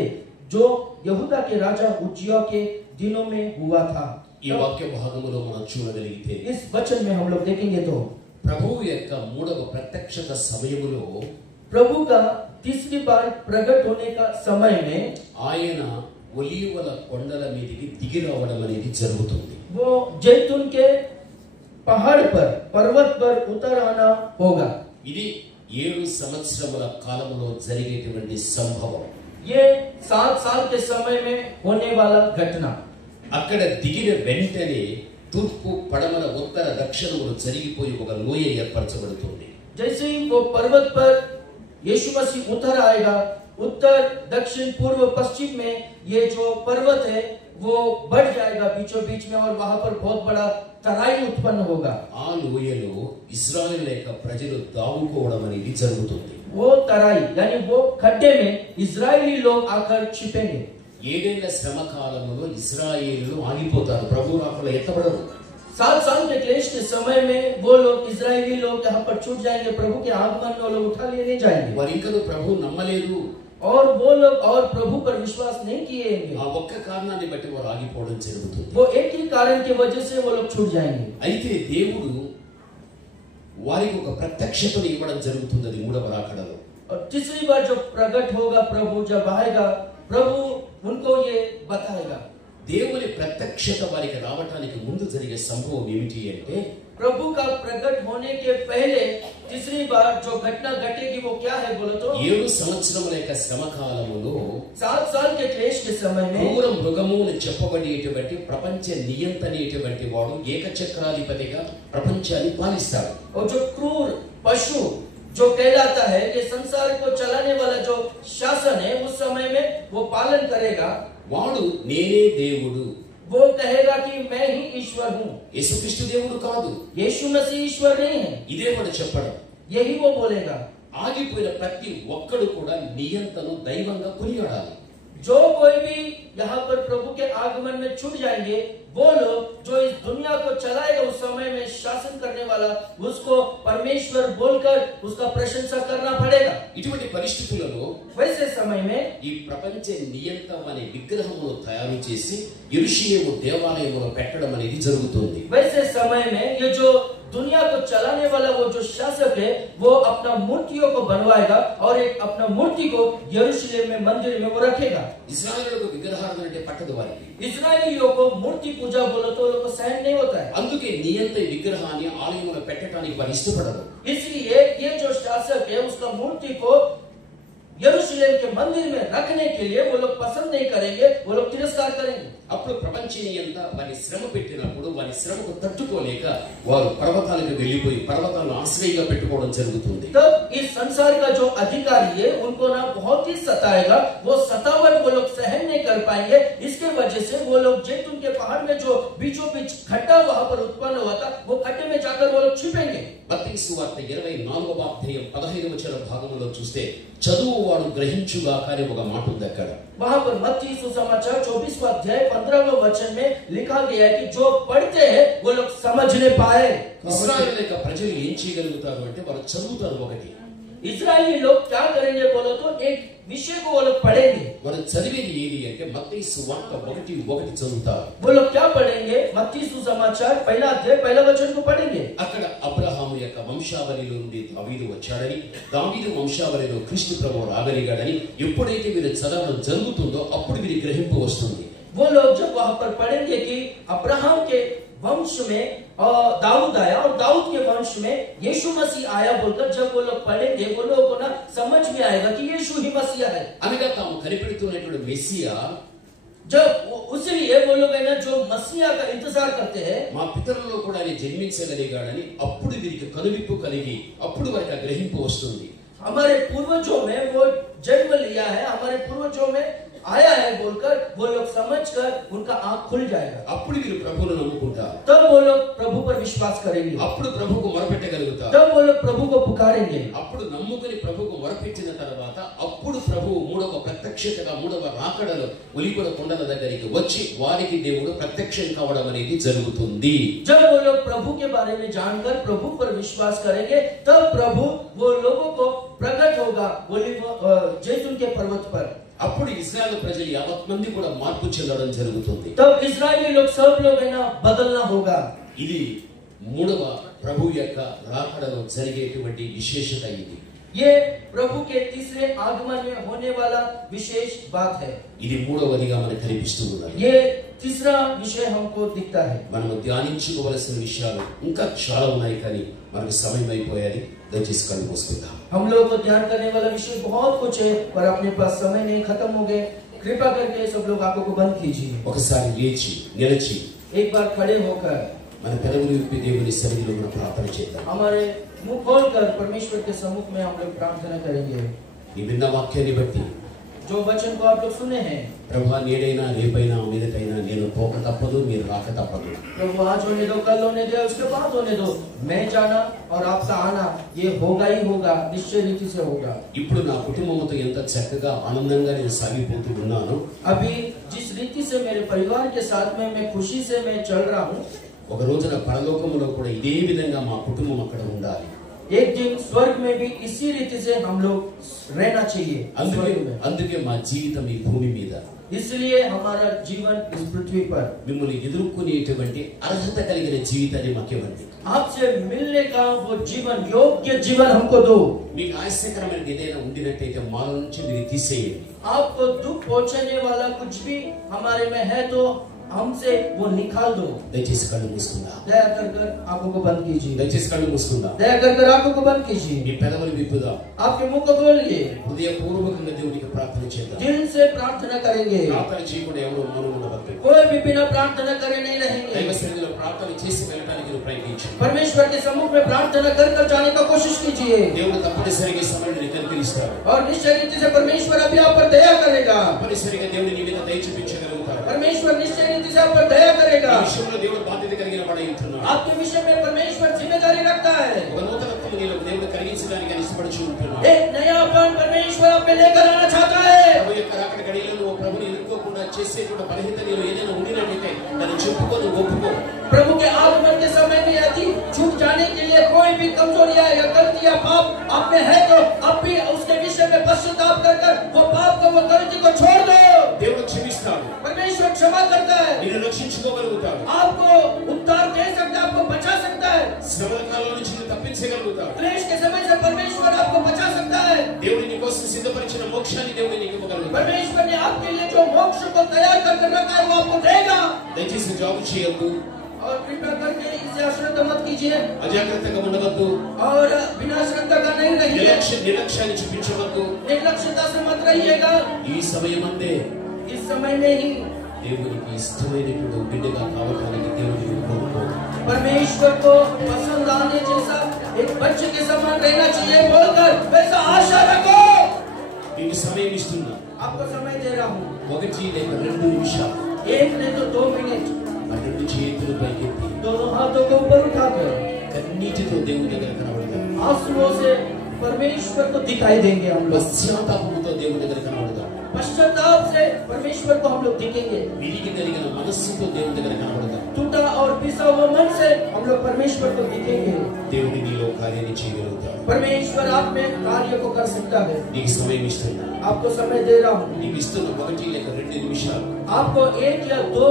जो यहूदा के राजा उज्जिया के दिनों में हुआ था। ఈ వాక్య భాగములో మనం చూడగలిగితే इस वचन में हम लोग देखेंगे तो ప్రభువు యొక్క మూడవ ప్రత్యక్షత సమయములో प्रभु का तीसरी बार प्रकट होने का समय में ఆయన ఒలీవల కొండల మీదకి దిగి రావడం అనేది జరుగుతుంది. वो जैतून के पहाड़ पर, पर्वत पर उतर आना होगा। ఇది 7 సంవత్సరముల కాలములో జరిగేటువంటి సంభవం. ये 7 साल के समय में होने वाला घटना। అక్కడ దిగిన వెంటనే తూర్పు పడమర ఉత్తర దక్షిణములు జరిగిపోయి ఒక లోయ ఏర్పరచబడుతుంది. जैसे ही वो पर्वत पर यीशु मसीह उतर आएगा, उत्तर दक्षिण पूर्व पश्चिम में ये जो पर्वत है वो बढ़ जाएगा बीचों बीच में, और वहां पर बहुत बड़ा तराई उत्पन्न होगा। ఆ లోయలో ఇశ్రాయేలు యొక్క ప్రజలు దావుకోవడం అనేది జరుగుతుంది. वो तराई यानी वो खड्डे में इजरायली लोग आकर छिपेंगे। 7 ఏళ్ల శ్రమ కాలంలో ఇశ్రాయేలులు ఆగిపోతారు, ప్రభు రాకడ ఎత్తబడరు. 7 साल के क्लेश के समय में वो लोग, इजरायली लोग यहाँ पर छूट जाएंगे, प्रभु के आगमन में वो लोग उठा लिए नहीं जाएंगे। వారు ఇంకా ప్రభు నమ్మలేదు, और वो लोग और प्रभु पर विश्वास नहीं किएंगे। ఆ ఒక్క కారణాన్ని బట్టి వారు ఆగిపోవడం జరుగుతుంది. वो एक ही कारण की वजह से वो लोग छूट जाएंगे। అయితే దేవుడు వారికి ఒక ప్రత్యక్షతను ఇవ్వడం జరుగుతుంది అది మూడవ రాకడలో. और तीसरी बार जब प्रकट होगा प्रभु, जब आएगा प्रभु उनको ये बताएगा। దేవుని ప్రత్యక్షత వారికి రావడానికి ముందు జరిగే సంభవం ఏమిటి అంటే, प्रभु का प्रकट होने के पहले तीसरी बार जो घटना घटेगी वो क्या है बोलो तो 7 సంవత్సరముల యొక్క శ్రమ కాలములో 7 साल के क्लेश के समय में క్రూర మృగము అని చెప్పబడేటువంటి ప్రపంచ నియంత అనేటువంటి వాడు ఏకచక్రాధిపతిగా ప్రపంచాన్ని పాలిస్తాడు. और जो क्रूर पशु जो कहलाता है कि संसार को चलाने वाला जो शासन है उस समय में वो पालन करेगा। వాడు నేనే దేవుడు, वो कहेगा कि मैं ही ईश्वर हूँ। యేసుక్రీస్తు దేవుడు కాదు, यीशु मसीह ईश्वर नहीं है, ఇదే వాడు చెప్పడం. यही वो बोलेगा। ఆగిపోయిన ప్రతి ఒక్కడు కూడా నియంతను దైవంగా కొనియాడాలి. जो कोई भी यहाँ पर प्रभु के आगमन में छूट जाएंगे वो लोग जो इस दुनिया को चलाएगा उस समय में शासन करने वाला उसको परमेश्वर बोलकर उसका प्रशंसा करना पड़ेगा। ఇటువంటి పరిస్థితులలో वैसे समय में ఈ ప్రపంచ నియంత అనే విగ్రహమును తయారు చేసి యెరూషలేము దేవాలయములో పెట్టడం అనేది జరుగుతుంది. वैसे समय में ये जो दुनिया को चलाने वाला वो जो शासक है वो अपना मूर्तियों को बनवाएगा और एक अपना मूर्ति को यरूशलेम में मंदिर में वो रखेगा। ఇశ్రాయేలులకు విగ్రహారాధన అంటే పట్టదు వారికి. इस्राएलियों को मूर्ति पूजा बोलो तो लोगों को सहन नहीं होता है, అందుకే నియంత విగ్రహాన్ని ఆలయంలో పెట్టడానికి వారు ఇష్టపడరు. इसलिए ये जो शासक है उसका मूर्ति को यरूशलेम के मंदिर में रखने के लिए वो लोग पसंद नहीं करेंगे, वो लोग तिरस्कार करेंगे। అప్పుడు ప్రపంచ నియంత వారి శ్రమ పెట్టినప్పుడు వారి శ్రమకు తట్టుకోలేక వారు పర్వతాలకు వెళ్ళిపోయి పర్వతాలను ఆశ్రయంగా పెట్టుకోవడం జరుగుతుంది. तब इस संसार का जो अधिकारी है उनको ना बहुत ही सताएगा, वो सतावट वो लोग सहन नहीं कर पाएंगे। इसके वजह से वो लोग जैतून के पहाड़ में जो बीचों बीच खड्डा वहां पर उत्पन्न हुआ था वो खड्डे में जाकर वो लोग छिपेंगे। మత్తయి సువార్త 24వ అధ్యాయం 15వ వచన భాగంలో చూస్తే చదువువాడు గ్రహించుగాక అనే ఒక మాట ఉంది అక్కడ. वहां पर मत्ती सुसमाचार 24वां अध्याय 15वें वचन में लिखा गया है कि जो पढ़ते हैं वो लोग समझ नहीं पाए। ఇశ్రాయేలు యొక్క ప్రజలు ఏం చేయగలుగుతారు అంటే వారు చదువుతారు ఒకటి. इजरायली लोग क्या करेंगे बोलो तो एक विषय को वो लोग पढ़ेंगे। వారు చదివేది ఏది అంటే మత్తయి సువార్త 1:1 చదువుతారు. वो लोग क्या पढ़ेंगे? मत्ती सुसमाचार 1 अध्याय 1 वचन को पढ़ेंगे। అక్కడ అబ్రహాము యొక్క వంశావళిలో నుండి దావీదు వచ్చాడని, దావీదు వంశావళిలో క్రీస్తు ప్రభువు రాగలిగాడని ఎప్పుడైతే వీరు చదవడం జరుగుతుందో అప్పుడు వీరి గ్రహింపు వస్తుంది. वो लोग जब वहां पर पढ़ेंगे कि अब्राहम के वंश में दाऊद आया और दाऊद के वंश में यीशु मसीह आया बोलकर जब वो लोग पढ़ेंगे वो लोगों को ना समझ में आएगा कि यीशु ही मसीहा है। అనగా తాము కనిపెడుతున్నటువంటి మెస్సియా जब उसलिए वो लोग है ना जो मसीहा का इंतजार करते हैं, మా పితరులలో కూడా ఆయన జన్మించగలిగాడని అప్పుడు వీరికి కనువిప్పు కలిగి అప్పుడు వారికి ఆ గ్రహింపు వస్తుంది. हमारे पूर्वजों में वो जन्म लिया है, हमारे पूर्वजों में आया है बोलकर वो लोग समझकर उनका आंख खुल जाएगा। అప్పుడు వీరు ప్రభువును నమ్ముకుంటారు. तब वो लोग प्रभु पर विश्वास करेंगे, అప్పుడు ప్రభువుకు మొరపెట్టగలుగుతారు. तब वो लोग प्रभु को पुकारेंगे। అప్పుడు నమ్ముకుని ప్రభువుకు మొరపెట్టిన తర్వాత అప్పుడు ప్రభువు మూడవ ప్రత్యక్షతగా మూడవ రాకడలో ఒలీవల కొండల దగ్గరికి వచ్చి వారికి దేవుడు ప్రత్యక్షం కావడం అనేది జరుగుతుంది. जब वो लोग प्रभु के बारे में जानकर प्रभु पर विश्वास करेंगे तब प्रभु वो लोगों को प्रकट होगा जैतून के पर्वत पर। అప్పుడు ఇశ్రాయేలు ప్రజలు యావత్ మంది కూడా మార్పు చెందడం జరుగుతుంది. तब इस्राएली लोग सब लोग है ना बदलना होगा। ఇది మూడవ ప్రభు యొక్క రాకడలో జరిగేటువంటి విశేషత ఇది. ये प्रभु के तीसरे आगमन में होने वाला विशेष बात है। ఇది మూడవదిగా మనకు కనిపిస్తున్నది. ये तीसरा विषय हमको दिखता है। మనం ధ్యానించుకోవలసిన విషయాలు ఇంకా చాలా ఉన్నాయి కానీ మనకు సమయం అయిపోయాలి. దయచేసి కళ్ళు మూసుకుందాం. हम लोग को ध्यान करने वाला विषय बहुत कुछ है पर अपने पास समय नहीं, खत्म हो गए। कृपा करके सब लोग आंखों को बंद कीजिए। ఒకసారి లేచి నిలిచి एक बार खड़े होकर మన పెదవులు విప్పి దేవుని సన్నిధిలో మనం ప్రార్థన చేద్దాం. हमारे मुंह खोलकर परमेश्वर के सम्मुख में हम लोग प्रार्थना करेंगे। ఈ విన్న వాక్యాన్ని బట్టి जो वचन को आप लोग सुने हैं, ప్రభువా నేడైనా రేపైనా మీదకైనా నేను పోక తప్పదు, మీరు రాక తప్పదు. प्रभु आज होने दो, कल होने दो, उसके बाद होने दो। मैं जाना और आपका आना ये होगा ही होगा, निश्चय रीति से होगा। ఇప్పుడు నా కుటుంబంతో ఎంత చక్కగా ఆనందంగా నేను సాగిపోతూ ఉన్నాను. अभी जिस रीति से मेरे परिवार के साथ में मैं खुशी से मैं चल रहा हूँ, ఒక రోజున పరలోకములో కూడా ఇదే విధంగా మా కుటుంబం అక్కడ ఉండాలి. एक दिन स्वर्ग में भी इसी रीति से हम लोग रहना चाहिए स्वर्ग में। అందుకే మా జీవితం ఈ భూమి మీద इसलिए हमारा जीवन इस पृथ्वी पर మిమ్మల్ని ఎదుర్కొనేటువంటి అర్హత కలిగిన జీవితాన్ని మాకివ్వండి. आपसे मिलने का वो जीवन, योग्य जीवन हमको दो। మీకు ఆశ్చర్యకరమైన ఏదైనా ఉండినట్టయితే మాలో నుంచి మీరు తీసేయండి. आपको दुख पहुंचाने वाला कुछ भी हमारे में है तो हमसे वो निकाल दो। దయచేసి కళ్ళు మూసుకుందాం. दया कर कर आंखों को बंद कीजिए। దయచేసి కళ్ళు మూసుకుందాం. दया कर कर आंखों को बंद कीजिए। మీ పెదవులు విప్పుదాం. आपके मुंह को खोलिए। హృదయపూర్వకంగా దేవునికి ప్రార్థన చేద్దాం. दिल से प्रार्थना करेंगे। ప్రార్థన చేయకుండా ఎవరు మౌనం ఉండవద్దు. कोई भी बिना प्रार्थना करे नहीं रहेंगे। దైవ సన్నిధిలో ప్రార్థన చేసి వెళ్ళడానికి మీరు ప్రయత్నించండి. परमेश्वर के सम्मुख में प्रार्थना कर कर जाने का कोशिश कीजिए। దేవుడు తప్పనిసరిగా సమయాన్ని కనికరిస్తాడు. और निश्चय रीति से परमेश्वर अभी आप पर दया करेगा। తప్పనిసరిగా దేవుడు నీ మీద దయ చూపించగలుగుతాడు. परमेश्वर निश्चय रीति से आप पर दया करेगा। ఈ విషయంలో దేవుడు బాధ్యత కలిగిన వాడై ఉంటున్నాడు. आपके विषय में परमेश्वर जिम्मेदारी रखता है। ఒక నూతనత్వం నీలో దేవుడు కలిగించడానికి ఆయన ఇష్టపడుచు ఉంటున్నాడు. एक नयापन परमेश्वर आप पे लेकर आना चाहता है। ప్రభు యొక్క రాకడ గడియలో నువ్వు ప్రభుని ఎదుర్కోకుండా చేసేటువంటి బలహీనత నీలో ఏదైనా ఉండినట్లయితే దాన్ని చెప్పుకొని ఒప్పుకో. प्रभु के आगमन के समय में यदि छूट जाने के लिए कोई भी कमजोरियां या गलती या पाप आप में है तो अब भी उसके विषय में पश्चाताप कर कर वो पाप को, वो गलती को छोड़ दो। దేవుడు క్షమిస్తాడు. परमेश्वर क्षमा करता है। నిన్ను రక్షించుకోగలుగుతాడు. आपको उद्धार दे सकता है, आपको बचा सकता है। శ్రమల కాలం నుంచి నిన్ను తప్పించగలుగుతాడు. क्लेश के समय से परमेश्वर आपको बचा सकता है। దేవుడు నీ కోసం సిద్ధపరిచిన మోక్షాన్ని దేవుడు నీకు ఇవ్వగలుగుతాడు. परमेश्वर ने आपके लिए जो मोक्ष को तैयार कर रखा है वो आपको देगा। దయచేసి జాబు చేయొద్దు. और कृपा करके इसे अश्रद्धा मत कीजिए అజాగ్రత్తగా ఉండవద్దు. और बिना श्रद्धा का नहीं रहिए। నిర్లక్ష్యాన్ని చూపించవద్దు. निर्लक्ष्यता से मत रहिएगा। ఈ సమయమందే इस समय में ही దేవునికి ఇష్టమైనటువంటి బిడ్డగా కావడానికి దేవుడిని కోరుకో. परमेश्वर को पसंद आने जैसा एक बच्चे के समान रहना चाहिए बोलकर वैसा आशा रखो। నీకు సమయం ఇస్తున్నా. आपको समय दे रहा हूँ। 1 లేక 2 నిమిషాలు. एक नहीं तो 2 मिनट ఆ 2 చేతులు పైకెత్తి दोनों हाथों को ऊपर उठाकर కన్నీటితో దేవుని దగ్గర కనబడదాం. आंसुओं से परमेश्वर को दिखाई देंगे हम लोग। పశ్చాత్తాపంతో దేవుని దగ్గర కనబడదాం. पश्चाताप से परमेश्वर को हम लोग दिखेंगे। విరిగి కలిగిన మనస్సుతో దేవుని దగ్గర కనబడదాం. टूटा और पिसा हुआ मन से हम लोग परमेश्वर को दिखेंगे। దేవుని నీలో కార్యాన్ని చేయగలుగుతాడు. परमेश्वर आप में कार्य को कर सकता है। నీకు సమయం ఇస్తున్నా. आपको समय दे रहा हूँ। నీకు ఇస్తున్న 1 లేక 2 నిమిషాలు. आपको 1 या 2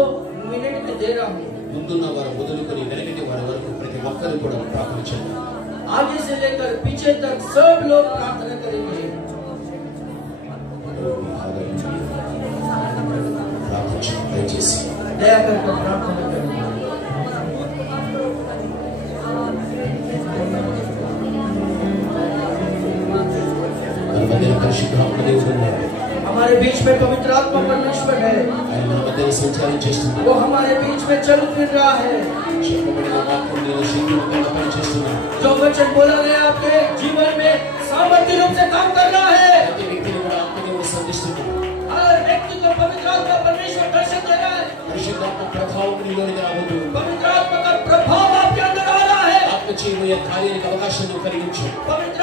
मिनट में दे रहा हूँ। ముందున్న వారు మొదలుకొని వెనకటి వారి వరకు ప్రతి ఒక్కరు కూడా ప్రార్థన చేద్దాం. आगे से लेकर पीछे तक सब लोग प्रार्थना करेंगे। ప్రార్థన చేద్దాం. దయచేసి दया करके प्रार्थना करेंगे। మన మధ్యన పరిశుద్ధాత్మ దేవుడు ఉన్నాడు. हमारे बीच में पवित्र आत्मा परमेश्वर है। ఆయన మన మధ్యన సంచారం చేస్తున్నాడు. वो हमारे बीच में चल फिर रहा है। చెప్పబడిన వాక్యం నీలో శక్తివంతంగా పనిచేస్తున్నాడు. जो वचन बोला गया आपके जीवन में सामर्थ्य रूप से काम कर रहा है। ప్రతి వ్యక్తిని కూడా ఆత్మదేవుడు సంధిస్తున్నాడు. हर व्यक्ति को पवित्र आत्मा परमेश्वर दर्शन दे रहा है। పరిశుద్ధాత్మ ప్రభావం నీలోనికి రావద్దు. पवित्र आत्मा का प्रभाव आपके अंदर आ रहा है। ఆత్మ చేయబోయే కార్యానికి అవకాశం కలిగించు. पवित्र